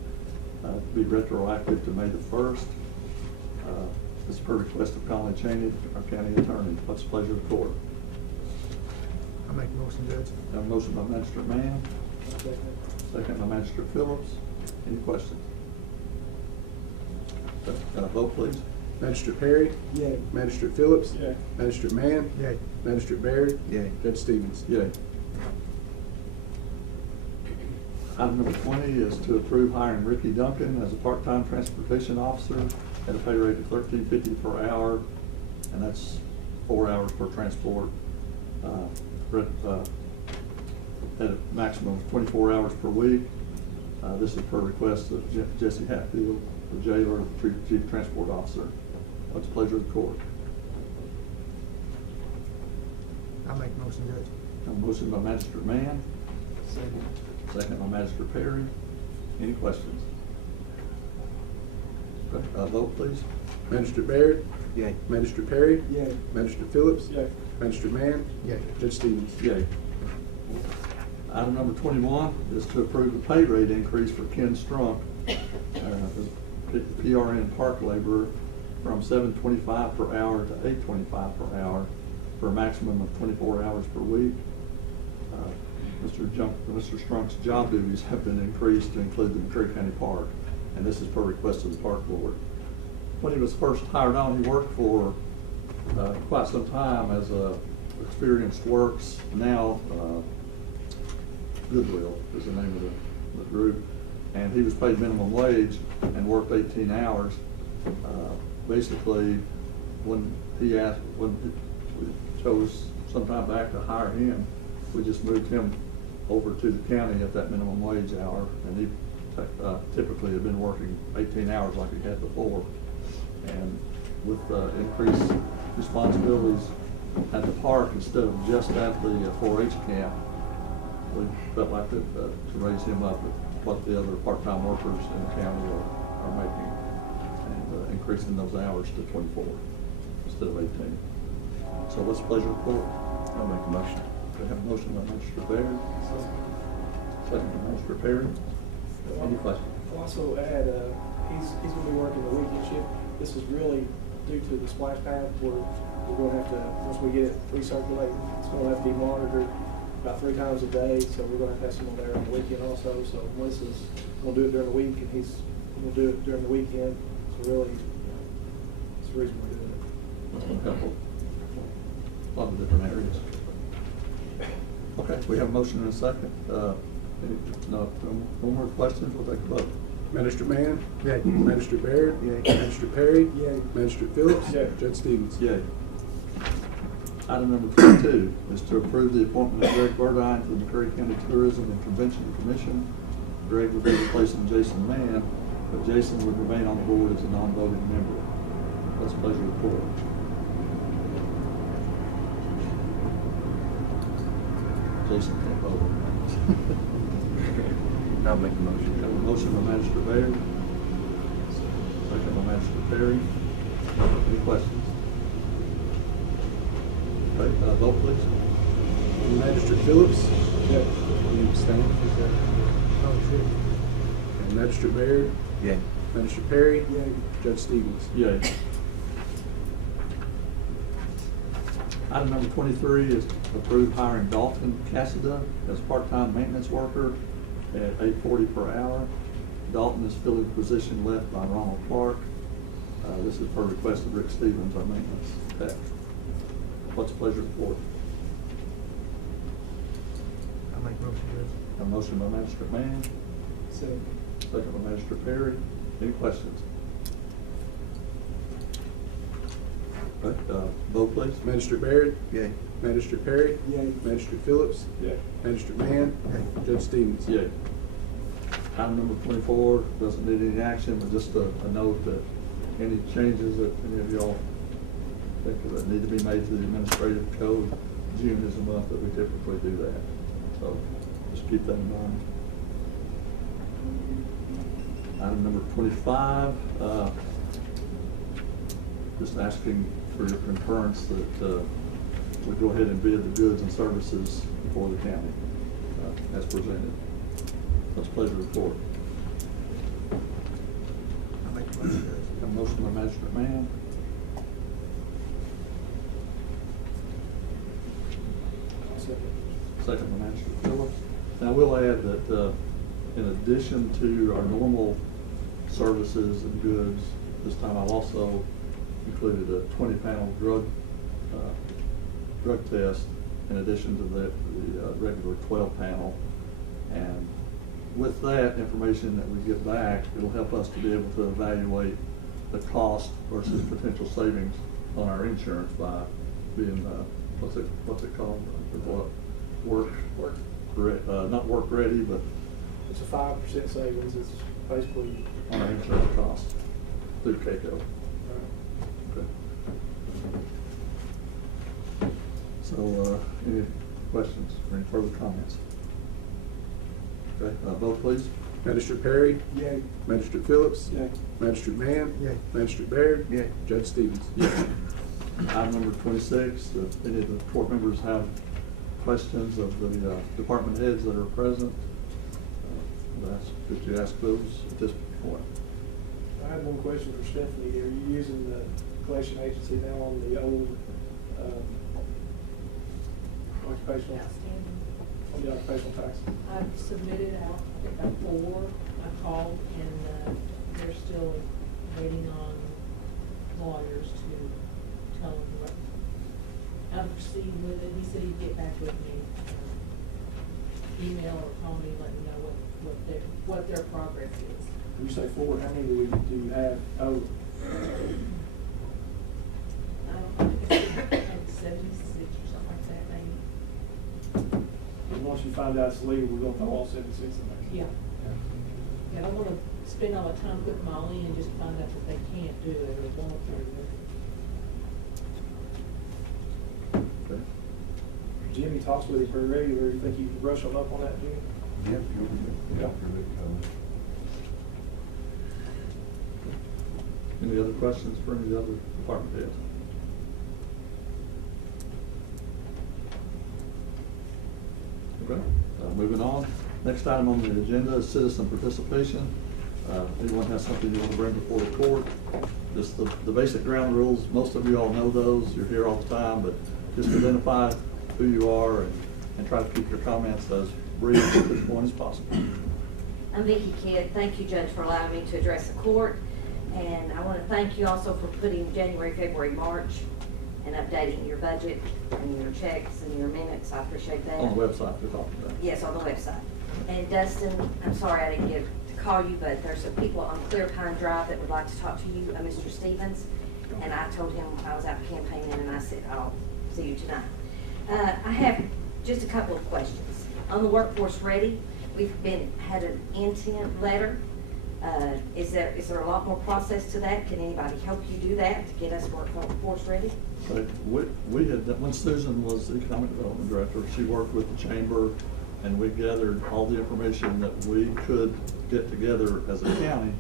to be retroactive to May the 1st. This is per request of Conley Cheney, our county attorney. What's the pleasure of the court? I'll make a motion, Judge. Have a motion by Magistrate Mann, second by Magistrate Phillips. Any questions? Vote please. Magistrate Perry? Yay. Magistrate Phillips? Yay. Magistrate Mann? Yay. Magistrate Baird? Yay. Judge Stevens? Yay. Item number 20 is to approve hiring Ricky Duncan as a part-time transportation officer at a pay rate of $13.50 per hour, and that's 4 hours per transport, at a maximum of 24 hours per week. This is per request of Jesse Hatfield, the jailer, chief transport officer. What's the pleasure of the court? I'll make a motion, Judge. A motion by Magistrate Mann, second by Magistrate Perry. Any questions? Vote please. Magistrate Baird? Yay. Magistrate Perry? Yay. Magistrate Phillips? Yay. Magistrate Mann? Yay. Judge Stevens? Yay. Item number 21 is to approve the pay rate increase for Ken Strunk, the PRN park laborer, from $7.25 per hour to $8.25 per hour for a maximum of 24 hours per week. Mr. Strunk's job duties have been increased to include the McCreary County Park, and this is per request of the Park Board. When he was first hired on, he worked for quite some time as a Experienced Works, now Goodwill is the name of the group, and he was paid minimum wage and worked 18 hours. Basically, when we chose sometime back to hire him, we just moved him over to the county at that minimum wage hour, and he typically had been working 18 hours like he had before. And with increased responsibilities at the park instead of just at the 4-H camp, we felt like that to raise him up with what the other part-time workers in the county are making, and increasing those hours to 24 instead of 18. So what's the pleasure of the court? I'll make a motion. We have a motion by Magistrate Baird, second by Magistrate Perry. Any questions? I'll also add, he's gonna be working the weekend shift. This is really due to the splash pad where we're gonna have to, once we get it recirculating, it's gonna have to be monitored about 3 times a day, so we're gonna have someone there on the weekend also. So Melissa's gonna do it during the week, and he's gonna do it during the weekend. So really, it's the reason we're doing it. That's going to help a lot of different areas. Okay, we have a motion and a second. No more questions, we'll take a vote. Magistrate Mann? Yay. Magistrate Baird? Yay. Magistrate Perry? Yay. Magistrate Phillips? Yay. Judge Stevens? Yay. Item number 22 is to approve the appointment of Greg Burdine to the McCreary County Tourism and Convention Commission. Greg will be replacing Jason Mann, but Jason would remain on the board as a non-voting member. What's the pleasure of the court? Jason can't vote. I'll make a motion. Have a motion by Magistrate Baird, second by Magistrate Perry. Any questions? Okay, vote please. Magistrate Phillips? Yep. You abstain? Oh, shit. And Magistrate Baird? Yay. Magistrate Perry? Yay. Judge Stevens? Yay. Item number 23 is to approve hiring Dalton Cassida as part-time maintenance worker at $8.40 per hour. Dalton is filling the position left by Ronald Clark. This is per request of Rick Stevens, our maintenance tech. What's the pleasure of the court? I'll make a motion, Judge. A motion by Magistrate Mann, Second. second by Magistrate Perry. Any questions? Okay, vote please. Magistrate Baird? Yay. Magistrate Perry? Yay. Magistrate Phillips? Yay. Magistrate Mann? Yay. Judge Stevens? Yay. Item number 24 doesn't need any action, but just a note that Any changes that any of y'all think that need to be made to the administrative code? June is the month that we typically do that, so just keep that in mind. Item number 25, just asking for your concurrence that we go ahead and bid the goods and services for the county as presented. Let's pleasure report. I make a motion. A motion by Magistrate Mann. Second by Magistrate Phillips. Now, we'll add that in addition to our normal services and goods, this time I've also included a 20-panel drug test in addition to the regular 12-panel. And with that information that we get back, it'll help us to be able to evaluate the cost versus potential savings on our insurance by being, what's it called? Not work ready, but It's a 5% savings, it's basically. on our insurance costs through CAECO. Okay. So, any questions or any further comments? Okay, vote please. Magistrate Perry? Yay. Magistrate Phillips? Yay. Magistrate Mann? Yay. Magistrate Baird? Yay. Judge Stevens? Item number 26, if any of the court members have questions of the department heads that are present, could you ask those at this point? I had one question for Stephanie. Are you using the collection agency now on the old occupational, on the occupational tax? I've submitted out about 4. I called and they're still waiting on lawyers to tell them how to proceed with it. He said he'd get back with me, email or call me, let me know what their progress is. When you say 4, how many do you have? Oh, I don't think it's 76 or something like that, maybe. and once you find out it's legal, we're gonna throw all 76 in there. Yeah. I don't want to spend all the time putting them all in and just find out that they can't do it or won't do it. Okay. Jimmy talks with him pretty regular. You think you can brush him up on that, Jimmy? Yep. Yeah. Any other questions for any of the other department heads? Okay, moving on. Next item on the agenda is citizen participation. Anyone has something you want to bring before the court? Just the basic ground rules. Most of you all know those. You're here all the time, but just identify who you are and try to keep your comments as brief at this point as possible. I'm Vicki Kidd. Thank you, Judge, for allowing me to address the court. And I want to thank you also for putting January, February, March, and updating your budget and your checks and your minutes. I appreciate that. On the website we're talking about. Yes, on the website. And Dustin, I'm sorry I didn't get to call you, but there's some people on Clear Pine Drive that would like to talk to you, Mr. Stevens. And I told him I was out campaigning, and I said, I'll see you tonight. I have just a couple of questions. On the Workforce Ready, we've had an intent letter. Is there a lot more process to that? Can anybody help you do that to get us Workforce Ready? We had, when Susan was the Economic Development Director, she worked with the chamber, and we gathered all the information that we could get together as a county.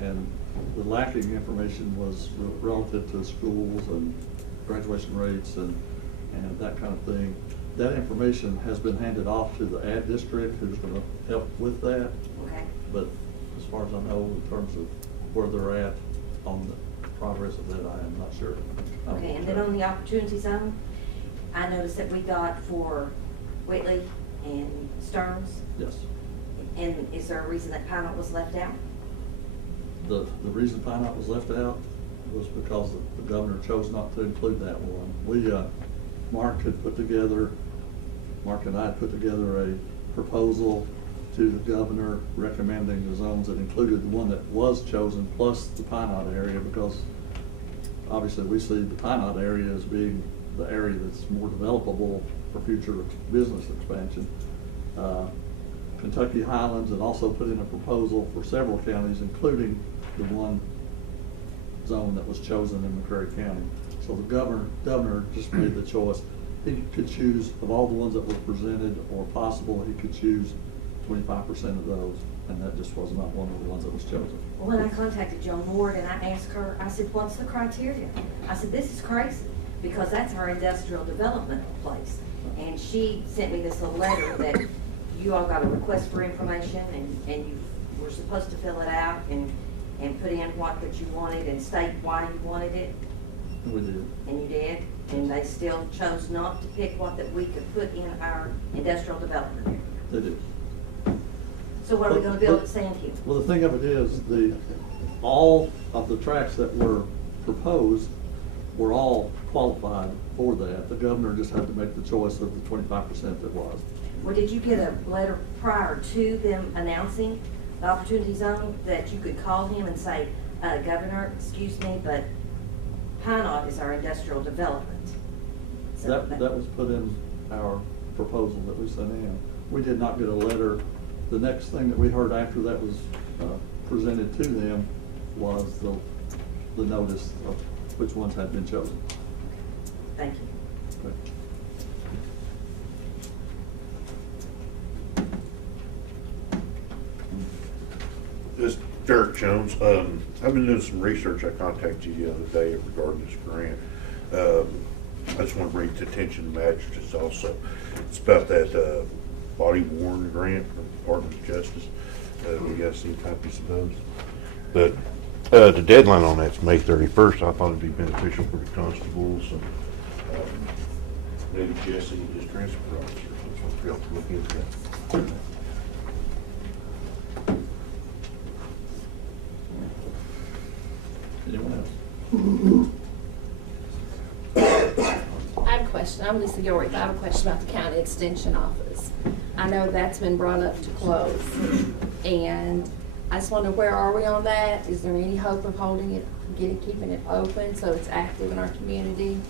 And the lacking information was relative to schools and graduation rates and that kind of thing. That information has been handed off to the ad district, who's going to help with that. Okay. But as far as I know, in terms of where they're at on the progress of that, I am not sure. Okay, and then on the Opportunity Zone, I noticed that we got for Whitley and Stearns. Yes. And is there a reason that Pinot was left out? The reason Pinot was left out was because the governor chose not to include that one. Mark and I had put together a proposal to the governor recommending the zones that included the one that was chosen plus the Pinot area, because obviously we see the Pinot area as being the area that's more developable for future business expansion. Kentucky Highlands, and also put in a proposal for several counties, including the one zone that was chosen in McCreary County. So the governor just made the choice. He could choose, of all the ones that were presented or possible, he could choose 25% of those, and that just was not one of the ones that was chosen. When I contacted Joan Ward and I asked her, I said, what's the criteria? I said, this is crazy, because that's our industrial development place. And she sent me this little letter that you all got a request for information, and you were supposed to fill it out and put in what that you wanted and state why you wanted it. We did. And you did, and they still chose not to pick what that we could put in our industrial development area. They did. So what are we gonna build at Sandhill? Well, the thing of it is, all of the tracks that were proposed were all qualified for that. The governor just had to make the choice of the 25% that was. Well, did you get a letter prior to them announcing the opportunity zone that you could call him and say, Governor, excuse me, but Pinot is our industrial development? So That was put in our proposal that we sent in. We did not get a letter. The next thing that we heard after that was presented to them was the notice of which ones had been chosen. Thank you. Okay. This is Derek Jones. I've been doing some research. I contacted you the other day regarding this grant. I just want to bring to attention the magistrates also. It's about that body worn grant from the Department of Justice. We got some copies of those. But the deadline on that's May 31st. I thought it'd be beneficial for the constables and maybe Jesse and his transfer officer. So we'll have to look into that. Anyone else? I have a question. I'm Lisa Gilreath. I have a question about the county extension office. I know that's been brought up to close, and I just wonder, where are we on that? Is there any hope of holding it, keeping it open so it's active in our community?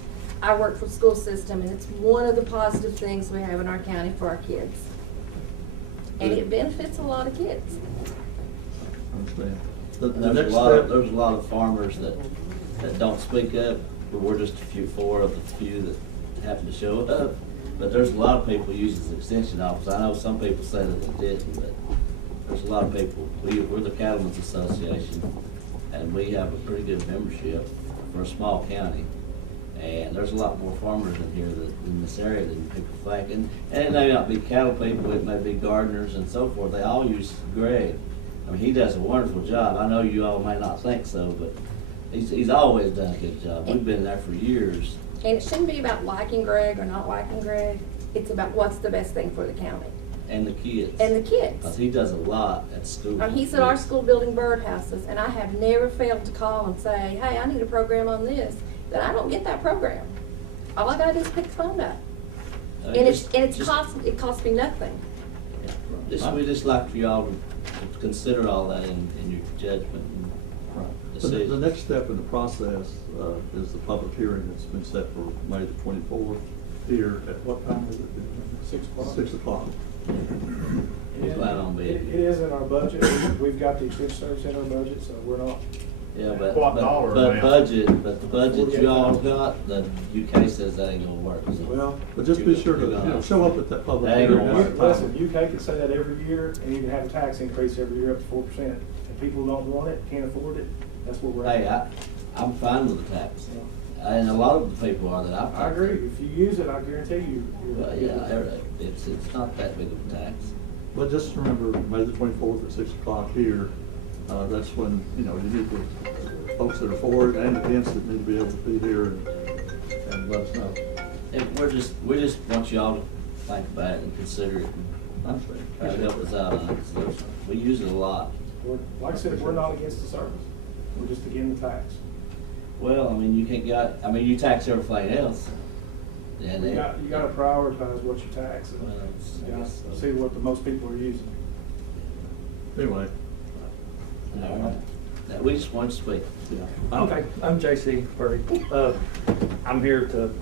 I work for the school system, and it's one of the positive things we have in our county for our kids, and it benefits a lot of kids. I understand. There's a lot of farmers that don't speak up, but we're just four of the few that happen to show up. But there's a lot of people who use the extension office. I know some people say that they didn't, but there's a lot of people. We're the Cattlemen's Association, and we have a pretty good membership for a small county. And there's a lot more farmers in here in this area than people think. And it may not be cattle people, it may be gardeners and so forth. They all use Greg. I mean, he does a wonderful job. I know you all may not think so, but he's always done a good job. We've been there for years. And it shouldn't be about liking Greg or not liking Greg. It's about what's the best thing for the county. And the kids. And the kids. Because he does a lot at school. He's at our school building birdhouses, and I have never failed to call and say, hey, I need a program on this. But I don't get that program. All I gotta do is pick the phone up. It costs me nothing. We just like for y'all to consider all that in your judgment and decision. The next step in the process is the public hearing that's been set for May the 24th here. At what time is it? 6 o'clock. 6 o'clock. We plan on being It is in our budget. We've got the extension service in our budget, so we're not. Yeah, but $what the budget you all got, the UK says that ain't gonna work. So. Well, But just be sure to show up at that public That ain't hearing. gonna work. listen, UK can say that every year, and you can have a tax increase every year up to 4%. And people who don't want it, can't afford it, that's where we're Hey, at. I'm fine with the tax, and a lot of the people are that I've talked I agree. to. If you use it, I guarantee you. But yeah, it's not that big of a tax. But just remember, May the 24th at 6 o'clock here, that's when, you need the folks that are for it and against it need to be able to be here and let us know. And we just want y'all to think about it and consider it and try to help us out on it. So we use it a lot. Like I said, we're not against the service. We're just against the tax. Well, I mean, you tax everything else. And You gotta prioritize what you tax, and Well, you I gotta guess so. see what the most people are using. Anyway. All right. Now, we just want to speak. Okay, I'm J.C. Purdy. I'm here to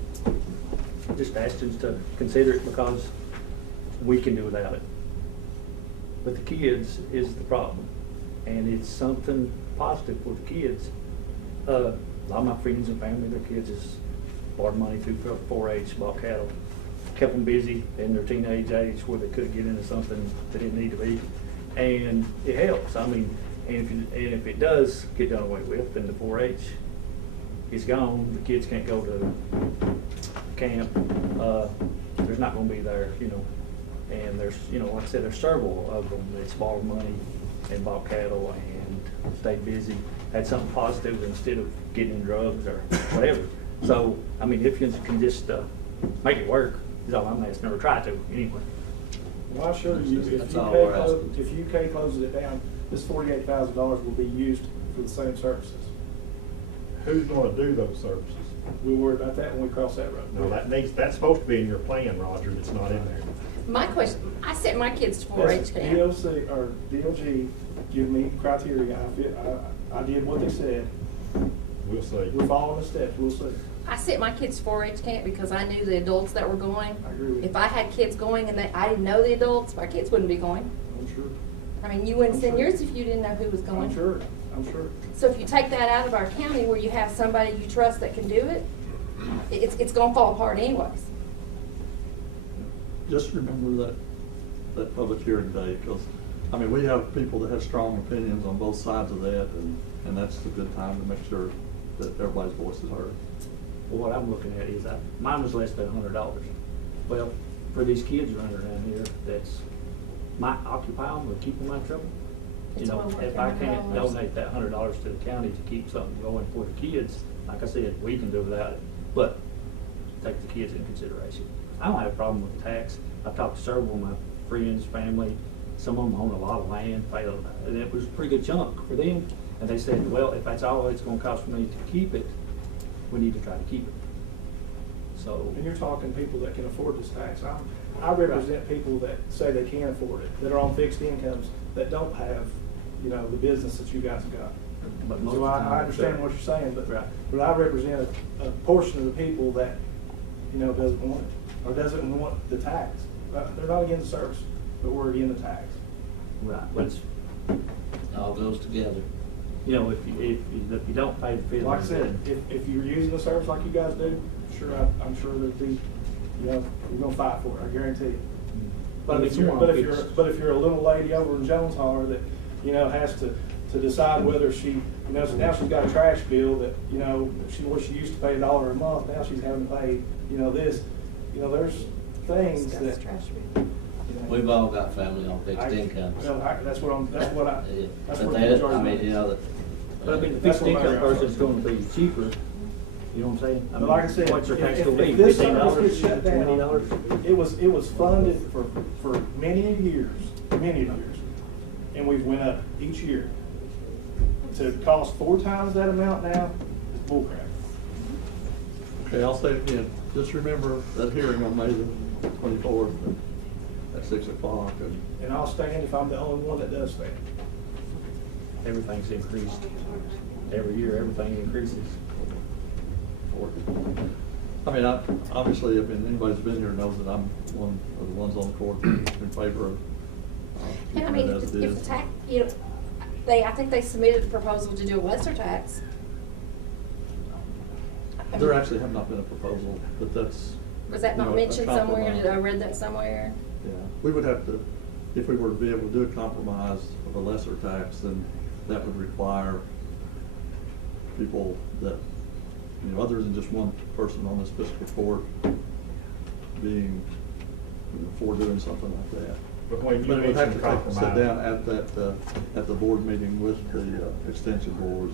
just ask you to consider it because we can do without it. But the kids is the problem, and it's something positive for the kids. A lot of my friends and family, their kids has borrowed money through 4-H, bought cattle, kept them busy in their teenage age where they could get into something they didn't need to be. And it helps. I mean, and if it does get done away with, then the 4-H is gone. The kids can't go to camp. There's not going to be there, you know. And there's, you know, like I said, there's several of them that's borrowed money and bought cattle and stayed busy, had something positive instead of getting in drugs or whatever. So, I mean, if you can just make it work, is all I'm asking, or try to anyway. Well, I assure you, That's all we're asking. if UK closes it down, this $48,000 will be used for the same services. Who's gonna do those services? We'll worry about that when we cross that road. No, that's supposed to be in your plan, Roger, it's not in there. My question, I sent my kids to 4-H camp. DOC, or DLG, give me criteria, I did what they said. We'll see. We're following the steps, we'll see. I sent my kids to 4-H camp because I knew the adults that were going. I agree with you. If I had kids going and I didn't know the adults, my kids wouldn't be going. I'm sure. I mean, you wouldn't I'm send sure. yours if you didn't know who was going. I'm sure, I'm sure. So if you take that out of our county where you have somebody you trust that can do it, it's gonna fall apart anyways. Just remember that public hearing day, because, I mean, we have people that have strong opinions on both sides of that, and that's a good time to make sure that everybody's voice is heard. Well, what I'm looking at is mine was less than $100. Well, for these kids running around here, that's might occupy them or keep them out of trouble. You It's know, well worth if I can't $100. donate that $100 to the county to keep something going for the kids, like I said, we can do without it. But take the kids into consideration. I don't have a problem with the tax. I've talked to several of my friends, family. Some of them own a lot of land, and it was a pretty good chunk for them. And they said, well, if that's all it's going to cost for me to keep it, we need to try to keep it. So. And you're talking people that can afford this tax. I represent people that say they can't afford it, that are on fixed incomes, that don't have, you know, the business that you guys have got. But most So of the time, I understand what you're saying, but, Right. but I represent a portion of the people that, you know, doesn't want it, or doesn't want the tax. They're not against the service, but we're against the tax. Right, but it's, It all goes together. you know, if you don't pay the fee. Like I said, if you're using the service like you guys do, I'm sure there'd be, you know, you're gonna fight for it, I guarantee you. But if you're a little lady over in Jones Holler that, you know, has to decide whether she, you know, so now she's got a trash bill that, you know, where she used to pay $1 a month, now she's having to pay, you know, this, you know, there's things that. That's trash bill. you know, We've all got family on fixed incomes. Well, that's what Yeah. that's But what they, the I mean, you know, But I mean, the That's fixed what my income reality person's is. going to be cheaper, you know what I'm saying? But like I said, What's their tax if going to be, this $15, service gets shut down, $20? it was funded for many years, and we've went up each year. To cost 4 times that amount now is bullcrap. Okay, I'll say it again, just remember that hearing on May the 24th at 6 o'clock. And I'll stand if I'm the only one that does stand. Everything's increased. Every year, everything increases. I mean, obviously, if anybody's been here knows that I'm one of the ones on the court in favor of And I keeping mean, it as it if is. the tax, you know, I think they submitted a proposal to do a lesser tax. There actually have not been a proposal, but that's. Was that you not know, a mentioned somewhere? compromise. Did I read that somewhere? Yeah, we would have to, if we were to be able to do a compromise of a lesser tax, then that would require people that, you know, other than just one person on this fiscal court being, you know, for doing something like that. But when you But it would have to mention sit compromise- down at the board meeting with the extension board,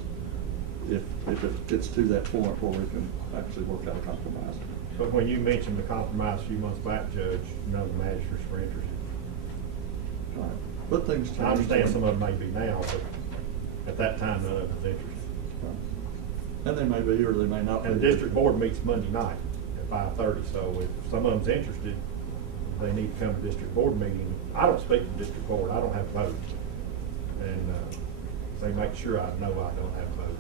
if it gets to that point where we can actually work out a compromise. But when you mentioned the compromise a few months back, Judge, none of the magistrates were interested. Right. But things change. I understand some of them may be now, but at that time, none of them was interested. And they may be, or they may not be. And the district board meets Monday night at 5:30, so if some of them's interested, they need to come to district board meeting. I don't speak to district board, I don't have a vote. And they make sure I know I don't have a vote.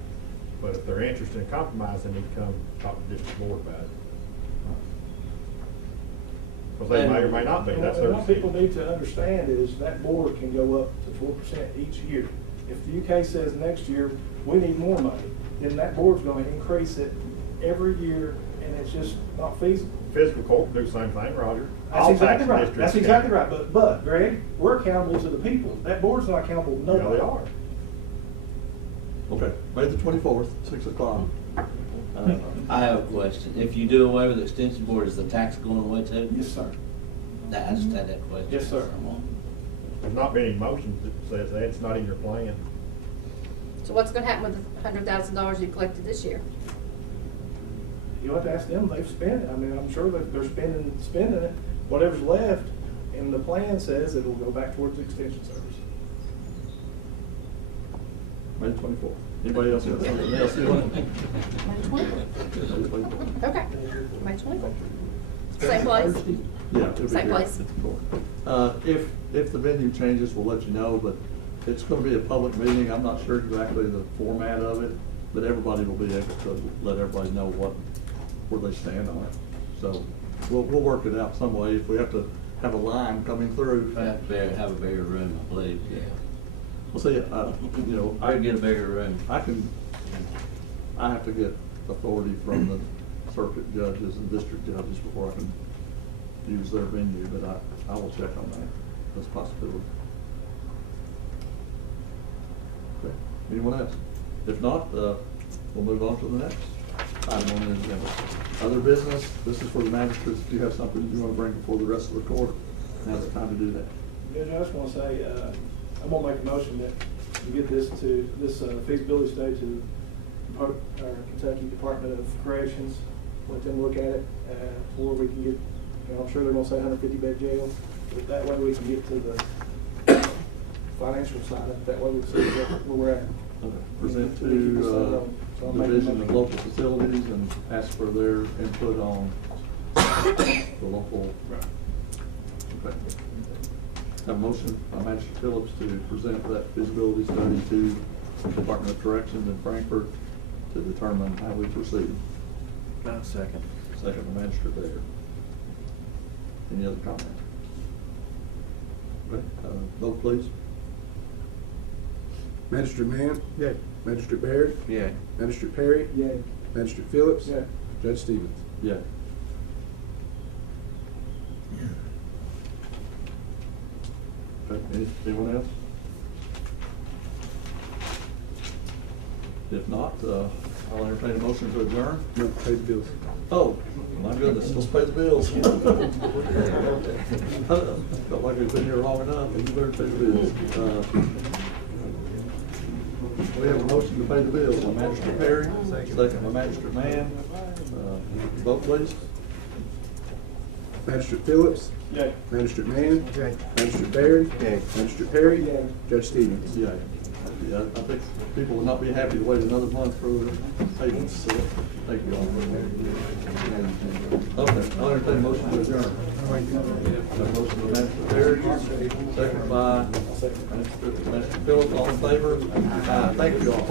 But if they're interested in compromise, they need to come talk to district board about it. Because they may or may not be, that's And their what decision. people need to understand is that board can go up to 4% each year. If the UK says next year, we need more money, then that board's gonna increase it every year, and it's just not feasible. Fiscal court do the same thing, Roger. That's All exactly taxing right, districts that's can. exactly right, but Greg, we're accountable to the people, that board's not accountable to Yeah, nobody. they are. Okay, May the 24th, 6 o'clock. I have a question. If you do away with the extension board, is the tax going away too? Yes, sir. I just had that question. Yes, sir. There's not been any motions that says that, it's not in your plan. So what's gonna happen with the $100,000 you collected this year? You'll have to ask them, they've spent it, I mean, I'm sure that they're spending it, whatever's left, and the plan says it'll go back towards the extension service. May 24th. Anybody else got something else you want? May 24th. Okay, May 24th. Same place? Yeah. it'll be Same here place. at the court. If the venue changes, we'll let you know, but it's gonna be a public meeting. I'm not sure exactly the format of it, but everybody will be able to let everybody know where they stand on it. So we'll work it out some way. If we have to have a line coming through. I have to have a bigger room, I believe, yeah. We'll see, I can get a bigger room. I have to get authority from the circuit judges and district judges before I can use their venue, but I will check on that. That's a possibility. Okay, anyone else? If not, we'll move on to the next item on the agenda. Other business, this is for the magistrates. If you have something you want to bring before the rest of the court, now's the time to do that. Judge, I just want to say, I'm going to make a motion that we get this feasibility study to our Kentucky Department of Corrections, let them look at it, before we can get, I'm sure they're going to say 150-bed jail, but that way we can get to the financial side of it, that way we can see where we're at. Okay. Present to Division of Local Facilities and ask for their input on the local. Okay. Have a motion by Magistrate Phillips to present that feasibility study to the Department of Corrections in Frankfurt to determine how we proceed. Second. Second by Magistrate Baker. Any other comments? Okay, vote please. Magistrate Mann? Yay. Magistrate Baird? Yay. Magistrate Perry? Yay. Magistrate Phillips? Yeah. Judge Stevens? Yeah. Okay, anyone else? If not, I'll entertain a motion to adjourn. No, pay the bills. Oh, my goodness, let's pay the bills. Felt like we've been here long enough, and you better pay the bills. We have a motion to pay the bills by Magistrate Perry, second by Magistrate Mann. Vote please. Magistrate Phillips? Yay. Magistrate Mann? Yay. Magistrate Baird? Yay. Magistrate Perry? Yay. Judge Stevens? Yeah, I think people would not be happy to wait another month for the payments, so thank you all. Okay, I'll entertain a motion to adjourn. A motion by Magistrate Perry, second by Magistrate Phillips, all in favor? Thank you all.